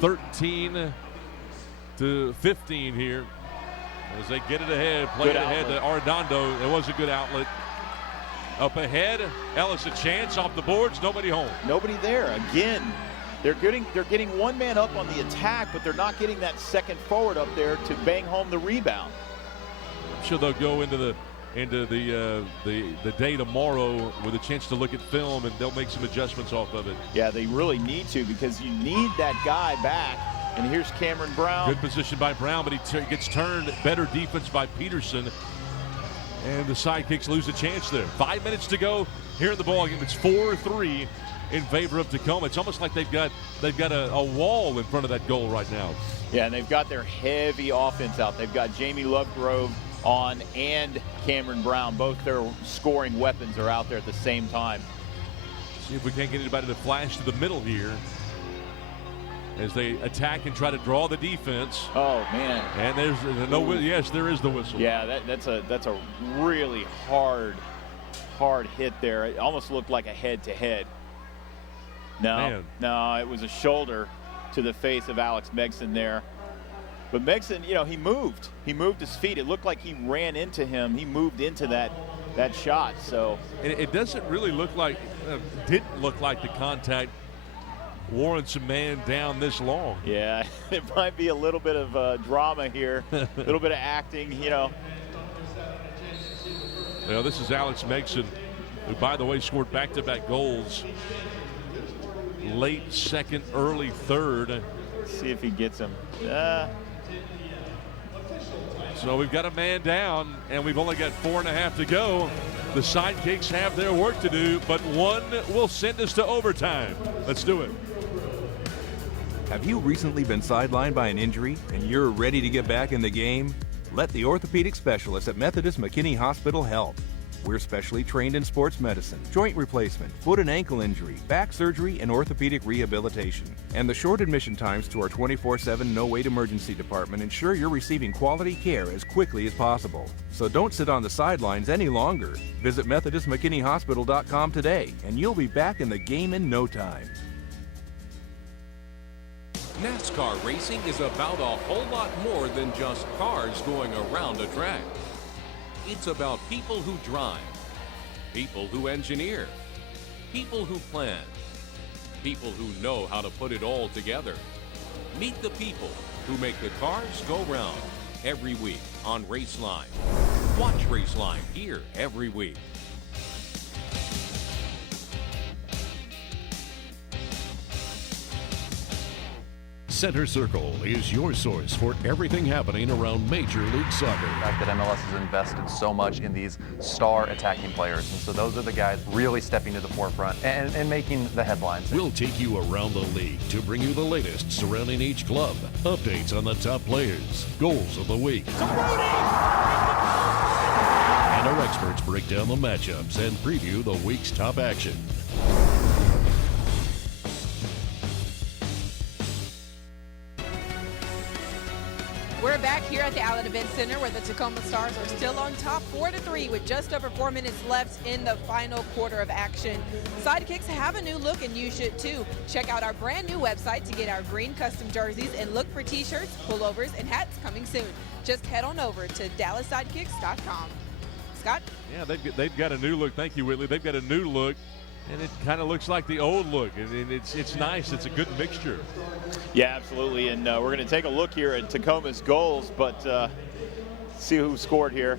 13-15 here as they get it ahead, play Good it ahead to Arredondo. It was a good outlet. Up ahead, Ellis a chance off the boards, nobody home. Nobody there. Again, they're getting one man up on the attack, but they're not getting that second forward up there to bang home the rebound. I'm sure they'll go into the day tomorrow with a chance to look at film, and they'll make some adjustments off of it. Yeah, they really need to, because you need that guy back. And here's Cameron Brown. Good position by Brown, but he gets turned. Better defense by Peterson. And the Sidekicks lose a chance there. 5 minutes to go here in the ball game. It's 4-3 in favor of Tacoma. It's almost like they've got a wall in front of that goal right now. Yeah, and they've got their heavy offense out. They've got Jamie Lovegrove on and Cameron Brown. Both their scoring weapons are out there at the same time. See if we can't get anybody to flash to the middle here as they attack and try to draw the defense. Oh man! And there's no. Yes, there is the whistle. Yeah, that's a really hard hit there. It almost looked like a head-to-head. No, it was a shoulder to the face of Alex Megson there. But Megson, he moved. He moved his feet. It looked like he ran into him. He moved into that shot. So it doesn't really look like, didn't look like the contact warrants a man down this long. Yeah, it might be a little bit of drama here, a little bit of acting, This is Alex Megson, who, by the way, scored back-to-back goals. Late second, early third. Let's see if he gets him. So we've got a man down, and we've only got 4.5 to go. The Sidekicks have their work to do, but one will send us to overtime. Let's do it. Have you recently been sidelined by an injury and you're ready to get back in the game? Let the orthopedic specialists at Methodist McKinney Hospital help. We're specially trained in sports medicine, joint replacement, foot and ankle injury, back surgery, and orthopedic rehabilitation. And the short admission times to our 24/7 no-wait emergency department ensure you're receiving quality care as quickly as possible. So don't sit on the sidelines any longer. Visit MethodistMcKinneyHospital.com today, and you'll be back in the game in no time. NASCAR racing is about a whole lot more than just cars going around a track. It's about people who drive, people who engineer, people who plan, people who know how to put it all together. Meet the people who make the cars go round every week on Raceline. Watch Raceline here every week. Center Circle is your source for everything happening around Major League Soccer. The fact that MLS has invested so much in these star attacking players, and so those are the guys really stepping to the forefront and making the headlines. We'll take you around the league to bring you the latest surrounding each club, updates on the top players, goals of the week. And our experts break down the matchups and preview the week's top action. We're back here at the Allen Event Center where the Tacoma Stars are still on top 4-3 with just over 4 minutes left in the final quarter of action. Sidekicks have a new look and you should too. Check out our brand new website to get our green custom jerseys and look for t-shirts, pullovers, and hats coming soon. Just head on over to DallasSidekicks.com. Scott? Yeah, they've got a new look. Thank you, Whitley. They've got a new look. And it kind of looks like the old look, and it's nice. It's a good mixture. Yeah, absolutely. And we're going to take a look here at Tacoma's goals, but see who scored here.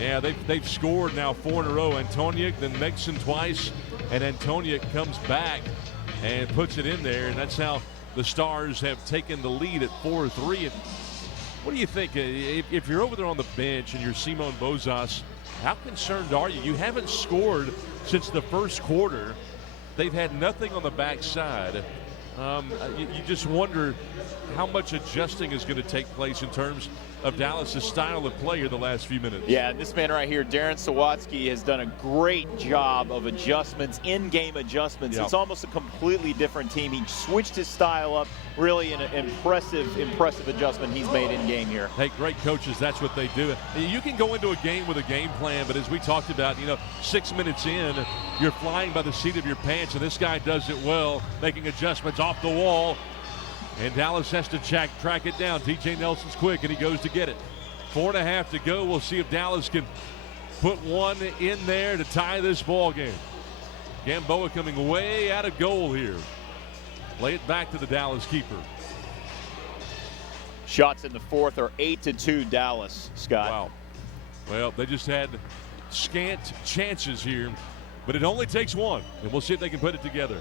Yeah, they've scored now 4 in a row. Antoniuk, then Megson twice, and Antoniuk comes back and puts it in there, and that's how the Stars have taken the lead at 4-3. And what do you think? If you're over there on the bench and you're Simon Bozas, how concerned are you? You haven't scored since the first quarter. They've had nothing on the backside. you just wonder how much adjusting is going to take place in terms of Dallas' style of play here the last few minutes. Yeah, this man right here, Darren Sawatsky, has done a great job of adjustments, in-game adjustments. Yep. It's almost a completely different team. He switched his style up. Really an impressive adjustment he's made in-game here. Hey, great coaches, that's what they do. You can go into a game with a game plan, but as we talked about, 6 minutes in, you're flying by the seat of your pants, and this guy does it well, making adjustments off the wall. And Dallas has to track it down. TJ Nelson's quick, and he goes to get it. 4.5 to go. We'll see if Dallas can put one in there to tie this ball game. Gamboa coming way out of goal here. Play it back to the Dallas keeper. Shots in the fourth are 8-2 Dallas, Scott. Wow. Well, they just had scant chances here, but it only takes one, and we'll see if they can put it together.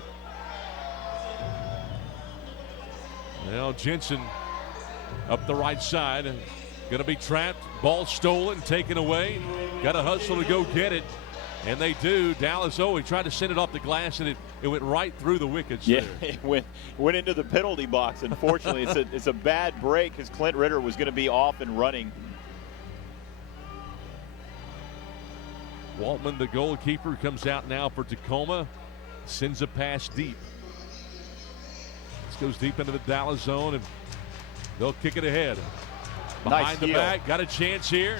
Now Jensen up the right side, going to be trapped. Ball stolen, taken away. Got to hustle to go get it, and they do. Dallas, he tried to send it off the glass, and it went right through the wickets. Yeah, there. it went into the penalty box. Unfortunately, it's a bad break because Clint Ritter was going to be off and running. Waltman, the goalkeeper, comes out now for Tacoma. Sends a pass deep. This goes deep into the Dallas zone, and they'll kick it ahead. Behind Nice the heel. back, got a chance here.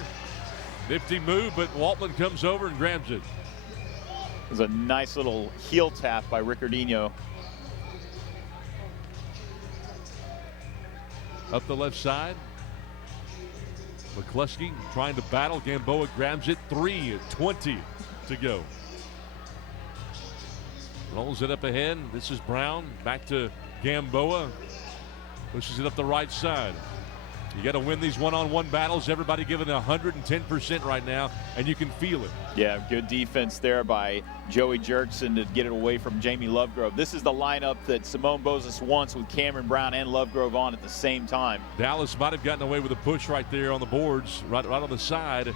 Nifty move, but Waltman comes over and grabs it. It was a nice little heel tap by Ricardinho. Up the left side. McCluskey trying to battle. Gamboa grabs it. 3:20 to go. Rolls it up ahead. This is Brown. Back to Gamboa. Pushes it up the right side. You got to win these one-on-one battles. Everybody giving 110% right now, and you can feel it. Yeah, good defense there by Joey Jerkson to get it away from Jamie Lovegrove. This is the lineup that Simone Bozes wants with Cameron Brown and Lovegrove on at the same time. Dallas might have gotten away with a push right there on the boards, right on the side.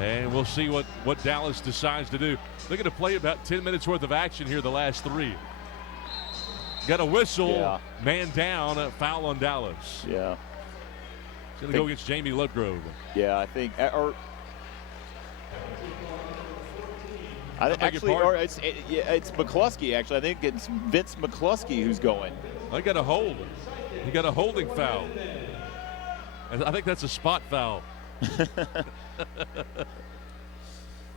And we'll see what Dallas decides to do. They're going to play about 10 minutes worth of action here the last 3. Got a whistle, Yeah. Man down, a foul on Dallas. Yeah. Going to go against Jamie Lovegrove. Yeah, I think, or I think beg your actually, pardon? or it's McCluskey. Actually, I think it's Vince McCluskey who's going. I got a hold. He got a holding foul. And I think that's a spot foul.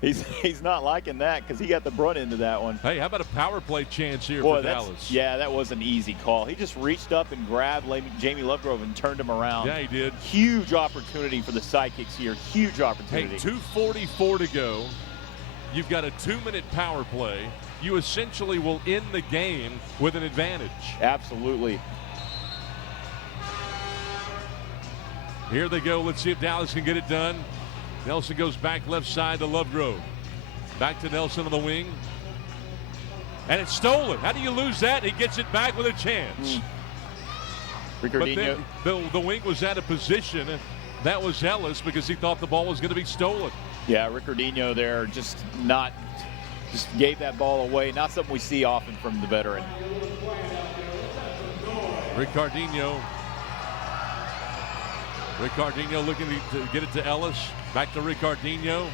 He's not liking that because he got the brunt into that one. Hey, how about a power play chance here Boy, for Dallas? Yeah, that was an easy call. He just reached up and grabbed Jamie Lovegrove and turned him around. Yeah, he did. Huge opportunity for the Sidekicks here. Huge opportunity. Hey, 2:44 to go. You've got a 2-minute power play. You essentially will end the game with an advantage. Absolutely. Here they go. Let's see if Dallas can get it done. Nelson goes back left side to Lovegrove. Back to Nelson on the wing. And it's stolen. How do you lose that? He gets it back with a chance. But Ricardinho. then the wing was out of position. That was Ellis because he thought the ball was going to be stolen. Yeah, Ricardinho there just gave that ball away. Not something we see often from the veteran. Ricardinho looking to get it to Ellis. Back to Ricardinho.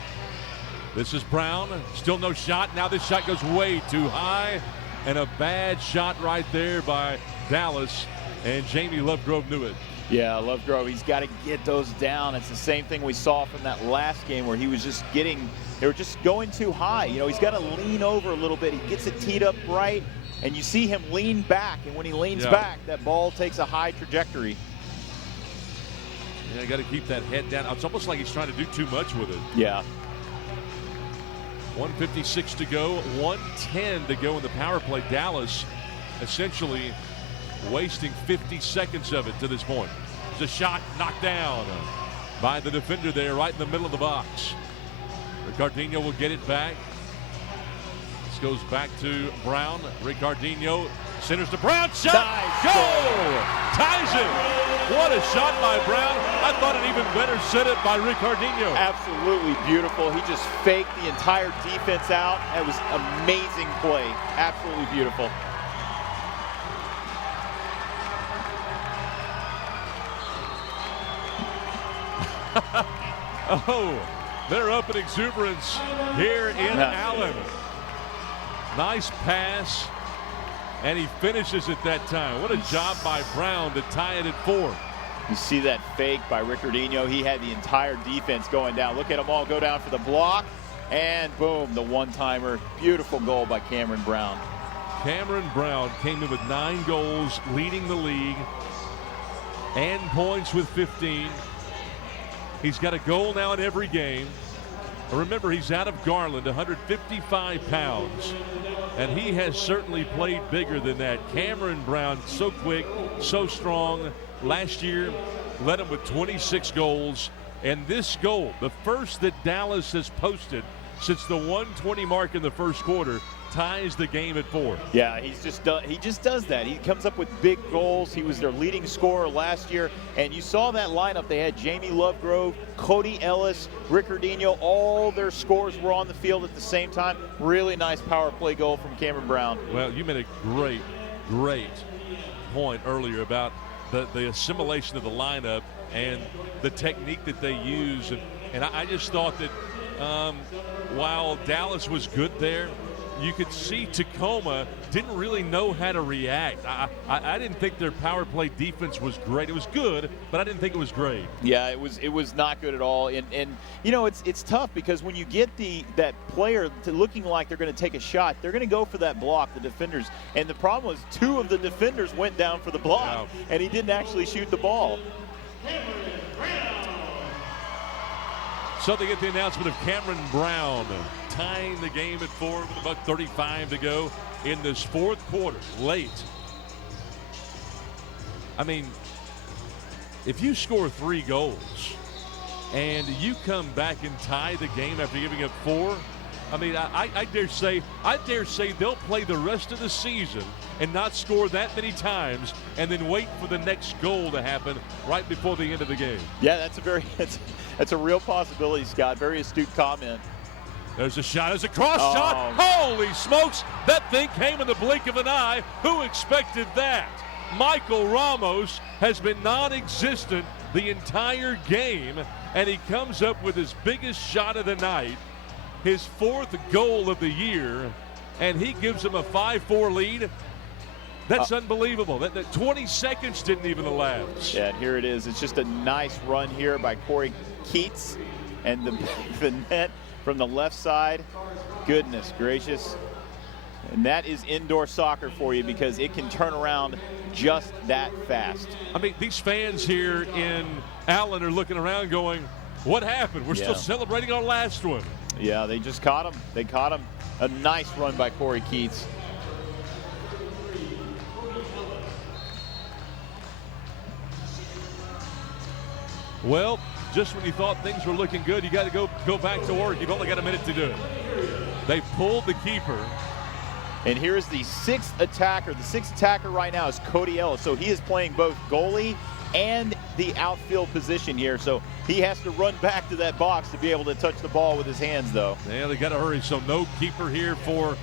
This is Brown. Still no shot. Now this shot goes way too high. And a bad shot right there by Dallas. And Jamie Lovegrove knew it. Yeah, Lovegrove, he's got to get those down. It's the same thing we saw from that last game where he was just they were just going too high. He's got to lean over a little bit. He gets it teed up right, and you see him lean back. And when he leans back, that ball takes a high trajectory. Yeah, got to keep that head down. It's almost like he's trying to do too much with it. Yeah. 1:56 to go, 1:10 to go in the power play. Dallas essentially wasting 50 seconds of it to this point. It's a shot knocked down by the defender there right in the middle of the box. Ricardinho will get it back. This goes back to Brown. Ricardinho centers to Brown. Shot! Nice Goal! Ties it! What a shot by Brown. I thought an even better setup by Ricardinho. Absolutely beautiful. He just faked the entire defense out. That was amazing play. Absolutely beautiful. Oh, they're up in exuberance here in Allen. Nice pass, and he finishes it that time. What a job by Brown to tie it at 4. You see that fake by Ricardinho. He had the entire defense going down. Look at them all go down for the block, and boom, the one-timer. Beautiful goal by Cameron Brown. Cameron Brown came in with 9 goals, leading the league, and points with 15. He's got a goal now in every game. Remember, he's out of Garland, 155 pounds, and he has certainly played bigger than that. Cameron Brown, so quick, so strong. Last year, led him with 26 goals, and this goal, the first that Dallas has posted since the 120 mark in the first quarter, ties the game at 4. Yeah, he just does that. He comes up with big goals. He was their leading scorer last year, and you saw that lineup. They had Jamie Lovegrove, Cody Ellis, Ricardinho. All their scores were on the field at the same time. Really nice power play goal from Cameron Brown. Well, you made a great point earlier about the assimilation of the lineup and the technique that they use. And I just thought that while Dallas was good there, you could see Tacoma didn't really know how to react. I didn't think their power play defense was great. It was good, but I didn't think it was great. Yeah, it was not good at all. And you know, it's tough because when you get that player to looking like they're going to take a shot, they're going to go for that block, the defenders. And the problem was 2 of the defenders went down for the block, and he didn't actually shoot the ball. So they get the announcement of Cameron Brown tying the game at 4 with about 35 to go in this 4th quarter, late. I mean, if you score 3 goals and you come back and tie the game after giving up 4, I mean, I dare say they'll play the rest of the season and not score that many times and then wait for the next goal to happen right before the end of the game. Yeah, that's a real possibility, Scott. Very astute comment. There's a shot. There's a cross shot. Holy smokes. That thing came in the blink of an eye. Who expected that? Michael Ramos has been non-existent the entire game, and he comes up with his biggest shot of the night, his 4th goal of the year, and he gives him a 5-4 lead. That's unbelievable. That 20 seconds didn't even elapse. Yeah, and here it is. It's just a nice run here by Corey Keats, and the net from the left side. Goodness gracious. And that is indoor soccer for you, because it can turn around just that fast. I mean, these fans here in Allen are looking around going, what happened? We're still celebrating our last one. Yeah, they just caught him. They caught him. A nice run by Corey Keats. Well, just when you thought things were looking good, you got to go back to work. You've only got a minute to do it. They pulled the keeper. And here's the 6th attacker. The 6th attacker right now is Cody Ellis. So he is playing both goalie and the outfield position here. So he has to run back to that box to be able to touch the ball with his hands, though. Yeah, they got to hurry. So no keeper here for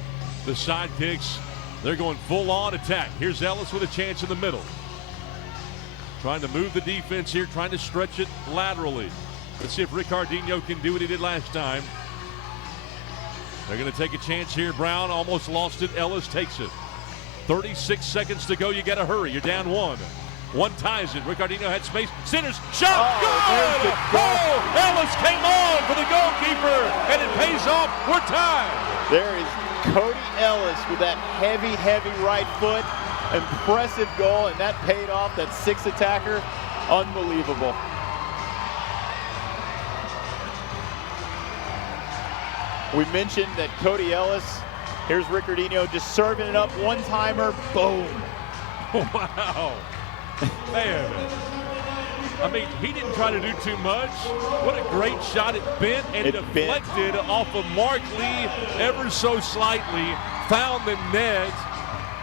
the Sidekicks. They're going full-on attack. Here's Ellis with a chance in the middle. Trying to move the defense here, trying to stretch it laterally. Let's see if Ricardinho can do what he did last time. They're going to take a chance here. Brown almost lost it. Ellis takes it. 36 seconds to go. You got to hurry. You're down 1. One ties it. Ricardinho had space. Centers. Shot. Good! Oh, Ellis came on for the goalkeeper, and it pays off. We're tied. There is Cody Ellis with that heavy, heavy right foot. Impressive goal, and that paid off. That 6th attacker. Unbelievable. We mentioned that Cody Ellis, here's Ricardinho just serving it up, one-timer, boom. Wow. Man. I mean, he didn't try to do too much. What a great shot. It bent and deflected off of Mark Lee ever so slightly, found the net.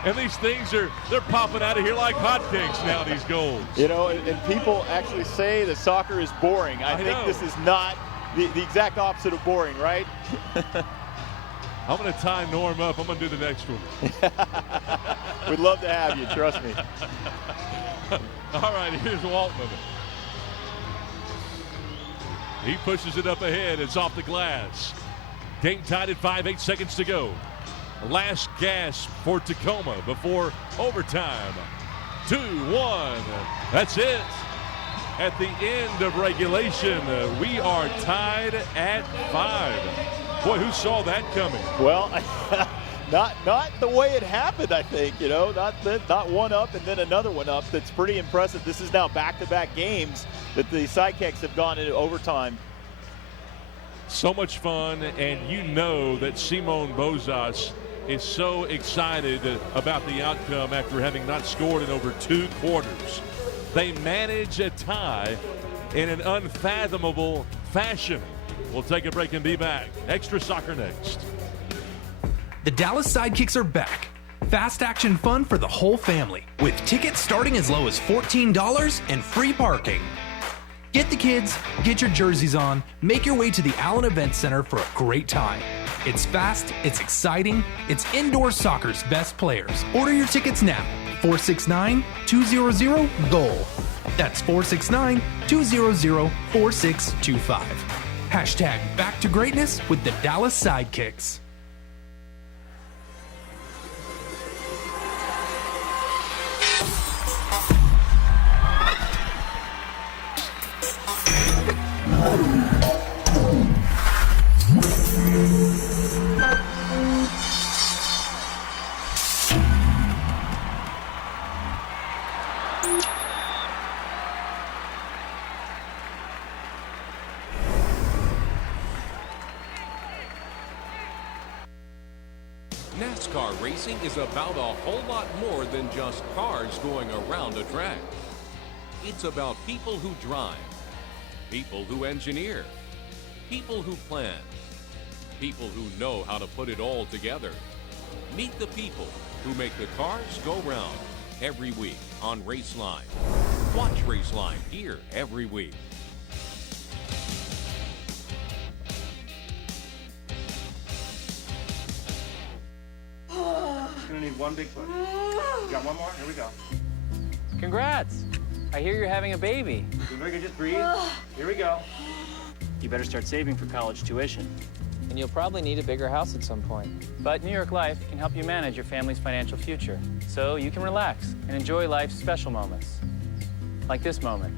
And these things they're popping out of here like hotcakes now, these goals. You know, and people actually say that soccer is boring. I think this is not the exact opposite of boring, right? I'm going to tie Norm up. I'm going to do the next one. We'd love to have you, trust me. All right, here's Waltman. He pushes it up ahead. It's off the glass. Game tied at 5, 8 seconds to go. Last gasp for Tacoma before overtime. 2-1. That's it. At the end of regulation, we are tied at 5. Boy, who saw that coming? Well, not the way it happened, I think. Not one up and then another one up. That's pretty impressive. This is now back-to-back games that the Sidekicks have gone into overtime. So much fun, and you know that Simone Bozas is so excited about the outcome after having not scored in over 2 quarters. They manage a tie in an unfathomable fashion. We'll take a break and be back. Extra Soccer next. The Dallas Sidekicks are back. Fast action fun for the whole family, with tickets starting as low as $14 and free parking. Get the kids, get your jerseys on, make your way to the Allen Event Center for a great time. It's fast, it's exciting, it's indoor soccer's best players. Order your tickets now. 469-200-GOAL. That's 469-200-4625. Hashtag back to greatness with the Dallas Sidekicks. NASCAR racing is about a whole lot more than just cars going around a track. It's about people who drive, people who engineer, people who plan, people who know how to put it all together. Meet the people who make the cars go round every week on Raceline. Watch Raceline here every week. Gonna need one big push. Got one more? Here we go. Congrats! I hear you're having a baby. Doing very good, just breathe. Here we go. You better start saving for college tuition. And you'll probably need a bigger house at some point. But New York Life can help you manage your family's financial future, so you can relax and enjoy life's special moments. Like this moment.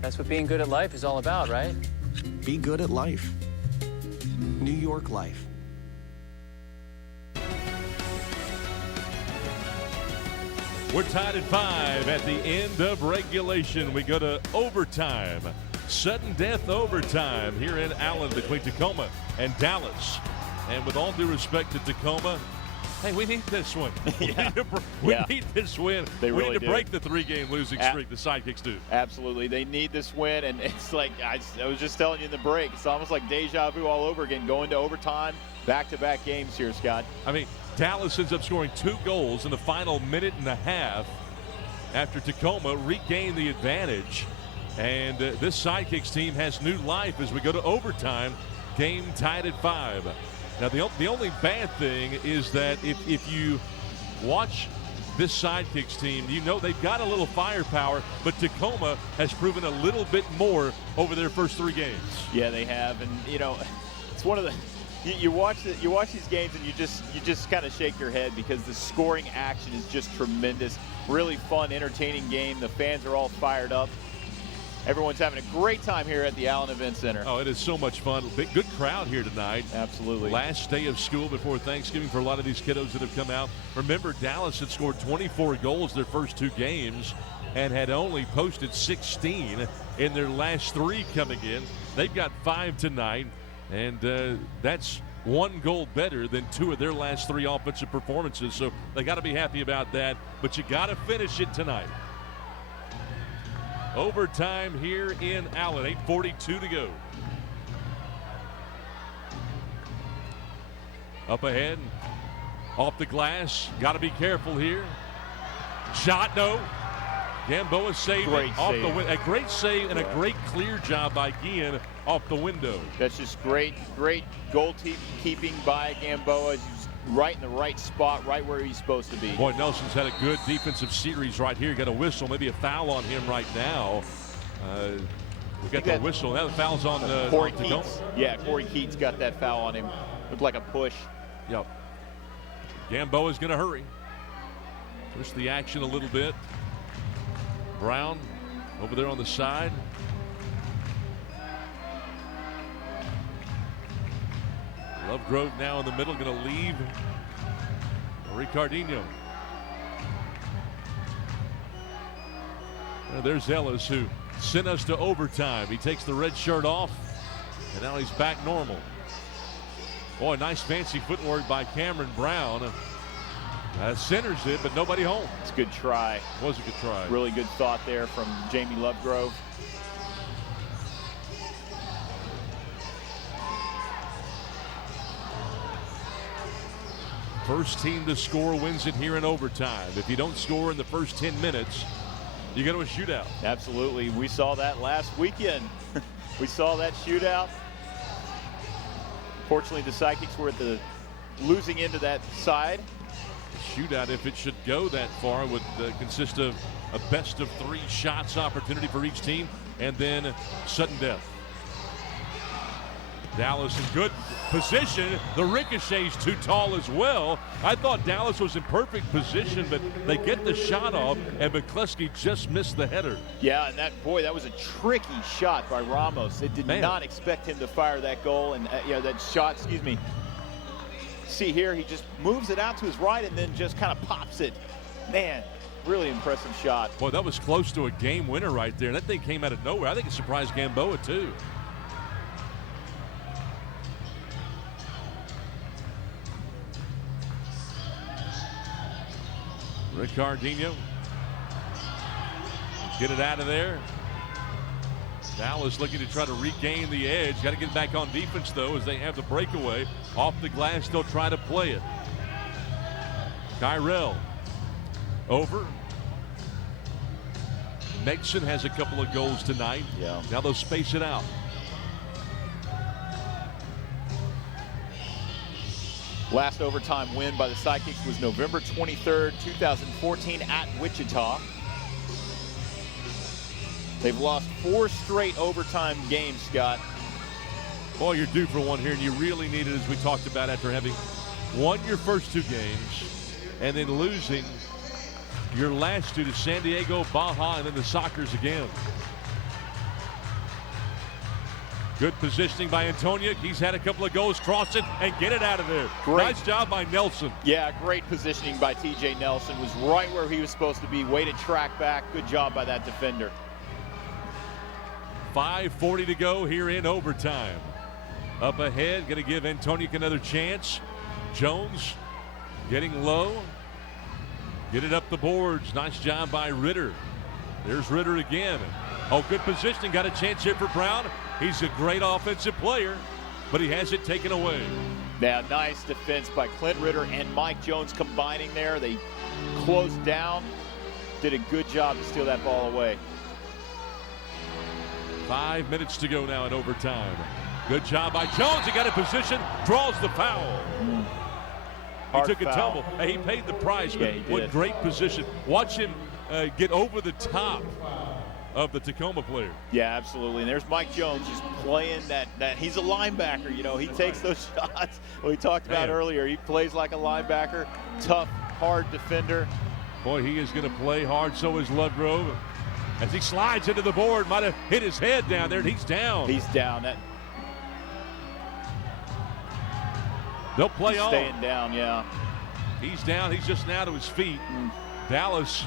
That's what being good at life is all about, right? Be good at life. New York Life. We're tied at 5 at the end of regulation. We go to overtime. Sudden death overtime here in Allen between Tacoma and Dallas. And with all due respect to Tacoma, hey, we need this one. We need this win. They we really need to do. break the 3-game losing streak. The Sidekicks do. Absolutely. They need this win, and it's like I was just telling you in the break, it's almost like deja vu all over again, going to overtime, back-to-back games here, Scott. I mean, Dallas ends up scoring 2 goals in the final minute and a half after Tacoma regained the advantage. And this Sidekicks team has new life as we go to overtime. Game tied at 5. Now, the only bad thing is that if you watch this Sidekicks team, you know they've got a little firepower, but Tacoma has proven a little bit more over their first 3 games. Yeah, they have, and it's one of the. You watch these games and you just kind of shake your head because the scoring action is just tremendous. Really fun, entertaining game. The fans are all fired up. Everyone's having a great time here at the Allen Event Center. Oh, it is so much fun. Good crowd here tonight. Absolutely. Last day of school before Thanksgiving for a lot of these kiddos that have come out. Remember, Dallas had scored 24 goals their first 2 games and had only posted 16 in their last 3 coming in. They've got 5 tonight, and that's 1 goal better than 2 of their last 3 offensive performances. So they got to be happy about that, but you got to finish it tonight. Overtime here in Allen, 8:42 to go. Up ahead, off the glass, got to be careful here. Shot, no. Gamboa saved it off the window. A great save and a great clear job by Guillen off the window. That's just great goalkeeping by Gamboa. He's right in the right spot, right where he's supposed to be. Boy, Nelson's had a good defensive series right here. Got a whistle, maybe a foul on him right now. We got the whistle. That foul's on Corey Tacoma. Keats. Yeah, Corey Keats got that foul on him. Looked like a push. Yep. Gamboa's going to hurry. Push the action a little bit. Brown over there on the side. Lovegrove now in the middle, going to leave Ricardinho. There's Ellis, who sent us to overtime. He takes the red shirt off, and now he's back normal. Boy, nice fancy footwork by Cameron Brown. Centers it, but nobody home. It's a good try. Was a good try. Really good thought there from Jamie Lovegrove. First team to score wins it here in overtime. If you don't score in the first 10 minutes, you go to a shootout. Absolutely. We saw that last weekend. We saw that shootout. Fortunately, the Sidekicks were at the losing end of that side. The shootout, if it should go that far, would consist of a best-of-3 shots opportunity for each team, and then sudden death. Dallas in good position. The ricochet's too tall as well. I thought Dallas was in perfect position, but they get the shot off, and McCluskey just missed the header. Yeah, and that was a tricky shot by Ramos. They did not expect him to fire that goal, and that shot, See here, he just moves it out to his right and then just kind of pops it. Man, really impressive shot. Boy, that was close to a game winner right there. That thing came out of nowhere. I think it surprised Gamboa, too. Ricardinho. Get it out of there. Dallas looking to try to regain the edge. Got to get back on defense, though, as they have the breakaway. Off the glass, they'll try to play it. Kyrell over. Megson has a couple of goals tonight. Yeah. Now they'll space it out. Last overtime win by the Sidekicks was November 23rd, 2014 at Wichita. They've lost 4 straight overtime games, Scott. Boy, you're due for one here, and you really need it, as we talked about, after having won your first 2 games and then losing your last 2 to San Diego, Baja, and then the Sockers again. Good positioning by Antonia. He's had a couple of goals. Cross it and get it out of there. Nice job by Nelson. Yeah, great positioning by TJ Nelson. Was right where he was supposed to be. Way to track back. Good job by that defender. 5:40 to go here in overtime. Up ahead, going to give Antoniuk another chance. Jones getting low. Get it up the boards. Nice job by Ritter. There's Ritter again. Oh, good positioning. Got a chance here for Brown. He's a great offensive player, but he has it taken away. Now, nice defense by Clint Ritter and Mike Jones combining there. They closed down. Did a good job to steal that ball away. 5 minutes to go now in overtime. Good job by Jones. He got a position, draws the foul. He took a tumble. Hey, he paid the price, but what great position. Watch him get over the top of the Tacoma player. Yeah, absolutely. And there's Mike Jones just playing that he's a linebacker. You know, he takes those shots. We talked about earlier. He plays like a linebacker. Tough, hard defender. Boy, he is going to play hard. So is Lovegrove. As he slides into the board, might have hit his head down there, and he's down. He's down. They'll play on. Staying down, yeah. He's down. He's just now to his feet. Dallas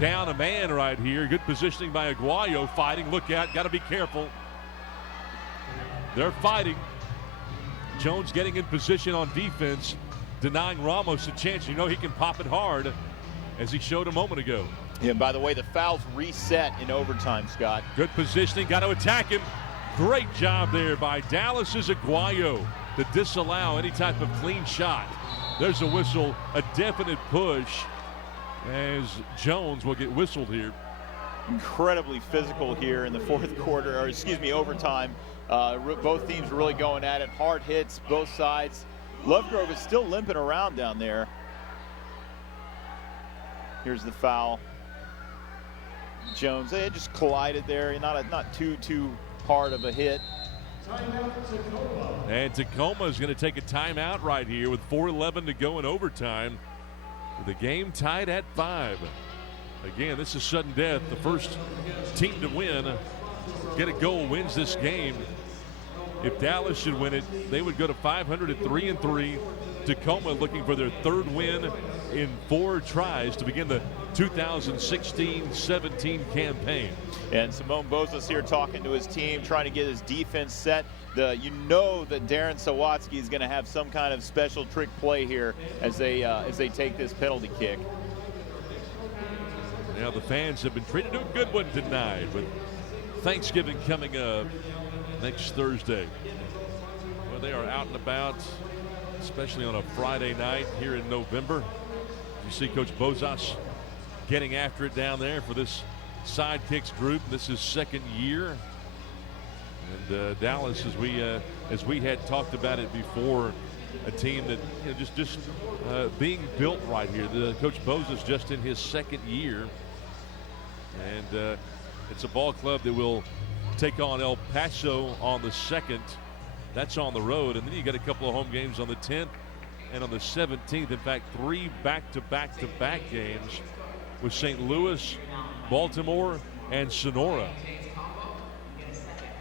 down a man right here. Good positioning by Aguayo. Fighting. Look out. Got to be careful. They're fighting. Jones getting in position on defense, denying Ramos a chance. You know he can pop it hard, as he showed a moment ago. Yeah, by the way, the foul's reset in overtime, Scott. Good positioning. Got to attack him. Great job there by Dallas's Aguayo to disallow any type of clean shot. There's a whistle, a definite push, as Jones will get whistled here. Incredibly physical here in the fourth quarter, or excuse me, overtime. Both teams really going at it. Hard hits, both sides. Lovegrove is still limping around down there. Here's the foul. Jones. They had just collided there. Not too hard of a hit. And Tacoma is going to take a timeout right here with 4:11 to go in overtime. The game tied at 5. Again, this is sudden death. The first team to win, get a goal, wins this game. If Dallas should win it, they would go to 500 at 3-3. Tacoma looking for their 3rd win in 4 tries to begin the 2016-17 campaign. And Simone Bozos here talking to his team, trying to get his defense set. You know that Darren Sawatsky is going to have some kind of special trick play here as they take this penalty kick. Now the fans have been treated to a good one tonight, with Thanksgiving coming up next Thursday. Well, they are out and about, especially on a Friday night here in November. You see Coach Bozos getting after it down there for this Sidekicks group. This is 2nd year. And Dallas, as we had talked about it before, a team that just being built right here. Coach Bozos just in his 2nd year. And it's a ball club that will take on El Paso on the 2nd. That's on the road. And then you got a couple of home games on the 10th and on the 17th. In fact, 3 back-to-back games with St. Louis, Baltimore, and Sonora.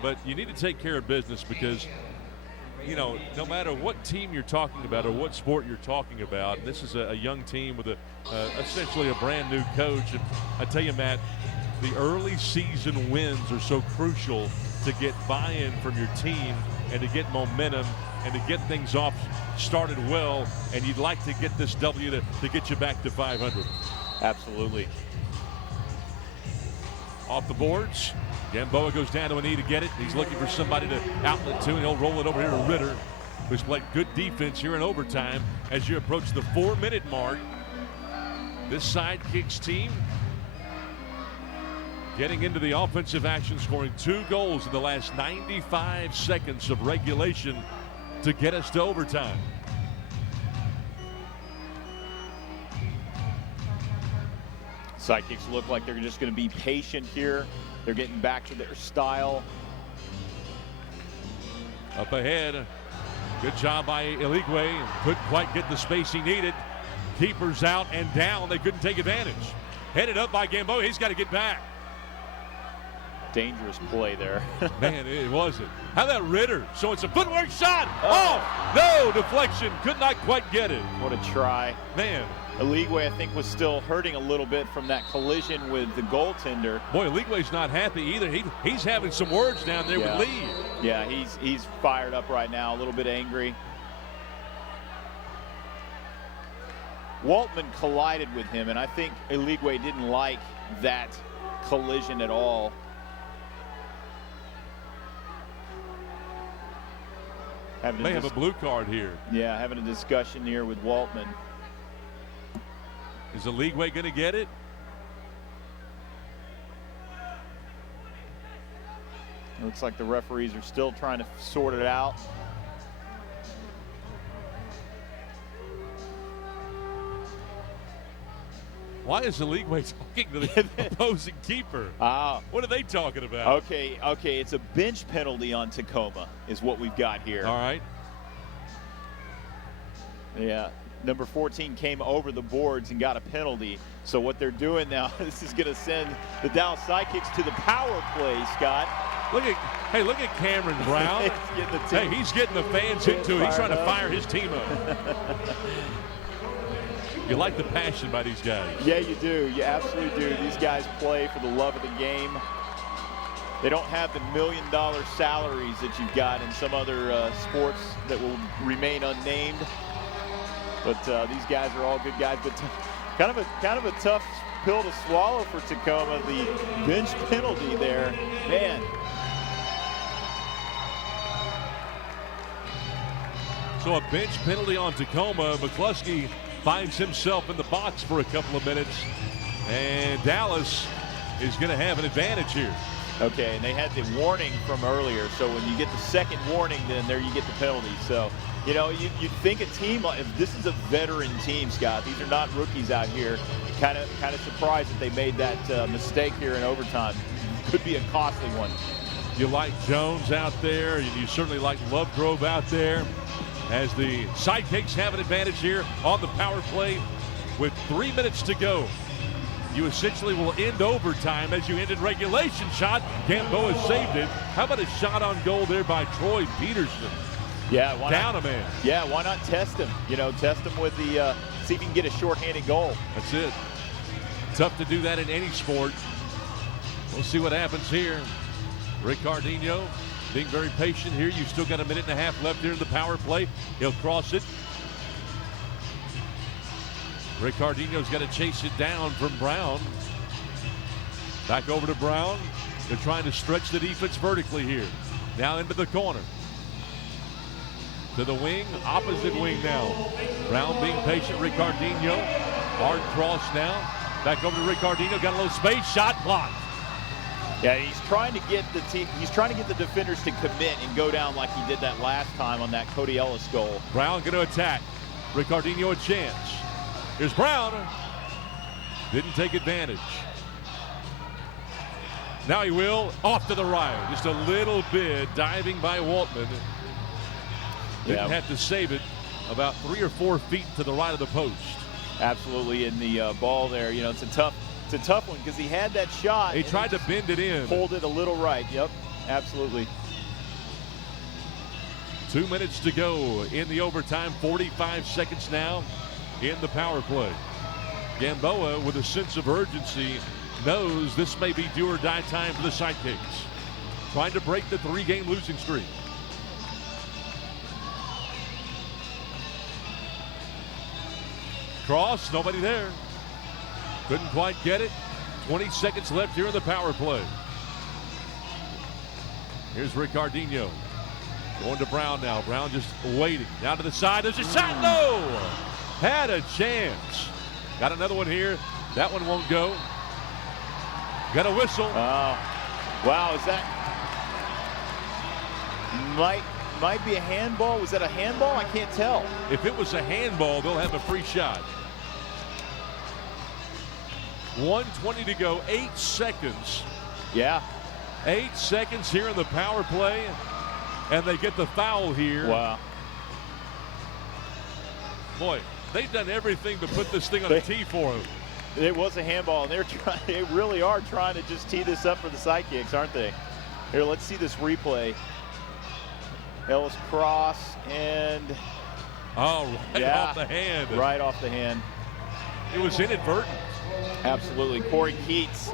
But you need to take care of business because, no matter what team you're talking about or what sport you're talking about, this is a young team with essentially a brand new coach. And I tell you, Matt, the early season wins are so crucial to get buy-in from your team and to get momentum and to get things off started well. And you'd like to get this W to get you back to 500. Absolutely. Off the boards. Gamboa goes down to a knee to get it. He's looking for somebody to outlet to, and he'll roll it over here to Ritter, who's played good defense here in overtime. As you approach the 4-minute mark, this Sidekicks team getting into the offensive action, scoring 2 goals in the last 95 seconds of regulation to get us to overtime. Sidekicks look like they're just going to be patient here. They're getting back to their style. Up ahead. Good job by Eligwe. Couldn't quite get the space he needed. Keeper's out and down. They couldn't take advantage. Headed up by Gamboa. He's got to get back. Dangerous play there. Man, it wasn't. How about Ritter? So it's a footwork shot. Oh, no, deflection. Could not quite get it. What a try. Man. Eligwe, I think, was still hurting a little bit from that collision with the goaltender. Boy, Eligwe's not happy either. He's having some words down there with Lee. Yeah, he's fired up right now, a little bit angry. Waltman collided with him, and I think Eligwe didn't like that collision at all. May have a blue card here. Yeah, having a discussion here with Waltman. Is Eligwe going to get it? Looks like the referees are still trying to sort it out. Why is Eligwe talking to the opposing keeper? What are they talking about? Okay, it's a bench penalty on Tacoma is what we've got here. All right. Yeah, number 14 came over the boards and got a penalty. So what they're doing now, this is going to send the Dallas Sidekicks to the power play, Scott. Look at Cameron Brown. He's getting the fans into it. He's trying to fire his team up. You like the passion by these guys. Yeah, you do. You absolutely do. These guys play for the love of the game. They don't have the $1 million salaries that you've got in some other sports that will remain unnamed. But these guys are all good guys. But kind of a tough pill to swallow for Tacoma. The bench penalty there, man. So a bench penalty on Tacoma. McCluskey finds himself in the box for a couple of minutes, and Dallas is going to have an advantage here. Okay, and they had the warning from earlier, so when you get the second warning, then there you get the penalty. So, you think a team, if this is a veteran team, Scott, these are not rookies out here. Kind of surprised that they made that mistake here in overtime. Could be a costly one. You like Jones out there, and you certainly like Lovegrove out there. As the Sidekicks have an advantage here on the power play with 3 minutes to go. You essentially will end overtime as you ended regulation. Shot, Gamboa saved it. How about a shot on goal there by Troy Peterson? Yeah, down a man. Yeah, why not test him? Test him with the, see if you can get a shorthanded goal. That's it. Tough to do that in any sport. We'll see what happens here. Ricardinho being very patient here. You've still got a minute and a half left here in the power play. He'll cross it. Ricardinho's got to chase it down from Brown. Back over to Brown. They're trying to stretch the defense vertically here. Now into the corner. To the wing, opposite wing now. Brown being patient, Ricardinho. Hard cross now. Back over to Ricardinho, got a little space, shot blocked. Yeah, he's trying to get the team. He's trying to get the defenders to commit and go down like he did that last time on that Cody Ellis goal. Brown going to attack. Ricardinho a chance. Here's Brown. Didn't take advantage. Now he will. Off to the right. Just a little bit. Diving by Waltman. Didn't have to save it. About 3 or 4 feet to the right of the post. Absolutely, in the ball there. It's a tough one because he had that shot. He tried to bend it in. Pulled it a little right. Yep, absolutely. 2 minutes to go in the overtime. 45 seconds now in the power play. Gamboa, with a sense of urgency, knows this may be do or die time for the Sidekicks. Trying to break the 3-game losing streak. Cross, nobody there. Couldn't quite get it. 20 seconds left here in the power play. Here's Ricardinho. Going to Brown now. Brown just waiting. Down to the side. There's a shot. No! Had a chance. Got another one here. That one won't go. Got a whistle. Wow, is that might be a handball? Was that a handball? I can't tell. If it was a handball, they'll have a free shot. 1:20 to go, 8 seconds. Yeah. 8 seconds here in the power play, and they get the foul here. Wow. Boy, they've done everything to put this thing on the tee for them. It was a handball, and they really are trying to just tee this up for the Sidekicks, aren't they? Here, let's see this replay. Ellis cross, and right off the hand. Right off the hand. It was inadvertent. Absolutely. Corey Keats.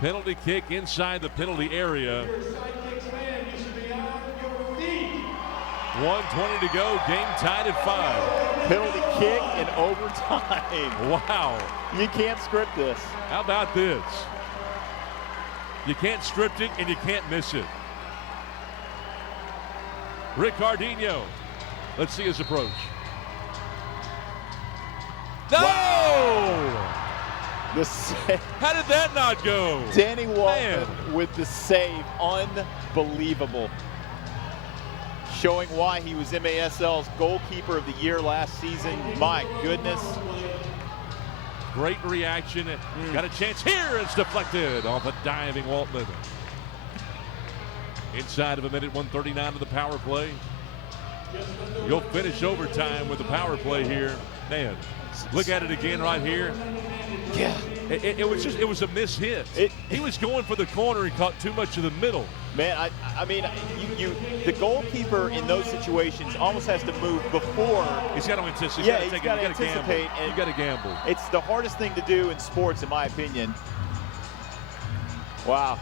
Penalty kick inside the penalty area. 1:20 to go, game tied at 5. Penalty kick in overtime. Wow. You can't script this. How about this? You can't script it and you can't miss it. Ricardinho. Let's see his approach. No! Wow. How did that not go? Danny Waltman with the save. Unbelievable. Showing why he was MASL's goalkeeper of the year last season. My goodness. Great reaction. Got a chance here. It's deflected off a diving Waltman. Inside of a minute, 1:39 of the power play. You'll finish overtime with the power play here. Man, look at it again right here. Yeah. It was a miss hit. He was going for the corner and caught too much of the middle. Man, I mean, the goalkeeper in those situations almost has to move before. He's got to anticipate. Yeah, he's got to anticipate. You got to gamble. It's the hardest thing to do in sports, in my opinion. Wow.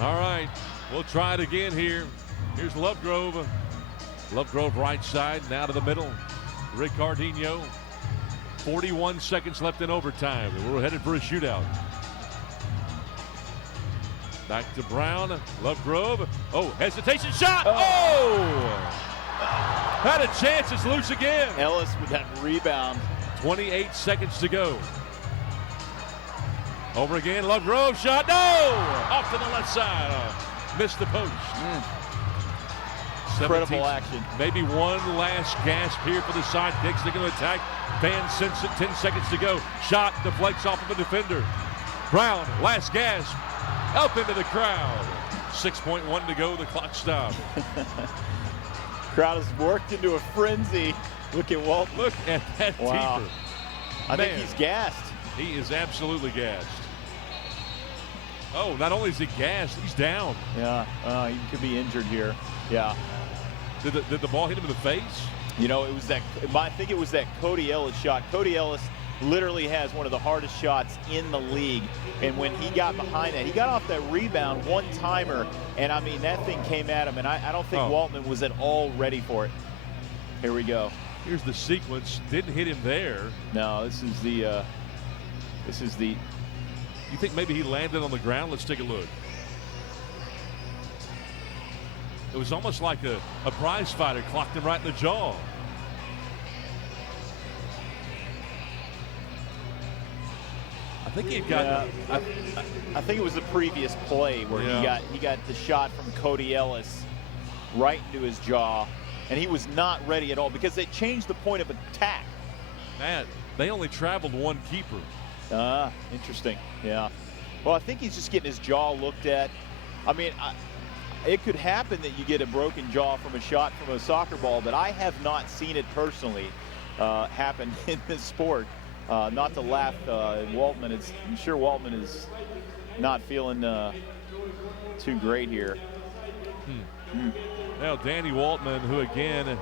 All right, we'll try it again here. Here's Lovegrove. Lovegrove right side, now to the middle. Ricardinho. 41 seconds left in overtime. We're headed for a shootout. Back to Brown. Lovegrove. Oh, hesitation shot. Oh! Had a chance. It's loose again. Ellis with that rebound. 28 seconds to go. Over again, Lovegrove shot, no! Off to the left side, missed the post. Incredible action. Maybe one last gasp here for the Sidekicks. They're going to attack. Fans sense it, 10 seconds to go. Shot deflects off of a defender. Brown, last gasp, up into the crowd. 6.1 to go, the clock stopped. Crowd has worked into a frenzy. Look at Walt. Look at that wow. keeper. I think he's gassed. He is absolutely gassed. Oh, not only is he gassed, he's down. Yeah, he could be injured here. Yeah. Did the ball hit him in the face? You know, it was that. I think it was that Cody Ellis shot. Cody Ellis literally has one of the hardest shots in the league, and when he got behind that, he got off that rebound one-timer, and I mean that thing came at him, and I don't think Waltman was at all ready for it. Here we go. Here's the sequence. Didn't hit him there. No, this is the. You think maybe he landed on the ground? Let's take a look. It was almost like a prize fighter clocked him right in the jaw. I think he got. I think it was the previous play where he got the shot from Cody Ellis right into his jaw, and he was not ready at all because they changed the point of attack. Man, they only traveled one keeper. Interesting. Yeah. Well, I think he's just getting his jaw looked at. I mean, it could happen that you get a broken jaw from a shot from a soccer ball, but I have not seen it personally happen in this sport. Not to laugh, Waltman is. I'm sure Waltman is not feeling too great here. Now, Danny Waltman, who again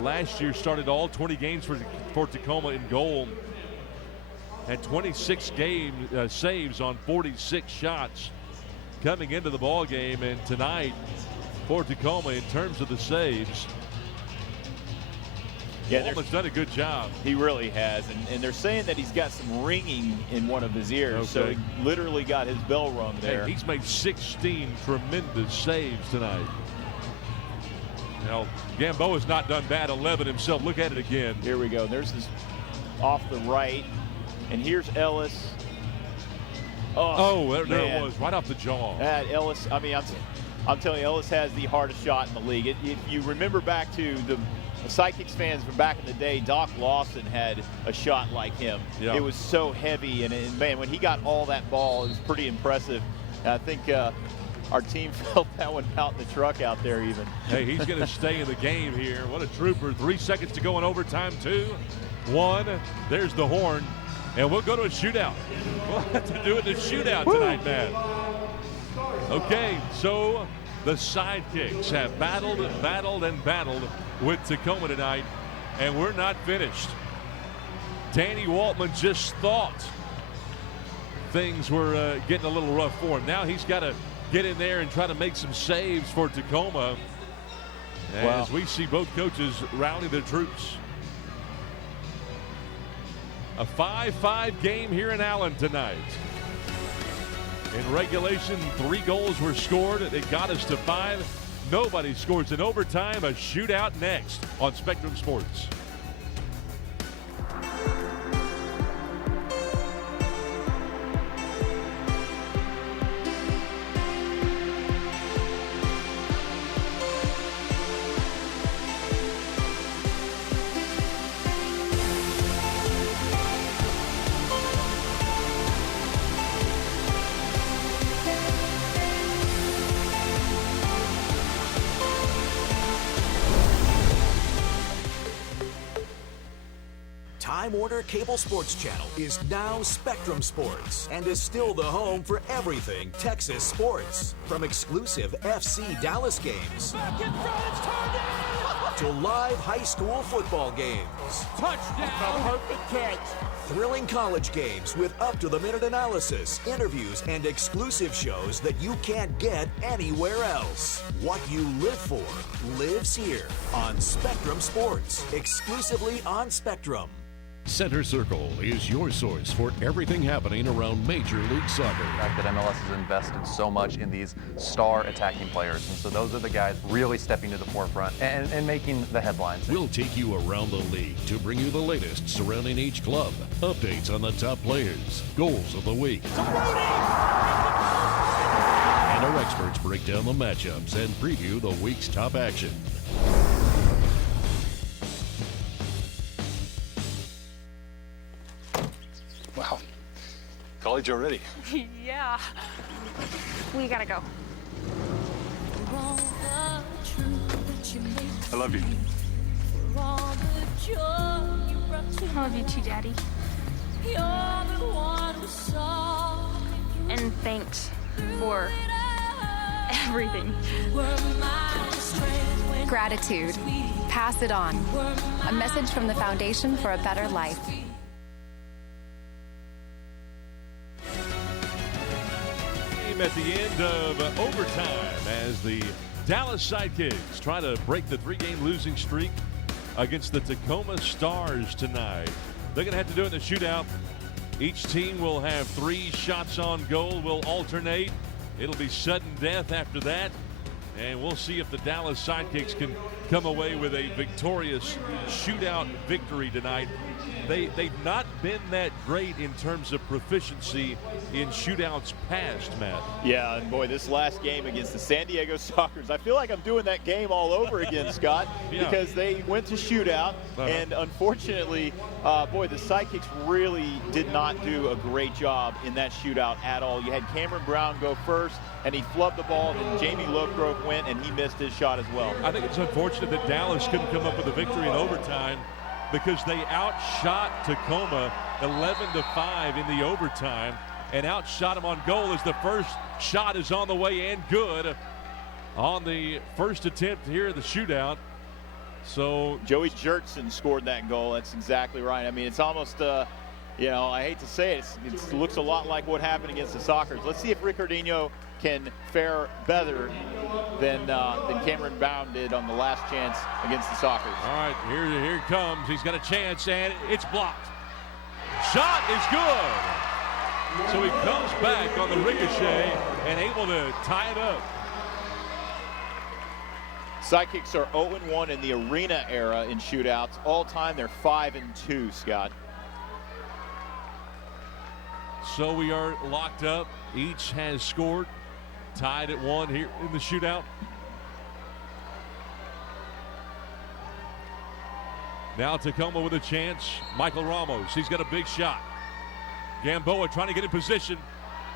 last year started all 20 games for Tacoma in goal, had 26 saves on 46 shots coming into the ball game, and tonight for Tacoma in terms of the saves, Waltman's done a good job. He really has, and they're saying that he's got some ringing in one of his ears, so he literally got his bell rung there. Hey, he's made 16 tremendous saves tonight. Now, Gamboa's not done bad, 11 himself. Look at it again. Here we go. There's this off the right, and here's Ellis. There it was, right off the jaw. Ellis, I mean, I'm telling you, Ellis has the hardest shot in the league. If you remember back to the Sidekicks fans from back in the day, Doc Lawson had a shot like him. Yeah. It was so heavy, and man, when he got all that ball, it was pretty impressive. I think our team felt that one out in the truck out there even. Hey, he's going to stay in the game here. What a trooper. 3 seconds to go in overtime, 2-1. There's the horn, and we'll go to a shootout. We'll have to do it in a shootout tonight, man. Okay, so the Sidekicks have battled with Tacoma tonight, and we're not finished. Danny Waltman just thought things were getting a little rough for him. Now he's got to get in there and try to make some saves for Tacoma as we see both coaches rally their troops. A 5-5 game here in Allen tonight. In regulation, 3 goals were scored. It got us to 5. Nobody scores in overtime. A shootout next on Spectrum Sports. Time Warner Cable Sports Channel is now Spectrum Sports and is still the home for everything Texas sports. From exclusive FC Dallas games to live high school football games. Touchdown! Perfect catch! Thrilling college games with up-to-the-minute analysis, interviews, and exclusive shows that you can't get anywhere else. What you live for lives here on Spectrum Sports, exclusively on Spectrum. Center Circle is your source for everything happening around Major League Soccer. The fact that MLS has invested so much in these star attacking players, and so those are the guys really stepping to the forefront and making the headlines. We'll take you around the league to bring you the latest surrounding each club, updates on the top players, goals of the week. And our experts break down the matchups and preview the week's top action. Wow. College already. Yeah. We gotta go. I love you. I love you too, Daddy. And thanks for everything. Gratitude. Pass it on. A message from the Foundation for a Better Life. At the end of overtime as the Dallas Sidekicks try to break the 3-game losing streak against the Tacoma Stars tonight. They're going to have to do it in the shootout. Each team will have 3 shots on goal. Will alternate. It'll be sudden death after that. And we'll see if the Dallas Sidekicks can come away with a victorious shootout victory tonight. They've not been that great in terms of proficiency in shootouts past, Matt. Yeah, and boy, this last game against the San Diego Sockers, I feel like I'm doing that game all over again, Scott, because they went to shootout, and unfortunately, boy, the Sidekicks really did not do a great job in that shootout at all. You had Cameron Brown go first, and he flubbed the ball, and Jamie Lovegrove went, and he missed his shot as well. I think it's unfortunate that Dallas couldn't come up with a victory in overtime, because they outshot Tacoma 11-5 in the overtime and outshot them on goal as the first shot is on the way and good on the first attempt here of the shootout. So Joey Jertson scored that goal. That's exactly right. I mean, it's almost, you know, I hate to say it, it looks a lot like what happened against the Sockers. Let's see if Ricardinho can fare better than Cameron Brown did on the last chance against the Sockers. All right, here it comes. He's got a chance, and it's blocked. Shot is good. So he comes back on the ricochet and able to tie it up. Sidekicks are 0-1 in the arena era in shootouts. All time, they're 5-2, Scott. So we are locked up. Each has scored. Tied at 1 here in the shootout. Now Tacoma with a chance. Michael Ramos, he's got a big shot. Gamboa trying to get in position.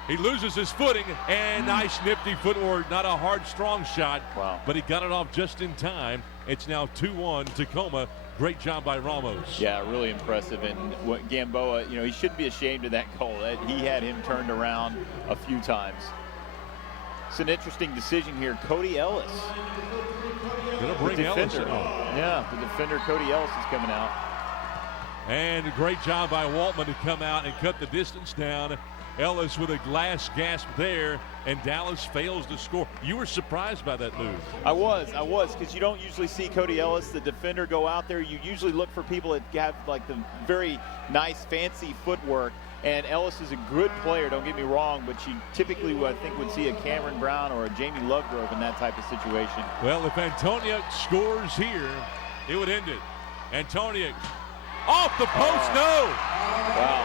He loses his footing, and nice nifty footwork. Not a hard, strong shot, but he got it off just in time. It's now 2-1 Tacoma. Great job by Ramos. Yeah, really impressive. And what Gamboa, you know, he shouldn't be ashamed of that goal. He had him turned around a few times. It's an interesting decision here. Cody Ellis. Gonna bring Ellis in. Yeah, the defender Cody Ellis is coming out. And a great job by Waltman to come out and cut the distance down. Ellis with a glass gasp there, and Dallas fails to score. You were surprised by that move. I was, because you don't usually see Cody Ellis, the defender, go out there. You usually look for people that have like the very nice, fancy footwork. And Ellis is a good player, don't get me wrong, but you typically, I think, would see a Cameron Brown or a Jamie Lovegrove in that type of situation. Well, if Antonia scores here, it would end it. Antonia off the post, no! Wow.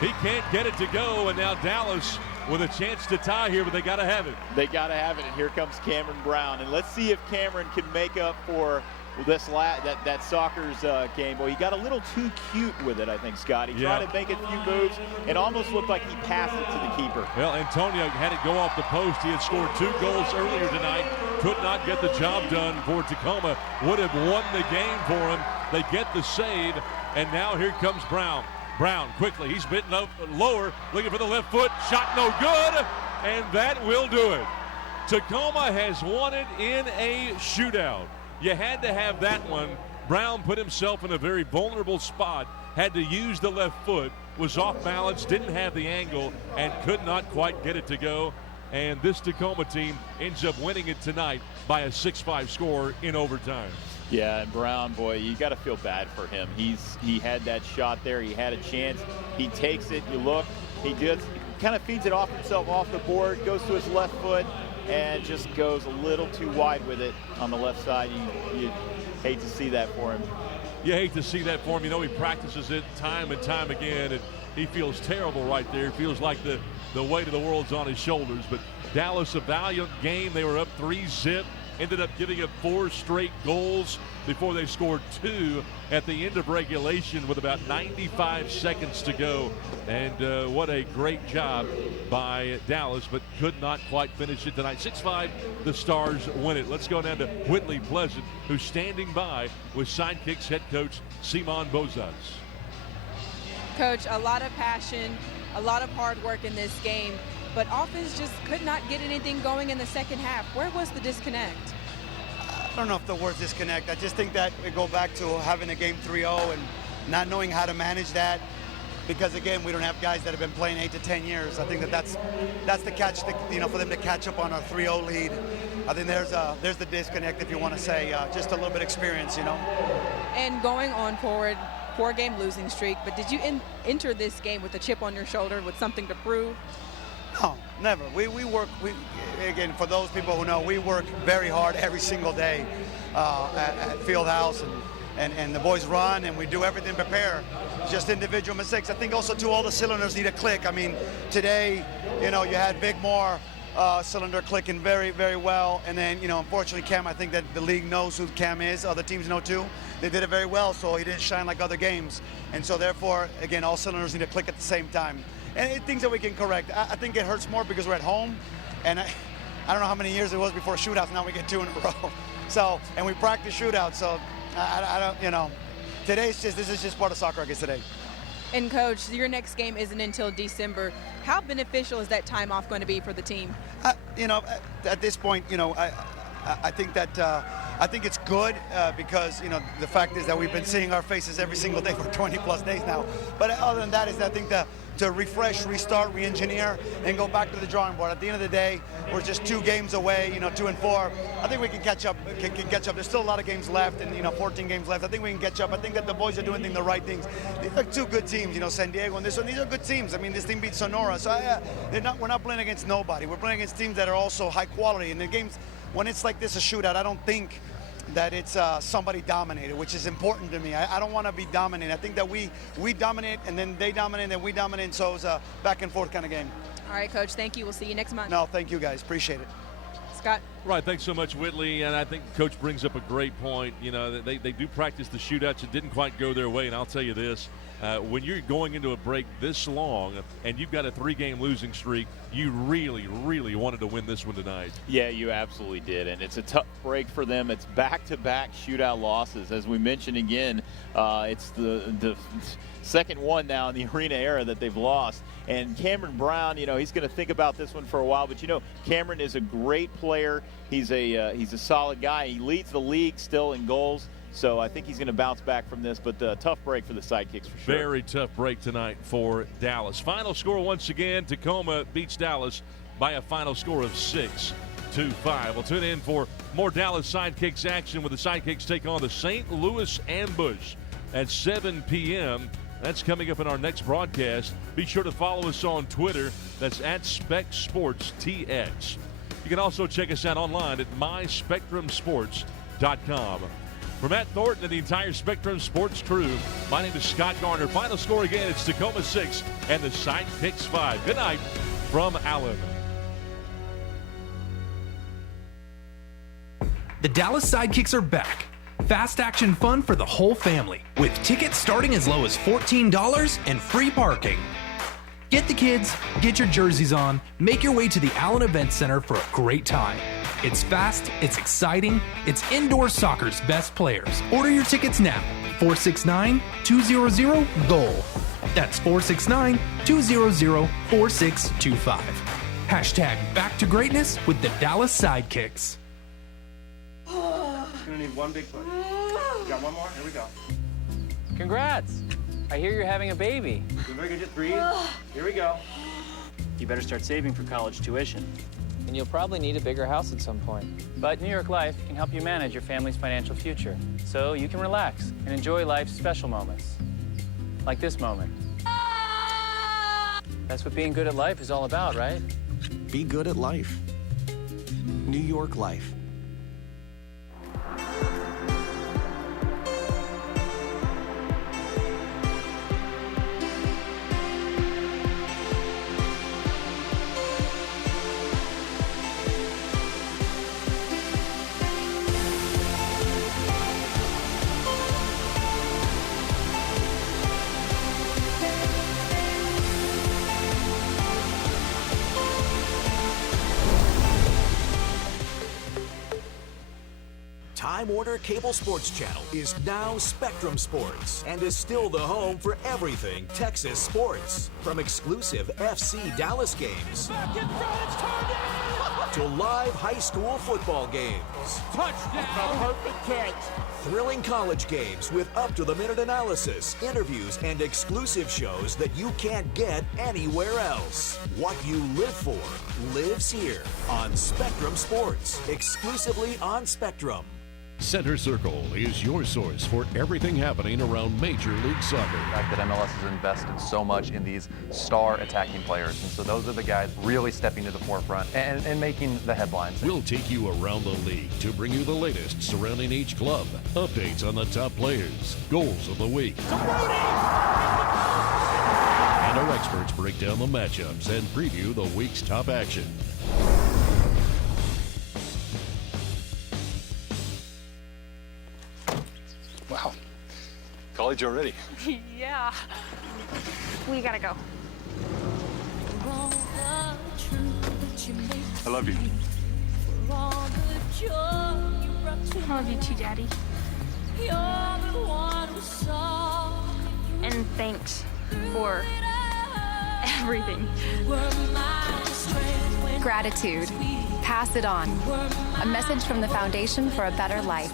He can't get it to go, and now Dallas with a chance to tie here, but they got to have it. They got to have it, and here comes Cameron Brown. And let's see if Cameron can make up for this that Sockers game. Well, he got a little too cute with it, I think, Scott. He tried to make a few moves and almost looked like he passed it to the keeper. Well, Antonio had it go off the post. He had scored 2 goals earlier tonight. Could not get the job done for Tacoma. Would have won the game for him. They get the save, and now here comes Brown. Brown quickly. He's bitten up lower, looking for the left foot. Shot no good, and that will do it. Tacoma has won it in a shootout. You had to have that one. Brown put himself in a very vulnerable spot, had to use the left foot, was off balance, didn't have the angle, and could not quite get it to go. And this Tacoma team ends up winning it tonight by a 6-5 score in overtime. Yeah, and Brown, boy, you got to feel bad for him. He had that shot there. He had a chance. He takes it. You look. He kind of feeds it off himself off the board, goes to his left foot, and just goes a little too wide with it on the left side. You hate to see that for him. You hate to see that for him. You know, he practices it time and time again, and he feels terrible right there. Feels like the weight of the world's on his shoulders. But Dallas, a valiant game. They were up 3-0. Ended up giving up 4 straight goals before they scored 2 at the end of regulation with about 95 seconds to go. And what a great job by Dallas, but could not quite finish it tonight. 6-5, the Stars win it. Let's go down to Whitley Pleasant, who's standing by with Sidekicks head coach Simon Bozas. Coach, a lot of passion, a lot of hard work in this game, but offense just could not get anything going in the second half. Where was the disconnect? I don't know if the word disconnect. I just think that we go back to having a game 3-0 and not knowing how to manage that, because again, we don't have guys that have been playing 8 to 10 years. I think that's the catch, for them to catch up on a 3-0 lead. I think there's the disconnect, if you want to say, just a little bit of experience, And going on forward, 4-game losing streak, but did you enter this game with a chip on your shoulder with something to prove? No, never. We work, again, for those people who know, we work very hard every single day at Fieldhouse, and the boys run, and we do everything to prepare. Just individual mistakes. I think also, too, all the cylinders need a click. I mean, today, you had Big Moore cylinder clicking very, very well, and then, unfortunately, Cam, I think that the league knows who Cam is. Other teams know, too. They did it very well, so he didn't shine like other games. And so, therefore, again, all cylinders need to click at the same time. And things that we can correct. I think it hurts more because we're at home, and I don't know how many years it was before shootouts. Now we get 2 in a row. So, and we practice shootouts. So, I don't. This is just part of soccer, I guess, today. And Coach, your next game isn't until December. How beneficial is that time off going to be for the team? At this point, I think that I think it's good because the fact is that we've been seeing our faces every single day for 20+ days now. But other than that, I think to refresh, restart, re-engineer, and go back to the drawing board. At the end of the day, we're just 2 games away. 2 and 4. I think we can catch up. Can catch up. There's still a lot of games left, and 14 games left. I think we can catch up. I think that the boys are doing the right things. These are 2 good teams. San Diego and this one. These are good teams. I mean, this team beat Sonora, so we're not playing against nobody. We're playing against teams that are also high quality. And the games, when it's like this, a shootout, I don't think that it's somebody dominated, which is important to me. I don't want to be dominated. I think that we dominate, and then they dominate, and we dominate, so it's a back and forth kind of game. All right, Coach, thank you. We'll see you next month. No, thank you, guys. Appreciate it. Scott. Right, thanks so much, Whitley. And I think Coach brings up a great point. They do practice the shootouts. It didn't quite go their way, and I'll tell you this. When you're going into a break this long and you've got a 3-game losing streak, you really, really wanted to win this one tonight. Yeah, you absolutely did, and it's a tough break for them. It's back-to-back shootout losses. As we mentioned again, it's the second one now in the arena era that they've lost. And Cameron Brown, he's going to think about this one for a while. But, Cameron is a great player. He's a solid guy. He leads the league still in goals. So I think he's going to bounce back from this, but tough break for the Sidekicks for sure. Very tough break tonight for Dallas. Final score once again, Tacoma beats Dallas by a final score of 6-5. We'll tune in for more Dallas Sidekicks action with the Sidekicks take on the St. Louis Ambush at 7 p.m. That's coming up in our next broadcast. Be sure to follow us on Twitter. That's at SpecSportsTX. You can also check us out online at myspectrumsports.com. For Matt Thornton and the entire Spectrum Sports crew, my name is Scott Garner. Final score again, it's Tacoma 6 and the Sidekicks 5. Good night from Allen. The Dallas Sidekicks are back. Fast action fun for the whole family, with tickets starting as low as $14 and free parking. Get the kids, get your jerseys on, make your way to the Allen Event Center for a great time. It's fast, it's exciting, it's indoor soccer's best players. Order your tickets now. 469-200-GOAL. That's 469-200-4625. Hashtag back to greatness with the Dallas Sidekicks. You're gonna need 1 big push. You got 1 more? Here we go. Congrats. I hear you're having a baby. Doing very good. Just breathe. Here we go. You better start saving for college tuition. and you'll probably need a bigger house at some point. But New York Life can help you manage your family's financial future, so you can relax and enjoy life's special moments. Like this moment. That's what being good at life is all about, right? Be good at life. New York Life. Time Warner Cable Sports Channel is now Spectrum Sports and is still the home for everything Texas sports. From exclusive FC Dallas games to live high school football games. Touchdown! Perfect catch! Thrilling college games with up-to-the-minute analysis, interviews, and exclusive shows that you can't get anywhere else. What you live for lives here on Spectrum Sports, exclusively on Spectrum. Center Circle is your source for everything happening around Major League Soccer. The fact that MLS has invested so much in these star attacking players, and so those are the guys really stepping to the forefront and making the headlines. We'll take you around the league to bring you the latest surrounding each club, updates on the top players, goals of the week. And our experts break down the matchups and preview the week's top action. Wow. College already. Yeah. We gotta go. I love you. I love you too, Daddy. And thanks for everything. Gratitude. Pass it on. A message from the Foundation for a Better Life.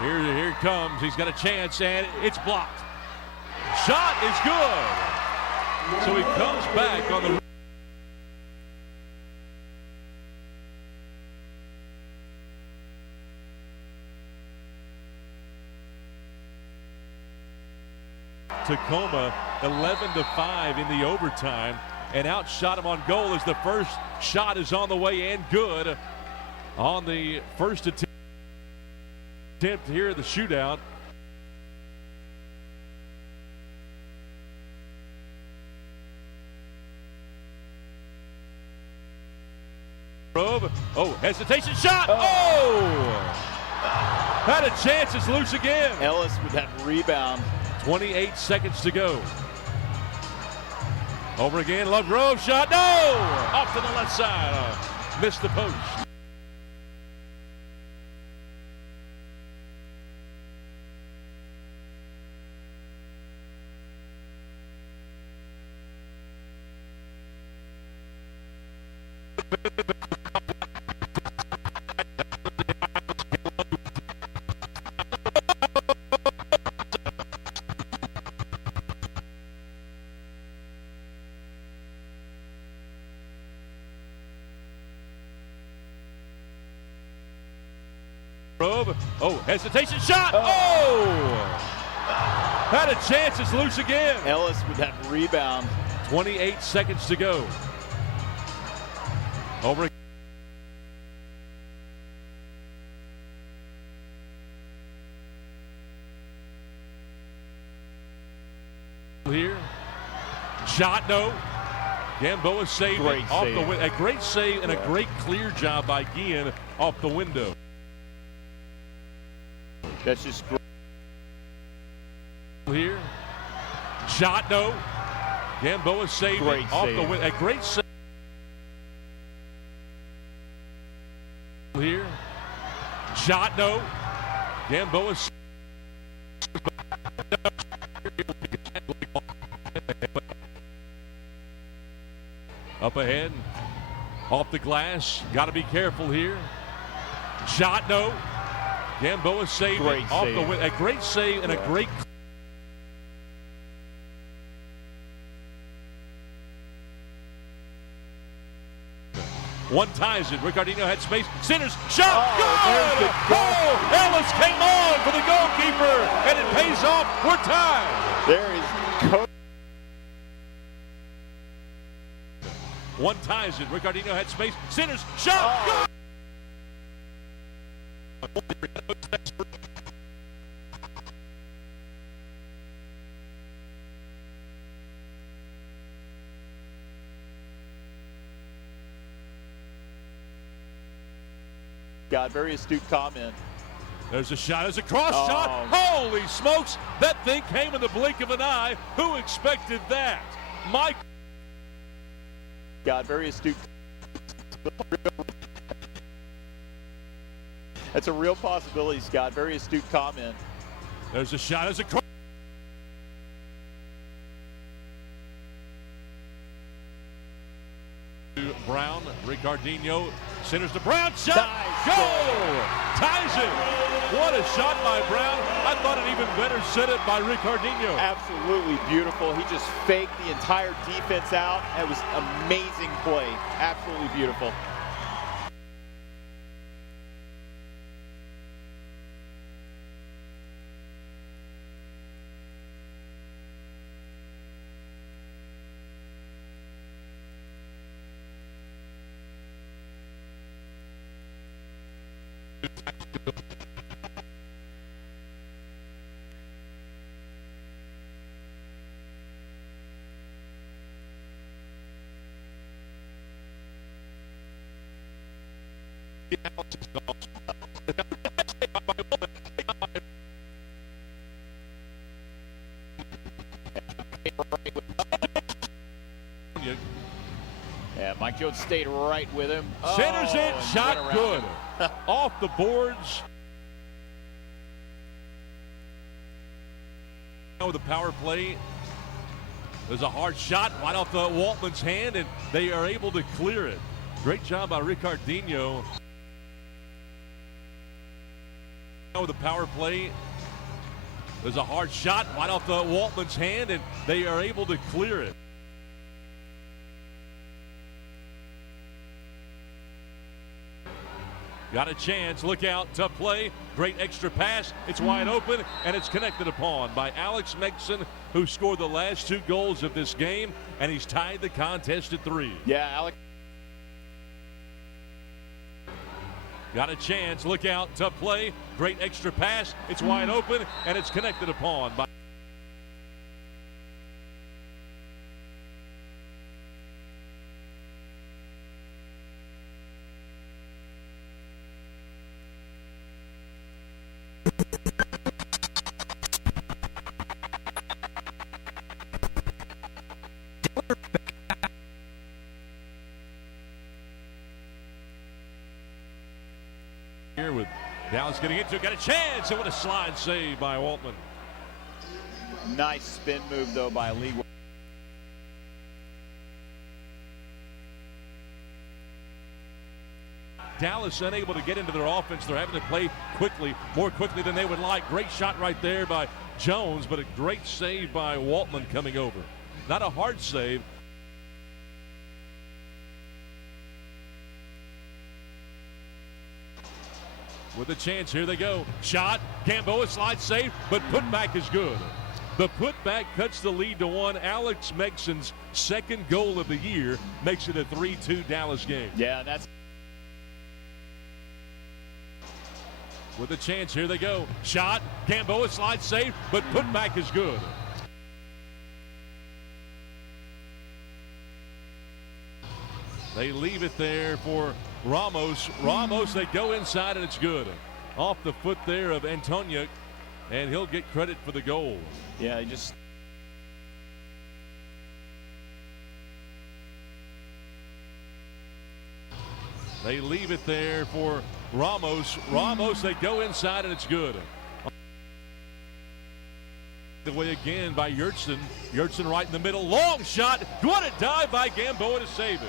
Here it comes. He's got a chance, and it's blocked. Shot is good. So he comes back on the... Tacoma 11-5 in the overtime, and outshot him on goal as the first shot is on the way and good on the first attempt here at the shootout. Oh, hesitation shot. Oh! Had a chance. It's loose again. Ellis with that rebound. 28 seconds to go. Over again. Lovegrove shot. No! Off to the left side. Missed the post. Oh, hesitation shot. Oh! Had a chance. It's loose again. Ellis with that rebound. 28 seconds to go. Over here. Shot, no. Gamboa saved it off the window. A great save and a great clear job by Guillen off the window. That's just great. Here. Shot, no. Gamboa saved Great it off save. the win. A great save. Here. Shot, no. Gamboa. Up ahead. Off the glass. Got to be careful here. Shot, no. Gamboa saved Great it off save. the win. A great save and a great. One ties it. Ricardinho had space. Centers. Shot. Good. Oh, Ellis came on for the goalkeeper, and it pays off. We're tied. There is One ties it. Ricardinho had space. Centers. Shot. God, very astute comment. There's a shot. There's a cross shot. Holy smokes. That thing came in the blink of an eye. Who expected that? Mike. God, very astute. That's a real possibility, Scott. Very astute comment. There's a shot. There's a cross. Brown, Ricardinho centers to Brown. Shot. Nice Goal. Ties it. What a shot by Brown. I thought an even better set it by Ricardinho. Absolutely beautiful. He just faked the entire defense out. It was amazing play. Absolutely beautiful. Yeah, Mike Jones stayed right with him. Centers it. And Shot went good. around him. Off the boards. With the power play. There's a hard shot right off the Waltman's hand, and they are able to clear it. Great job by Ricardinho. With the power play. There's a hard shot right off the Waltman's hand, and they are able to clear it. Got a chance. Look out to play. Great extra pass. It's wide open, and it's connected upon by Alex Megson, who scored the last 2 goals of this game, and he's tied the contest at 3. Yeah, Alex. Got a chance. Look out to play. Great extra pass. It's wide open, and it's connected upon by. Here with Dallas getting into it. Got a chance, and what a slide save by Waltman. Nice spin move, though, by Lee. Dallas unable to get into their offense. They're having to play quickly, more quickly than they would like. Great shot right there by Jones, but a great save by Waltman coming over. Not a hard save. With a chance, here they go. Shot, Gamboa slide save, but putback is good. The putback cuts the lead to 1. Alex Megson's second goal of the year makes it a 3-2 Dallas game. Yeah, that's. With a chance, here they go. Shot, Gamboa slide save, but putback is good. They leave it there for Ramos. Ramos, they go inside, and it's good. off the foot there of Antonio, and he'll get credit for the goal. Yeah, just they leave it there for Ramos. Ramos, they go inside, and it's good. The way again by Yurtsin. Yurtsin right in the middle. Long shot. What a dive by Gamboa to save it.